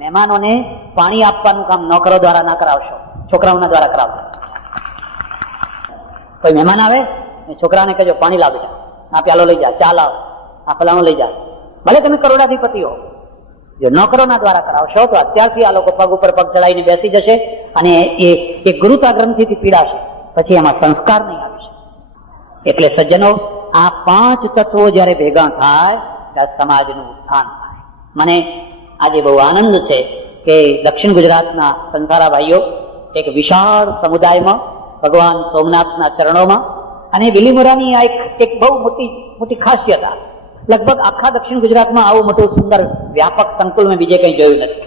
મહેમાનોને પાણી આપવાનું કામ નોકરો દ્વારા ના કરાવશો, છોકરાઓના દ્વારા કરાવશો. કોઈ મહેમાન આવે છોકરાને કહેજો પાણી લાવ બેટા, આ પ્યાલો લઈ જા, ચા લાવ, આ ફલાણું લઈ જા. ભલે તમે કરોડાધિપતિ હો, જો નોકરોના દ્વારા કરાવશો તો અત્યારથી આ લોકો પગ ઉપર પગ ચડાવીને બેસી જશે અને એ ગુરુતાગ્રંથિથી પીડાશે, પછી એમાં સંસ્કાર નહીં આવી શકે. એટલે સજ્જનો, આ 5 તત્વો જયારે ભેગા થાય ત્યારે સમાજનું ઉત્થાન થાય. મને આજે બહુ આનંદ છે કે દક્ષિણ ગુજરાતના સંસારા ભાઈઓ એક વિશાળ સમુદાયમાં ભગવાન સોમનાથના ચરણોમાં, અને બિલીમોરાની આ એક બહુ મોટી ખાસિયત, લગભગ આખા દક્ષિણ ગુજરાતમાં આવું મોટું સુંદર વ્યાપક સંકુલ મેં બીજે કંઈ જોયું નથી.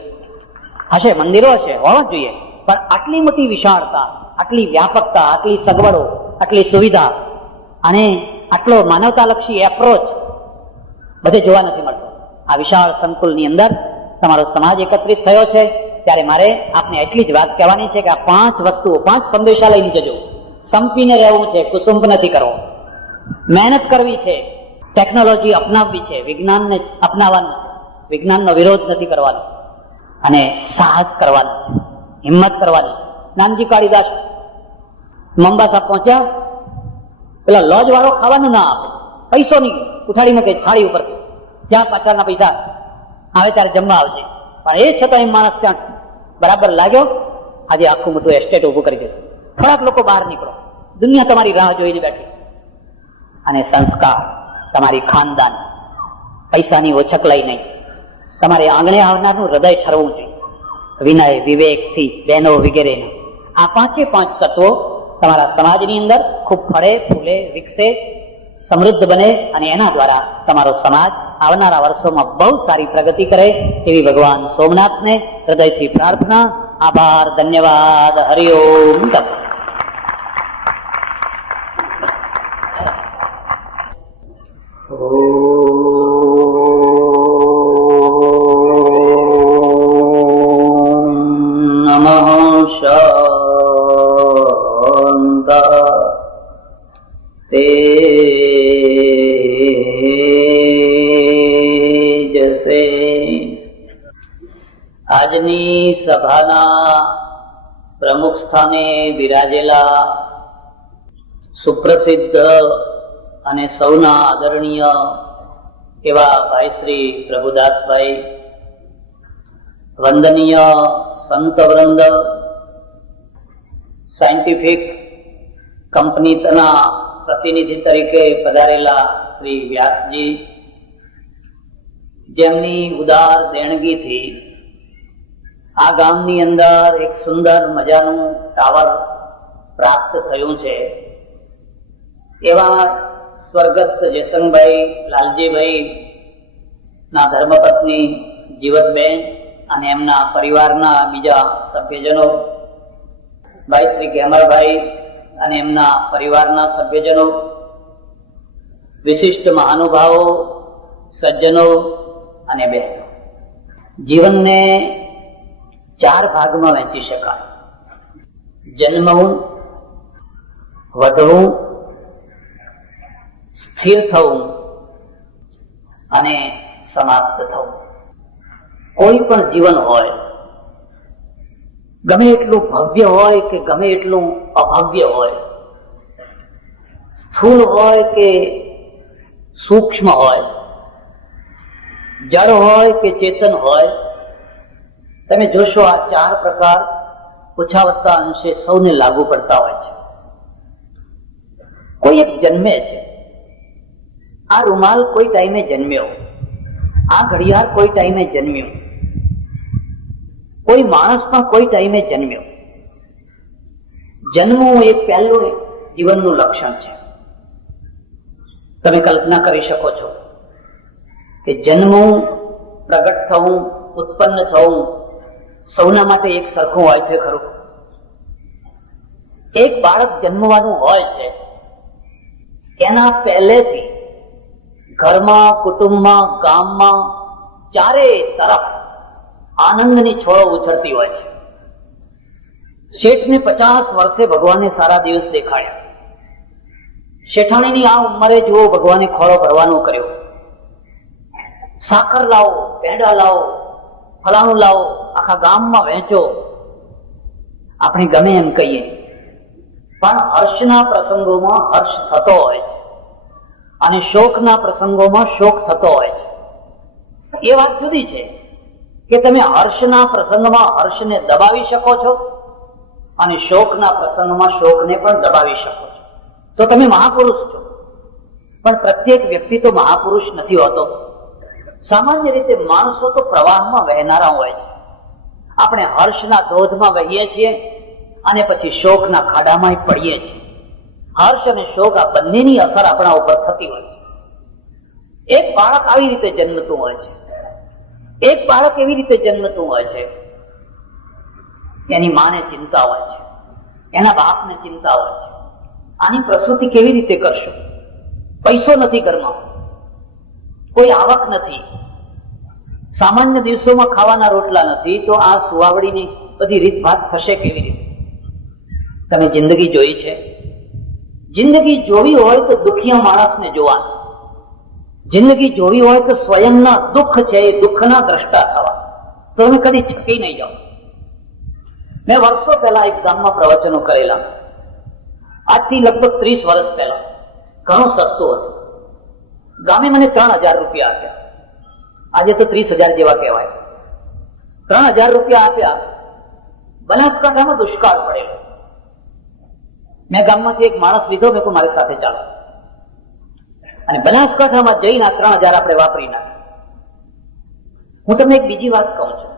હશે, મંદિરો હશે, હોવા જોઈએ, પણ આટલી મોટી વિશાળતા, આટલી વ્યાપકતા, આટલી સગવડો, આટલી સુવિધા અને આટલો માનવતાલક્ષી એપ્રોચ બધે જોવા નથી મળતો. આ વિશાળ સંકુલની અંદર તમારો સમાજ એકત્રિત થયો છે, ત્યારે મારે આપને એટલી જ વાત કહેવાની છે કે આ 5 વસ્તુઓ, 5 સંદેશા લઈને જજો. સંપીને રહેવું છે, કુસુંબ નથી કરવો, મહેનત કરવી છે, ટેકનોલોજી અપનાવવી છે, વિજ્ઞાનને અપનાવવાનું છે, વિજ્ઞાનનો વિરોધ નથી કરવાનો, અને સાહસ કરવાનું છે, હિંમત કરવાની. નાનજી કાળીદાસ મોમ્બાસા પહોંચ્યા, પેલા લોજ વાળો ખાવાનું ના આપે, પૈસો નહીં, ઉઠાડી મૂકે થાળી ઉપર, જ્યાં પાછળના પૈસા આવે ત્યારે જમવા આવજે. પણ એ છતાં એ માણસ ત્યાં બરાબર લાગ્યો, આજે આખું મોટું એસ્ટેટ ઉભું કરી દીધું. થોડાક લોકો બહાર નીકળો, દુનિયા તમારી રાહ જોઈને બેઠી. અને સંસ્કાર, તમારી ખાનદાન, પૈસાની ઓછકલાઈ નહીં, તમારે આંગણે આવનારનું હૃદય ઠરવું જોઈએ, વિનય વિવેકથી, બહેનો વગેરેને. આ 5 તત્વો તમારા સમાજની અંદર ખૂબ ફળે, ફૂલે, વિકસે, સમૃદ્ધ બને, અને એના દ્વારા તમારો સમાજ આવનારા વર્ષોમાં બહુ સારી પ્રગતિ કરે એવી ભગવાન સોમનાથને હૃદયથી પ્રાર્થના. આભાર, ધન્યવાદ, હરિઓમ તપ. આજની સભાના પ્રમુખ સ્થાને બિરાજેલા સુપ્રસિદ્ધ અને સૌના આદરણીય એવા ભાઈ શ્રી પ્રભુદાસભાઈ, વંદનીય સંતવૃંદ, સાયન્ટિફિક કંપનીના પ્રતિનિધિ તરીકે પધારેલા શ્રી વ્યાસજી, જેમની ઉદાર દેણગીથી આ ગામની અંદર એક સુંદર મજાનું ટાવર પ્રાપ્ત થયું છે, એવા સ્વર્ગસ્થ જયસંગભાઈ, લાલજીભાઈ ના ધર્મપત્ની જીવતબેન અને એમના પરિવારના બીજા સભ્યજનો, ભાઈ શ્રી ગેમરભાઈ, અને એમના પરિવારના સભ્યજનો, વિશિષ્ટ મહાનુભાવો, સજ્જનો અને બહેનો, જીવનને 4 ભાગમાં વહેંચી શકાય: જન્મવું, વધવું, સ્થિર થવું અને સમાપ્ત થવું. કોઈ પણ જીવન હોય, ગમે એટલું ભવ્ય હોય કે ગમે એટલું અભવ્ય હોય, સ્થૂળ હોય કે સૂક્ષ્મ હોય, જળ હોય કે ચેતન હોય, તમે જોશો આ 4 પ્રકાર ઓછા વત્તા અંશે સૌને લાગુ પડતા હોય છે. કોઈ એક જન્મે છે, આ રૂમાલ કોઈ ટાઈમે જન્મ્યો, આ ઘડિયાળ કોઈ ટાઈમે જન્મ્યું, કોઈ માણસ પણ કોઈ ટાઈમે જન્મ્યો. જન્મવું એ પહેલું જીવનનું લક્ષણ છે. તમે કલ્પના કરી શકો છો કે જન્મવું, પ્રગટ થવું, ઉત્પન્ન થવું સૌના માટે એક સરખું હોય છે ખરું? એક બાળક જન્મવાનું હોય છે, એના પહેલેથી ઘરમાં, કુટુંબમાં, ગામમાં ચારે તરફ આનંદની છોડો ઉછળતી હોય છે. શેઠને 50 વર્ષે ભગવાને સારા દિવસ દેખાડ્યા. શેઠાણીની આ ઉંમરે જુઓ ભગવાને ખોળો ભરવાનો કર્યો. સાકર લાવો, પેંડા લાવો, ફલાણું લાવો, આખા ગામમાં વહેંચો. આપણે ગમે એમ કહીએ, પણ હર્ષના પ્રસંગોમાં હર્ષ થતો હોય છે અને શોકના પ્રસંગોમાં શોક થતો હોય છે. એ વાત જુદી છે કે તમે હર્ષના પ્રસંગમાં હર્ષને દબાવી શકો છો અને શોકના પ્રસંગમાં શોકને પણ દબાવી શકો છો. તો તમે મહાપુરુષ છો. પણ પ્રત્યેક વ્યક્તિ તો મહાપુરુષ નથી હોતો. સામાન્ય રીતે માણસો તો પ્રવાહમાં વહેનારા હોય છે. આપણે હર્ષના ધોધમાં વહીએ છીએ અને પછી શોકના ખાડામાં પડીએ છીએ. હર્ષ અને શોક આ બંનેની અસર આપણા ઉપર થતી હોય છે. એક બાળક આવી રીતે જન્મતું હોય છે. એક બાળક એવી રીતે જન્મતું હોય છે, એની માને ચિંતા હોય છે, એના બાપને ચિંતા હોય છે. આની પ્રસૂતિ કેવી રીતે કરશો? પૈસો નથી ઘરમાં, કોઈ આવક નથી, સામાન્ય દિવસોમાં ખાવાના રોટલા નથી, તો આ સુવાવડીની બધી રીતભાત થશે કેવી રીતે? તમે જિંદગી જોઈ છે? જિંદગી જોવી હોય તો દુખિયા માણસને જોવાનું. જિંદગી જોવી હોય તો સ્વયંના દુઃખ છે એ દુઃખના દ્રષ્ટા થવા. તો તમે કદી છકી નહીં જાઓ. મેં વર્ષો પહેલા એક ગામમાં પ્રવચનો કરેલા, આજથી લગભગ 30 વર્ષ પહેલા. ઘણું સસ્તું હતું. ગામે મને 3000 રૂપિયા આપ્યા. આજે તો 30,000 જેવા કહેવાય. 3000 રૂપિયા આપ્યા. બનાસકાંઠામાં દુષ્કાળ પડેલો. મેં ગામમાંથી એક માણસ લીધો, મેં કહ્યું મારી સાથે ચાલો. અને બનાસકાંઠામાં જઈને આ 3000 આપણે વાપરી નાખ્યા. હું તમને એક બીજી વાત કહું છું,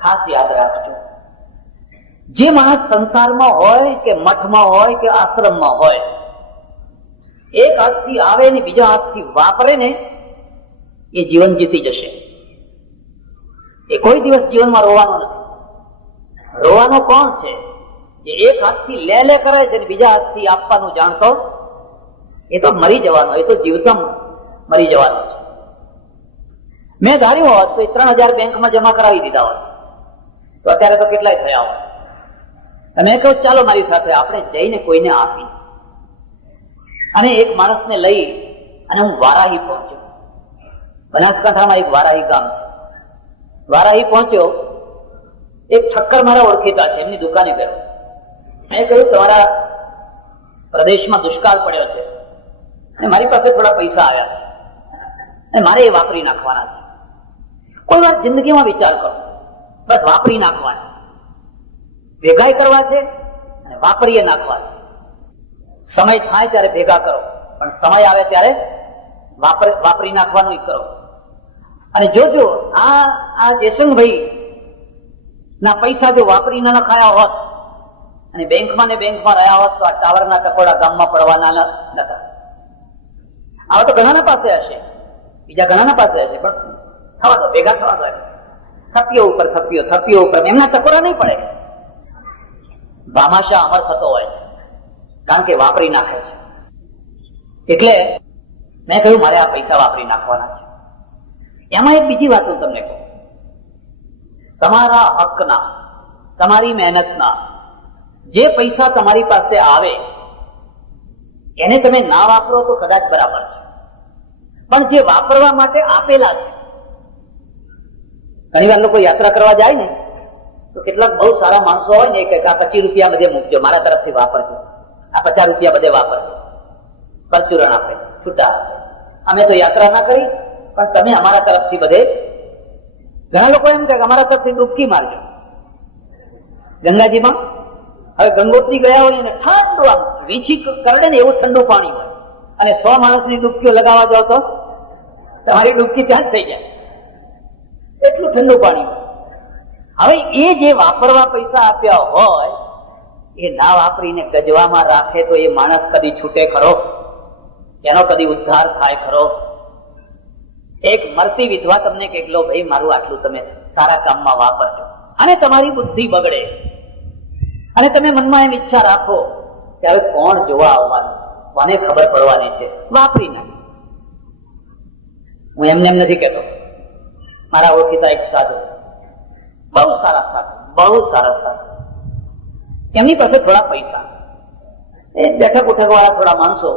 ખાસ યાદ રાખજો. જે માણસ સંસારમાં હોય કે મઠમાં હોય કે આશ્રમમાં હોય, એક હાથથી આવે ને બીજા હાથથી વાપરે ને, એ જીવન જીતી જશે. એ કોઈ દિવસ જીવનમાં રોવાનો નથી. રોવાનો કોણ છે? જે એક હાથથી લે કરે છે ને બીજા હાથથી આપવાનું જાણતો, એ તો મરી જવાનો, એ તો જીવતમ મરી જવાનો છે. મેં ધાર્યું હોત તો 3000 બેંકમાં જમા કરાવી દીધા હોત તો અત્યારે તો કેટલાય થયા હોત. મેં કહ્યું ચાલો મારી સાથે, આપણે જઈને કોઈને આપી. અને એક માણસને લઈ અને હું વારાહી પહોંચ્યો. બનાસકાંઠામાં એક વારાહી ગામ છે. વારાહી પહોંચ્યો, એક ઠક્કર મારા ઓળખીતા છે, એમની દુકાને ગયો. મેં કહ્યું તમારા પ્રદેશમાં દુષ્કાળ પડ્યો છે અને મારી પાસે થોડા પૈસા આવ્યા છે અને મારે એ વાપરી નાખવાના છે. કોઈ વાર જિંદગીમાં વિચાર કરો, બસ વાપરી નાખવાના, ભેગાઈ કરવા છે અને વાપરીએ નાખવા છે. સમય થાય ત્યારે ભેગા કરો, પણ સમય આવે ત્યારે વાપરી નાખવાનું કરો. અને જોજો આ જયશંકભાઈ ના પૈસા જો વાપરી ના નખાયા હોત અને બેંકમાં ને બેંકમાં રહ્યા હોત તો આ ટાવરના ટકોડા ગામમાં પડવાના નતા. આવા તો ઘણાના પાસે હશે, બીજા ઘણાના પાસે હશે, પણ થવા તો ભેગા થવા દો. થપ્પીઓ ઉપર થપ્પીઓ ઉપર, એમના ટકોરા નહીં પડે. ભામાશા અમર થતો હોય છે. કારણ કે વાપરી નાખે છે. એટલે મેં કહ્યું મારે આ પૈસા વાપરી નાખવાના છે. એમાં એક બીજી વાત હું તમને કહું, તમારા હકના, તમારી મહેનતના જે પૈસા તમારી પાસે આવે એને તમે ના વાપરો તો કદાચ બરાબર છે, પણ જે વાપરવા માટે આપેલા છે, ઘણી વાર લોકો યાત્રા કરવા જાય ને તો કેટલાક બહુ સારા માણસો હોય ને કે આ 25 રૂપિયા બધે મૂકજો, મારા તરફથી વાપરજો, આ 50 રૂપિયા બધે વાપરજો, પરચુરણ આપે, છૂટા આપે. અમે તો યાત્રા ના કરી પણ તમે અમારા તરફથી બધે, ઘણા લોકો એમ કે અમારા તરફથી ડૂબકી મારજો ગંગાજીમાં. હવે ગંગોત્રી ગયા હોય ને ઠંડુ આમ વીછી કરડે ને એવું ઠંડુ પાણી હોય અને 100 માણસની ડૂબકીઓ લગાવવા જાવ તો તમારી ડૂબકી ત્યાં જ થઈ જાય, એટલું ઠંડુ પાણી હોય. હવે એ જે વાપરવા પૈસા આપ્યા હોય એ ના વાપરીને ગજવામાં રાખે તો એ માણસ કદી છૂટે ખરો? એનો કદી ઉદ્ધાર થાય ખરો? એક મરતી વિધવા તમને કે લો ભાઈ મારું આટલું તમે સારા કામમાં વાપરજો, અને તમારી બુદ્ધિ બગડે અને તમે મનમાં એમ ઈચ્છા રાખો ત્યારે કોણ જોવા આવવાનું, કોને ખબર પડવાની છે, વાપરી નાખે. હું એમને એમ નથી કહેતો, મારા ઓળખીતા એક સાધુ, બહુ સારા સાધુ, બહુ સારા સાધુ, એમની પાસે થોડા પૈસા, એ બેઠક ઉઠક વાળા થોડા માણસો,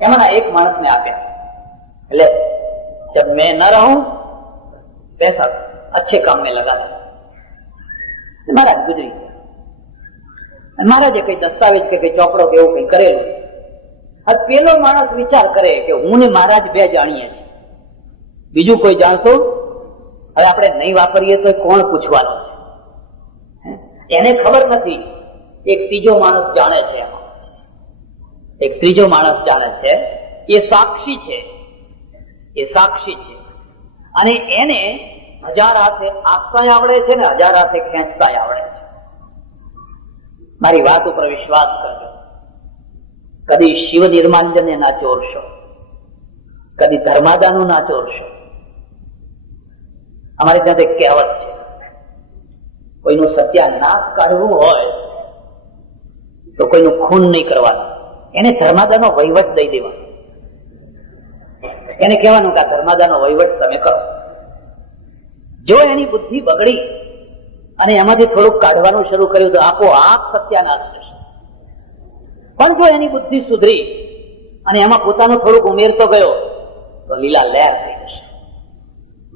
એમાંના એક માણસને આપ્યા. એટલે जब मैं न रहूं पैसा अच्छे काम में लगा दे. महाराज गुजरी ગયા. મહારાજે કઈ દસ્તાવેજ કે કઈ ચોપડો કે એવું કઈ કરેલું. હવે પેલો માણસ વિચાર કરે કે હું ને મહારાજ બે જાણીએ છીએ, બીજું કોઈ જાણતું? હવે આપણે નહીં વાપરીએ તો કોણ પૂછવાનું છે? એને ખબર નથી. એક ત્રીજો માણસ જાણે છે, એમાં એક ત્રીજો માણસ જાણે છે, એ સાક્ષી છે, એ સાક્ષી છે, અને એને 1000 હાથે આપતા આવડે છે ને 1000 હાથે ખેંચતા આવડે છે. મારી વાત ઉપર વિશ્વાસ કરજો. કદી શિવ નિર્માંજને ના ચોરશો, કદી ધર્માદાનું ના ચોરશો. અમારી ત્યાં એક કહેવત છે, કોઈનું સત્યાનાશ કાઢવું હોય તો કોઈનું ખૂન નહીં કરવાનું, એને ધર્માદાનો વહીવટ દઈ દેવાનો. એને કહેવાનું કે આ ધર્માદાનો વહીવટ તમે કરો. જો એની બુદ્ધિ બગડી અને એમાંથી થોડુંક કાઢવાનું શરૂ કર્યું તો આપોઆપ સત્યાનાશ થશે. પણ જો એની બુદ્ધિ સુધરી અને એમાં પોતાનું થોડુંક ઉમેરતો ગયો તો લીલા લહેર થઈ જશે,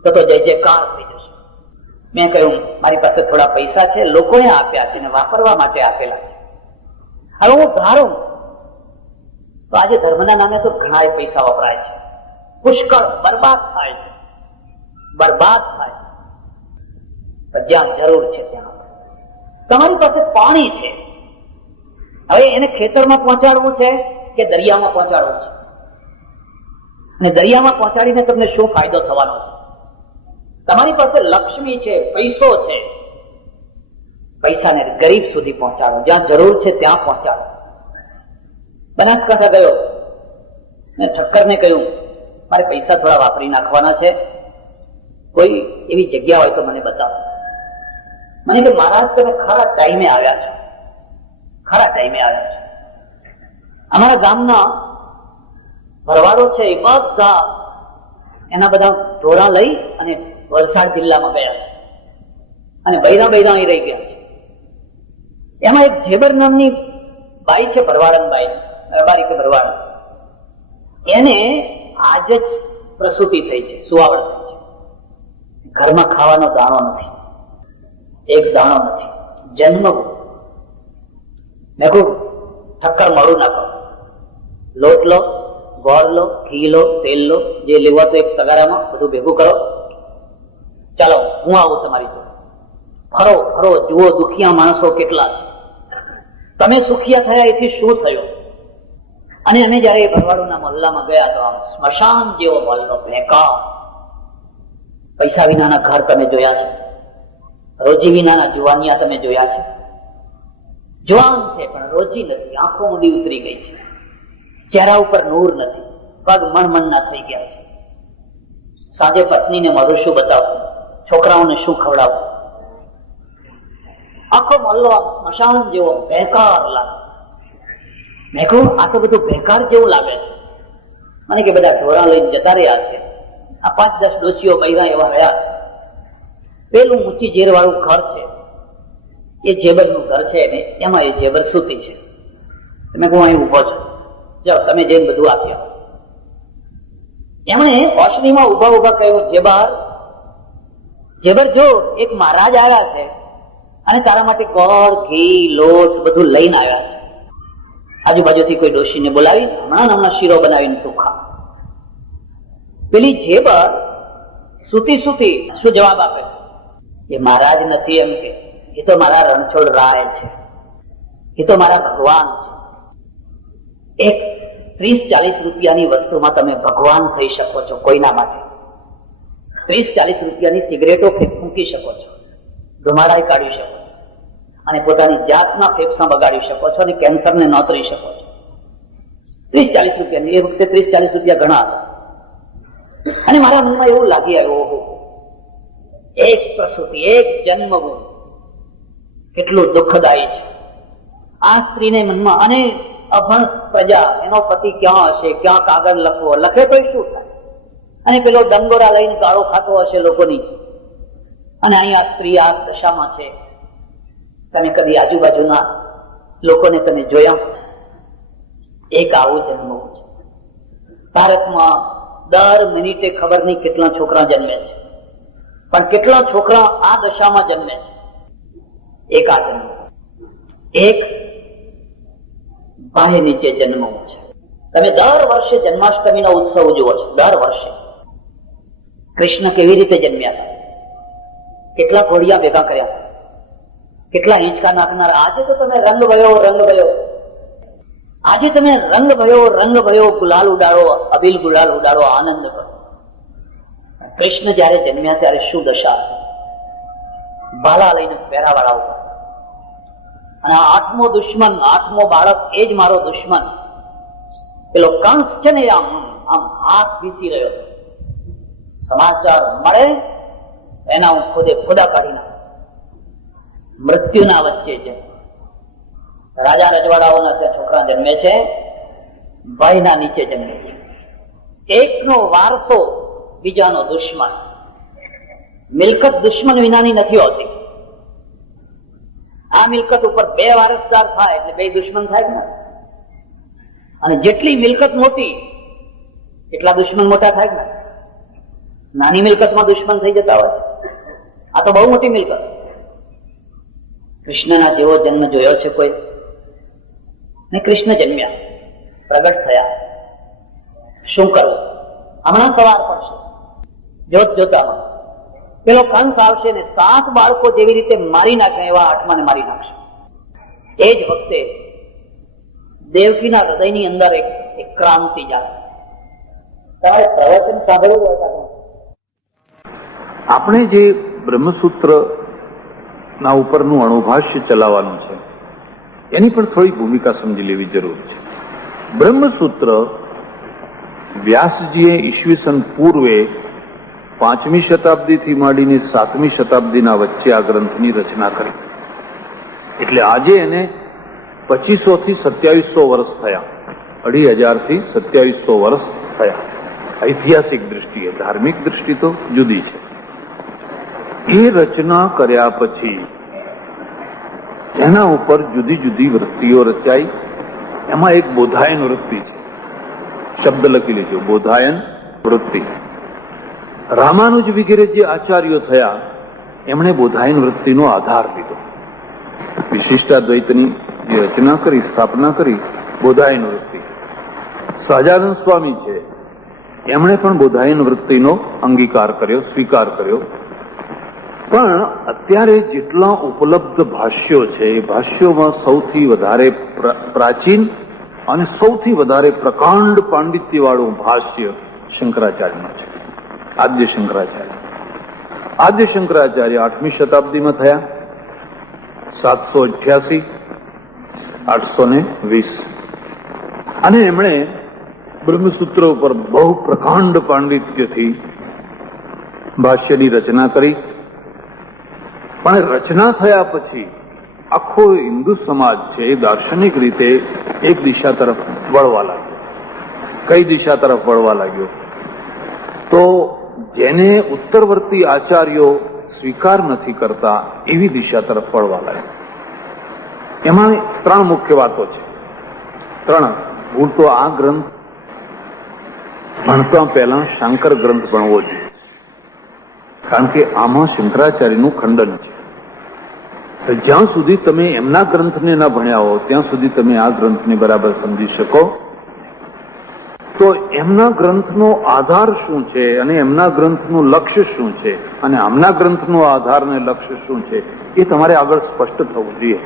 તો જય જયકાર થઈ જશે. મેં કહ્યું મારી પાસે થોડા પૈસા છે, લોકોએ આપ્યા છે ને વાપરવા માટે આપેલા છે. હવે હું ધારું તો આજે ધર્મના નામે તો ઘણા પૈસા વપરાય છે, પુષ્કળ બરબાદ થાય છે, બરબાદ થાય છે. જ્યાં જરૂર છે ત્યાં તમારી પાસે પાણી છે, હવે એને ખેતરમાં પહોંચાડવું છે કે દરિયામાં પહોંચાડવું છે? અને દરિયામાં પહોંચાડીને તમને શું ફાયદો થવાનો છે? તમારી પાસે લક્ષ્મી છે, પૈસો છે, પૈસાને ગરીબ સુધી પહોંચાડો, જ્યાં જરૂર છે ત્યાં પહોંચાડો. બનાસકાંઠા ગયો ને ઠક્કરને કહ્યું મારે પૈસા થોડા વાપરી નાખવાના છે, કોઈ એવી જગ્યા હોય તો મને બતાવો. મને કે મહારાજ તમે ખરા ટાઈમે આવ્યા છો, ખરા ટાઈમે આવ્યા છો. અમારા ગામના ભરવાડો છે એ બધા એના બધા ઢોરા લઈ અને વલસાડ જિલ્લામાં ગયા છે, અને બૈરા અહીં રહી ગયા છે. એમાં એક જેબર નામની બાઈ છે, ભરવાડન બાઈ, રબારી કે ભરવાડ, એને આજ જ પ્રસૂતિ થઈ છે, સુવાવડ થઈ છે. ઘરમાં ખાવાનો દાણો નથી, એક દાણો નથી, જન્મ. મેં કહું ઠક્કર મળું ના કરો, લોટ લો, ગોળ લો, ઘી લો, તેલ લો, જે લેવા તો એક તગારામાં બધું ભેગું કરો, ચાલો હું આવું તમારી જોડે. ફરો ફરો, જુઓ દુખિયા માણસો કેટલા છે, તમે સુખિયા થયા એથી શું થયું? અને અમે જયારે એ ભરવાડોના મહોલ્લામાં ગયા તો આમ સ્મશાન જેવો મહોલ્લો, ભેંકા. પૈસા વિનાના ઘર તમે જોયા છે, રોજી વિનાના જુવાનિયા તમે જોયા છે. જુવાન છે પણ રોજી નથી, આંખો ઊંડી ઉતરી ગઈ છે, ચહેરા ઉપર નૂર નથી, પગ મણમણના થઈ ગયા છે. સાંજે પત્નીને મારું શું બતાવવું, છોકરાઓને શું ખવડાવવું? આખો મહોલ્લો સ્મશાન જેવો ભેંકાર લાગે. મેં કહું આ તો બધું બેકાર જેવું લાગે છે. મને કે બધા ઢોરા લઈને જતા રહ્યા છે, આ 5-10 ડોશીઓ બૈરા એવા રહ્યા છે. પેલું ઊંચી ઝેર વાળું ઘર છે, એ જેબરનું ઘર છે ને એમાં એ જેબર સૂતી છે. તમે કહું અહીં ઉભો છો, જાઓ તમે જઈને બધું આપી આવો. એમણે ઓસનીમાં ઉભા ઉભા કહ્યું, જેબર જો એક મહારાજ આવ્યા છે અને તારા માટે ગોળ, ઘી, લોટ બધું લઈને આવ્યા છે. આજુબાજુથી કોઈ ડોશીને બોલાવી હમણાં શીરો બનાવીને તું ખા. પેલી જેબર સૂતી સૂતી શું જવાબ આપે છે? એ મહારાજ નથી, એમ કે એ તો મારા રણછોડ રાય છે, એ તો મારા ભગવાન છે. એક 30-40 રૂપિયાની વસ્તુમાં તમે ભગવાન થઈ શકો છો કોઈના માટે. 30-40 રૂપિયાની સિગરેટો ફૂંકી શકો છો, ધુમાડાઈ કાઢી શકો છો અને પોતાની જાતના ફેફસા બગાડી શકો છો અને કેન્સરને નોતરી શકો છો. 30-40 રૂપિયાની, એ વખતે 30-40 રૂપિયા ઘણા હતા. અને મારા મનમાં એવું લાગી આવ્યું, ઓહો, એક પ્રસૂતિ, એક જન્મવું કેટલું દુઃખદાયી છે આ સ્ત્રીને મનમાં. અને અભણ પ્રજા, એનો પતિ ક્યાં હશે, ક્યાં કાગળ લખવો, લખે તો શું થાય? અને પેલો ડંગોરા લઈને ગાળો ખાતો હશે લોકોની. અને અહીંયા સ્ત્રી આ દશામાં છે. તમે કદી આજુબાજુના લોકોને તમે જોયા? એક આવું જન્મવું છે. ભારતમાં દર મિનિટે ખબર નહીં કેટલા છોકરા જન્મે છે, પણ કેટલા છોકરા આ દશામાં જન્મે છે. એક આ જન્મ, એક બાહ્ય નીચે જન્મવું છે. તમે દર વર્ષે જન્માષ્ટમીનો ઉત્સવ ઉજવો છો. દર વર્ષે કૃષ્ણ કેવી રીતે જન્મ્યા હતા, કેટલા ઘોડિયા ભેગા કર્યા હતા, કેટલા હિંચકા નાખનારા. આજે તો તમે રંગ ભયો, આજે તમે રંગ ભયો, ગુલાલ ઉડાડો, અબીલ ગુલાલ ઉડાડો, આનંદ કરો. કૃષ્ણ જયારે જન્મ્યા ત્યારે શું દશા હતી? બાલા લઈને પહેરાવાળા ઉપર. અને આ 8મો દુશ્મન, 8મો બાળક, એ જ મારો દુશ્મન પેલો કંસ છે ને, આમ હાથ વીસી રહ્યો. સમાચાર મળે એના હું ખોદા કાઢી નાખું. મૃત્યુના વચ્ચે છે. રાજા રજવાડાઓના ત્યાં છોકરા જન્મે છે, ભાઈના નીચે જન્મે છે. એકનો વારસો બીજાનો દુશ્મન. મિલકત દુશ્મન વિનાની નથી હોતી. આ મિલકત ઉપર 2 વારસદાર થાય એટલે 2 દુશ્મન થાય ને. અને જેટલી મિલકત મોટી એટલા દુશ્મન મોટા થાય ને. નાની મિલકતમાં દુશ્મન થઈ જતા હોય. આ તો બહુ મોટી મિલકત. કૃષ્ણના જેવો જન્મ જોયો છે કોઈ? ને કૃષ્ણ જન્મ્યા, પ્રગટ થયા. શું કરવું? હમણાં સવાર પડશે, જોતામાં પેલો કંસ આવશે ને 7 બાળકો જેવી રીતે મારી નાખે એવા 8માને મારી નાખશે. એ જ વખતે દેવકીના હૃદયની અંદર એક ક્રાંતિ જાય. તમારે પ્રવચન સાંભળવું હોય. આપણે જે બ્રહ્મસૂત્ર ના ઉપરનું અણુભાષ્ય ચલાવવાનું છે એની પણ થોડી ભૂમિકા સમજી લેવી જરૂર છે. બ્રહ્મસૂત્ર વ્યાસજીએ ઈસવીસન પૂર્વે 5મી શતાબ્દીથી માંડીને 7મી શતાબ્દીના વચ્ચે આ ગ્રંથની રચના કરી. એટલે આજે એને 2500 થી 2700 વર્ષ થયા. 2500 થી 2700 વર્ષ થયા. ઐતિહાસિક દ્રષ્ટિએ, ધાર્મિક દ્રષ્ટિ તો જુદી છે. એ રચના કર્યા પછી એના ઉપર જુદી જુદી વૃત્તિઓ રચાઈ. એમાં એક બોધાયન વૃત્તિ છે. શબ્દ લખી લેજો, બોધાયન વૃત્તિ. રામાનુજ વગેરે જે આચાર્યો થયા એમણે બોધાયન વૃત્તિનો આધાર લીધો. વિશિષ્ટાદ્વૈતની જે રચના કરી, સ્થાપના કરી, બોધાયન વૃત્તિ. સહજાનંદ સ્વામી છે એમણે પણ બોધાયન વૃત્તિનો અંગીકાર કર્યો, સ્વીકાર કર્યો. પણ અત્યારે જેટલા ઉપલબ્ધ ભાષ્યો છે એ ભાષ્યોમાં સૌથી વધારે પ્રાચીન અને સૌથી વધારે પ્રકાંડ પાંડિત્ય વાળું ભાષ્ય શંકરાચાર્યનું છે. આદ્ય શંકરાચાર્ય. આદ્ય શંકરાચાર્ય 8મી શતાબ્દીમાં થયા, 788, 820. અને એમણે બ્રહ્મસૂત્ર ઉપર બહુ પ્રકાંડ પાંડિત્યથી ભાષ્યની રચના કરી. પણ રચના થયા પછી આખો હિન્દુ સમાજ છે એ દાર્શનિક રીતે એક દિશા તરફ વળવા લાગ્યો. કઈ દિશા તરફ વળવા લાગ્યો? તો જેને ઉત્તરવર્તી આચાર્યો સ્વીકાર નથી કરતા એવી દિશા તરફ વળવા લાગ્યો. એમાં 3 મુખ્ય વાતો છે. 3 હું તો આ ગ્રંથ ભણતા પહેલા શાંકર ગ્રંથ ભણવો જોઈએ, કારણ કે આમાં શંકરાચાર્યનું ખંડન છે. જ્યાં સુધી તમે એમના ગ્રંથને ન ભણ્યા હો ત્યાં સુધી તમે આ ગ્રંથને બરાબર સમજી શકો. તો એમના ગ્રંથનો આધાર શું છે અને એમના ગ્રંથનું લક્ષ્ય શું છે અને આમના ગ્રંથનો આધાર અને લક્ષ્ય શું છે એ તમારે આગળ સ્પષ્ટ થવું જોઈએ.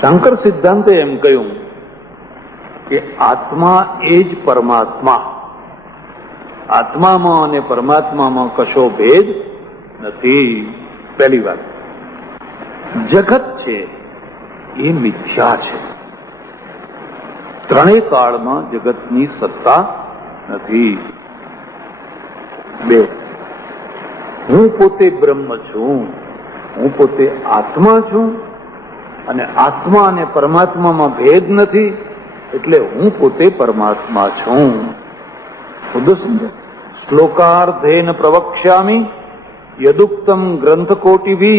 શાંકર સિદ્ધાંતે એમ કહ્યું કે આત્મા એ જ પરમાત્મા, આત્મામાં અને પરમાત્મામાં કશો ભેદ નથી. પહેલી વાત. જગત છે એ મિથ્યા છે, ત્રણેય કાળમાં જગતની સત્તા નથી. 2 હું પોતે બ્રહ્મ છું, હું પોતે આત્મા છું અને આત્મા અને પરમાત્મામાં ભેદ નથી, એટલે હું પોતે પરમાત્મા છું. બધું સમજો. શ્લોકાર્ધેન પ્રવક્ષ્યામિ યદુક્તમ ગ્રંથકોટિભિ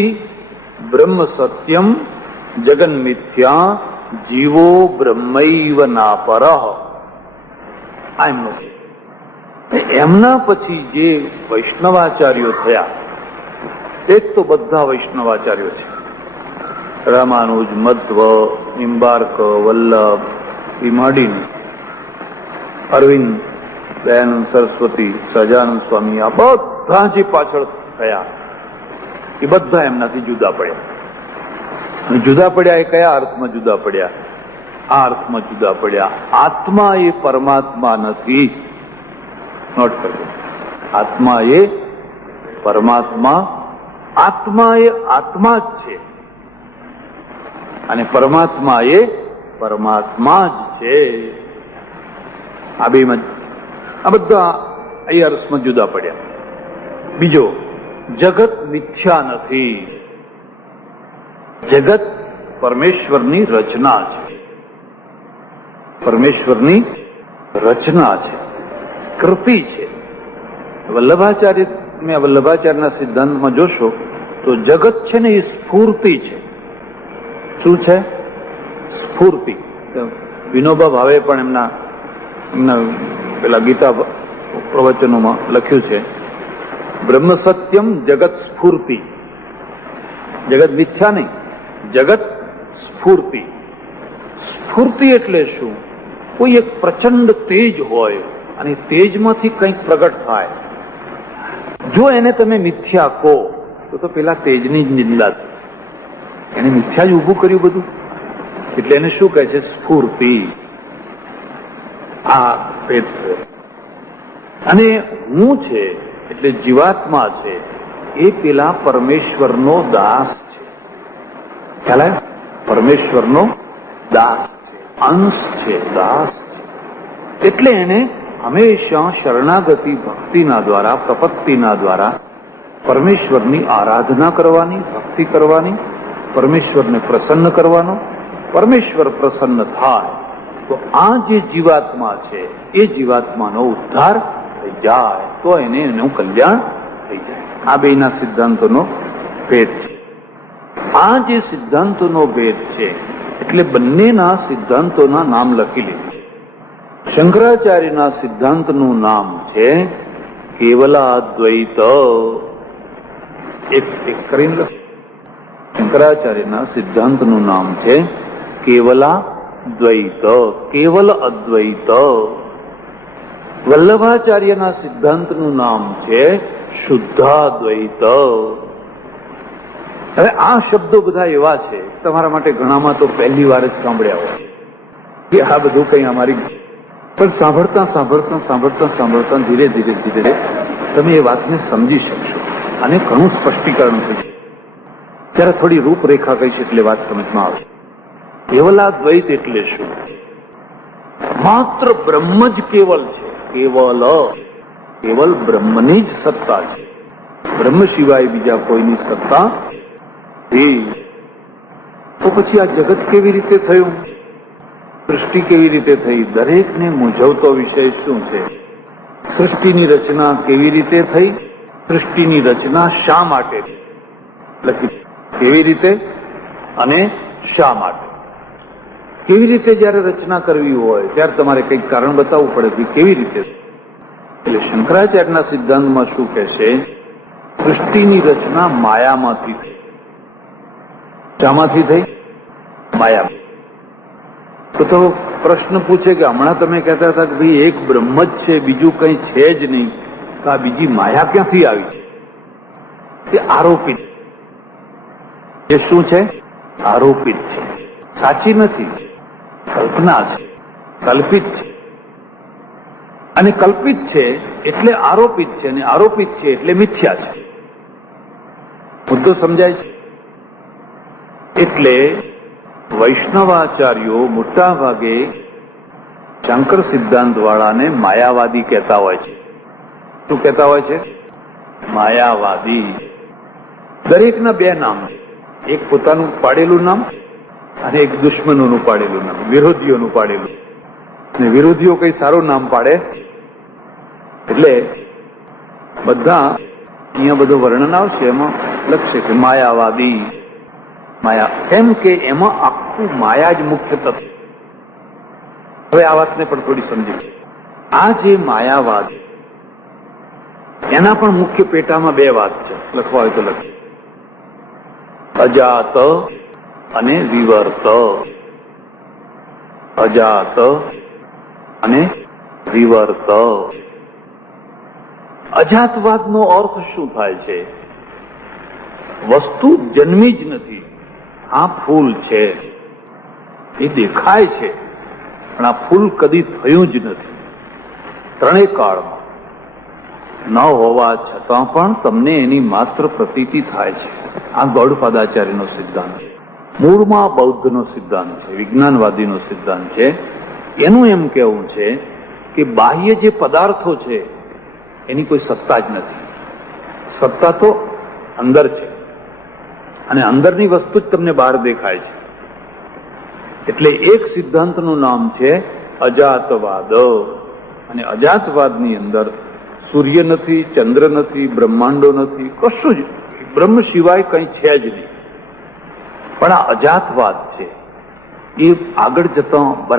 બ્રહ્મ સત્યમ જગન મિથ્યા જીવો બ્રહ્મૈવ નાપરઃ. આ એમનું છે. એમના પછી જે વૈષ્ણવાચાર્યો થયા, એક તો બધા વૈષ્ણવાચાર્યો છે, રામાનુજ, મધ્વ, નિંબાર્ક, વલ્લભ, માંડીને અરવિંદ, દયાનંદ સરસ્વતી, સહજાનંદ સ્વામી, આ બધા જે પાછળ થયા એ બધા એમનાથી જુદા પડ્યા. જુદા પડ્યા એ કયા અર્થમાં જુદા પડ્યા? આ અર્થમાં જુદા પડ્યા, આત્મા એ પરમાત્મા નથી. નોટ કરજો. આત્મા એ પરમાત્મા, આત્મા એ આત્મા જ છે અને પરમાત્મા એ પરમાત્મા જ છે. આ બેમાં આ બધા એ અર્થમાં જુદા પડ્યા. બીજો, જગત મિથ્યા નથી, જગત પરમેશ્વરની રચના છે, પરમેશ્વરની રચના છે, કૃતિ છે. વલ્લભાચાર્યના સિદ્ધાંતમાં જોશો તો જગત છે ને એ સ્ફૂર્તિ છે. શું છે? સ્ફૂર્તિ. વિનોબા ભાવે પણ એમના પેલા ગીતા પ્રવચનોમાં લખ્યું છે, બ્રહ્મ સત્યમ જગત સ્ફૂર્તિ. જગત મિથ્યા નહીં, જગત સ્ફૂર્તિ. સ્ફૂર્તિ એટલે શું? કોઈ એક પ્રચંડ તેજ હોય અને તેજમાંથી કંઈક પ્રગટ થાય. જો એને તમે મિથ્યા કહો તો પેલા તેજની જ નિંદા છે. એને મિથ્યા જ ઊભું કર્યું બધું, એટલે એને શું કહે છે? સ્ફૂર્તિ. આ ભેદ છે. અને હું છે એટલે જીવાત્મા છે એ પેલા પરમેશ્વરનો દાસ છે. ખ્યાલ આવ્યો? પરમેશ્વરનો દાસ છે, અંશ છે, દાસ છે. એટલે એને હંમેશા શરણાગતિ ભક્તિના દ્વારા, પ્રપત્તિના દ્વારા પરમેશ્વરની આરાધના કરવાની, ભક્તિ કરવાની, પરમેશ્વરને પ્રસન્ન કરવાનો. પરમેશ્વર પ્રસન્ન થાય તો આ જે જીવાત્મા છે એ જીવાત્માનો ઉદ્ધાર થઈ જાય, તો એનું કલ્યાણ થઈ જાય. આ બેના સિદ્ધાંતોનો ભેદ છે. આ જે સિદ્ધાંતોનો ભેદ છે એટલે બંનેના સિદ્ધાંતોના નામ લખી લીધું. શંકરાચાર્યના સિદ્ધાંતનું નામ છે કેવલાદ્વૈત. એક કરીને લખ. શંકરાચાર્યના સિદ્ધાંતનું નામ છે કેવલાદ્વૈત, કેવલ અદ્વૈત. વલ્લભાચાર્યના સિદ્ધાંતનું નામ છે શુદ્ધાદ્વૈત. હવે આ શબ્દો બધા એવા છે, તમારા માટે ઘણામાં તો પહેલી વાર જ સાંભળ્યા હોય કે આ બધું કઈ અમારી, પણ સાંભળતા સાંભળતા સાંભળતા સાંભળતા ધીરે ધીરે ધીરે તમે એ વાતને સમજી શકશો અને ઘણું સ્પષ્ટીકરણ થશે. ત્યારે થોડી રૂપરેખા કહીશ એટલે વાત સમજમાં આવશે. કેવલાદ્વૈત એટલે શું? માત્ર બ્રહ્મ જ કેવલ છે. કેવલ બ્રહ્મની જ સત્તા છે, બ્રહ્મ સિવાય બીજા કોઈની સત્તા નથી. તો પછી આ જગત કેવી રીતે થયું, સૃષ્ટિ કેવી રીતે થઈ? દરેકને મૂંઝવતો વિષય શું છે? સૃષ્ટિની રચના કેવી રીતે થઈ, સૃષ્ટિની રચના શા માટે લખી, કેવી રીતે અને શા માટે? કેવી રીતે જયારે રચના કરવી હોય ત્યારે તમારે કંઈક કારણ બતાવવું પડે કે કેવી રીતે. એટલે શંકરાચાર્યના સિદ્ધાંતમાં શું કહેશે? સૃષ્ટિની રચના માયામાંથી થઈ. શામાંથી થઈ? માયા. તો પ્રશ્ન પૂછે કે હમણાં તમે કહેતા હતા કે ભાઈ એક બ્રહ્મ જ છે, બીજું કંઈ છે જ નહીં, તો આ બીજી માયા ક્યાંથી આવી? તે આરોપિત. એ શું છે? આરોપિત છે, સાચી નથી, કલ્પના છે, કલ્પિત છે. અને કલ્પિત છે એટલે આરોપિત છે, અને આરોપિત છે એટલે મિથ્યા છે. મુદ્દો સમજાય છે? એટલે વૈષ્ણવાચાર્યો મોટા ભાગે શંકર સિદ્ધાંત વાળાને માયાવાદી કહેતા હોય છે. શું કહેતા હોય છે? માયાવાદી. દરેકના બે નામ છે, એક પોતાનું પાડેલું નામ અને એક દુશ્મનોનું પાડેલું નામ, વિરોધીઓનું પાડેલું. અને વિરોધીઓ કઈ સારું નામ પાડે એટલે બધા અહીંયા બધું વર્ણન આવશે, એમાં લખશે કે માયાવાદી. માયા કેમ કે એમાં આખું માયા જ મુખ્ય તત્વ. હવે આ વાતને પણ થોડી સમજી. આ જે માયાવાદ, એના પણ મુખ્ય પેટામાં બે વાત છે, લખવા હોય તો લખે. અજાત અને વિવર્ત. અજાત અને વિવર્ત. અજાતવાદનો અર્થ શું થાય છે? વસ્તુ જન્મી જ નથી. આ ફૂલ છે, એ દેખાય છે, પણ આ ફૂલ કદી થયું જ નથી. ત્રણેય કાળમાં ન હોવા છતાં પણ તમને એની માત્ર પ્રતીતિ થાય છે. આ ગૌડપાદાચાર્યનો સિદ્ધાંત છે. મૂળમાં બૌદ્ધનો સિદ્ધાંત છે, વિજ્ઞાનવાદીનો સિદ્ધાંત છે. એનું એમ કહેવું છે કે બાહ્ય જે પદાર્થો છે એની કોઈ સત્તા જ નથી. સત્તા તો અંદર છે, અને અંદરની વસ્તુ જ તમને બહાર દેખાય છે. એટલે એક સિદ્ધાંતનું નામ છે અજાતવાદ. અને અજાતવાદની અંદર સૂર્ય નથી, ચંદ્ર નથી, બ્રહ્માંડો નથી, કશું જ બ્રહ્મ સિવાય કંઈ છે જ નહીં. પણ આ અજાતવાદ છે એ આગળ જતા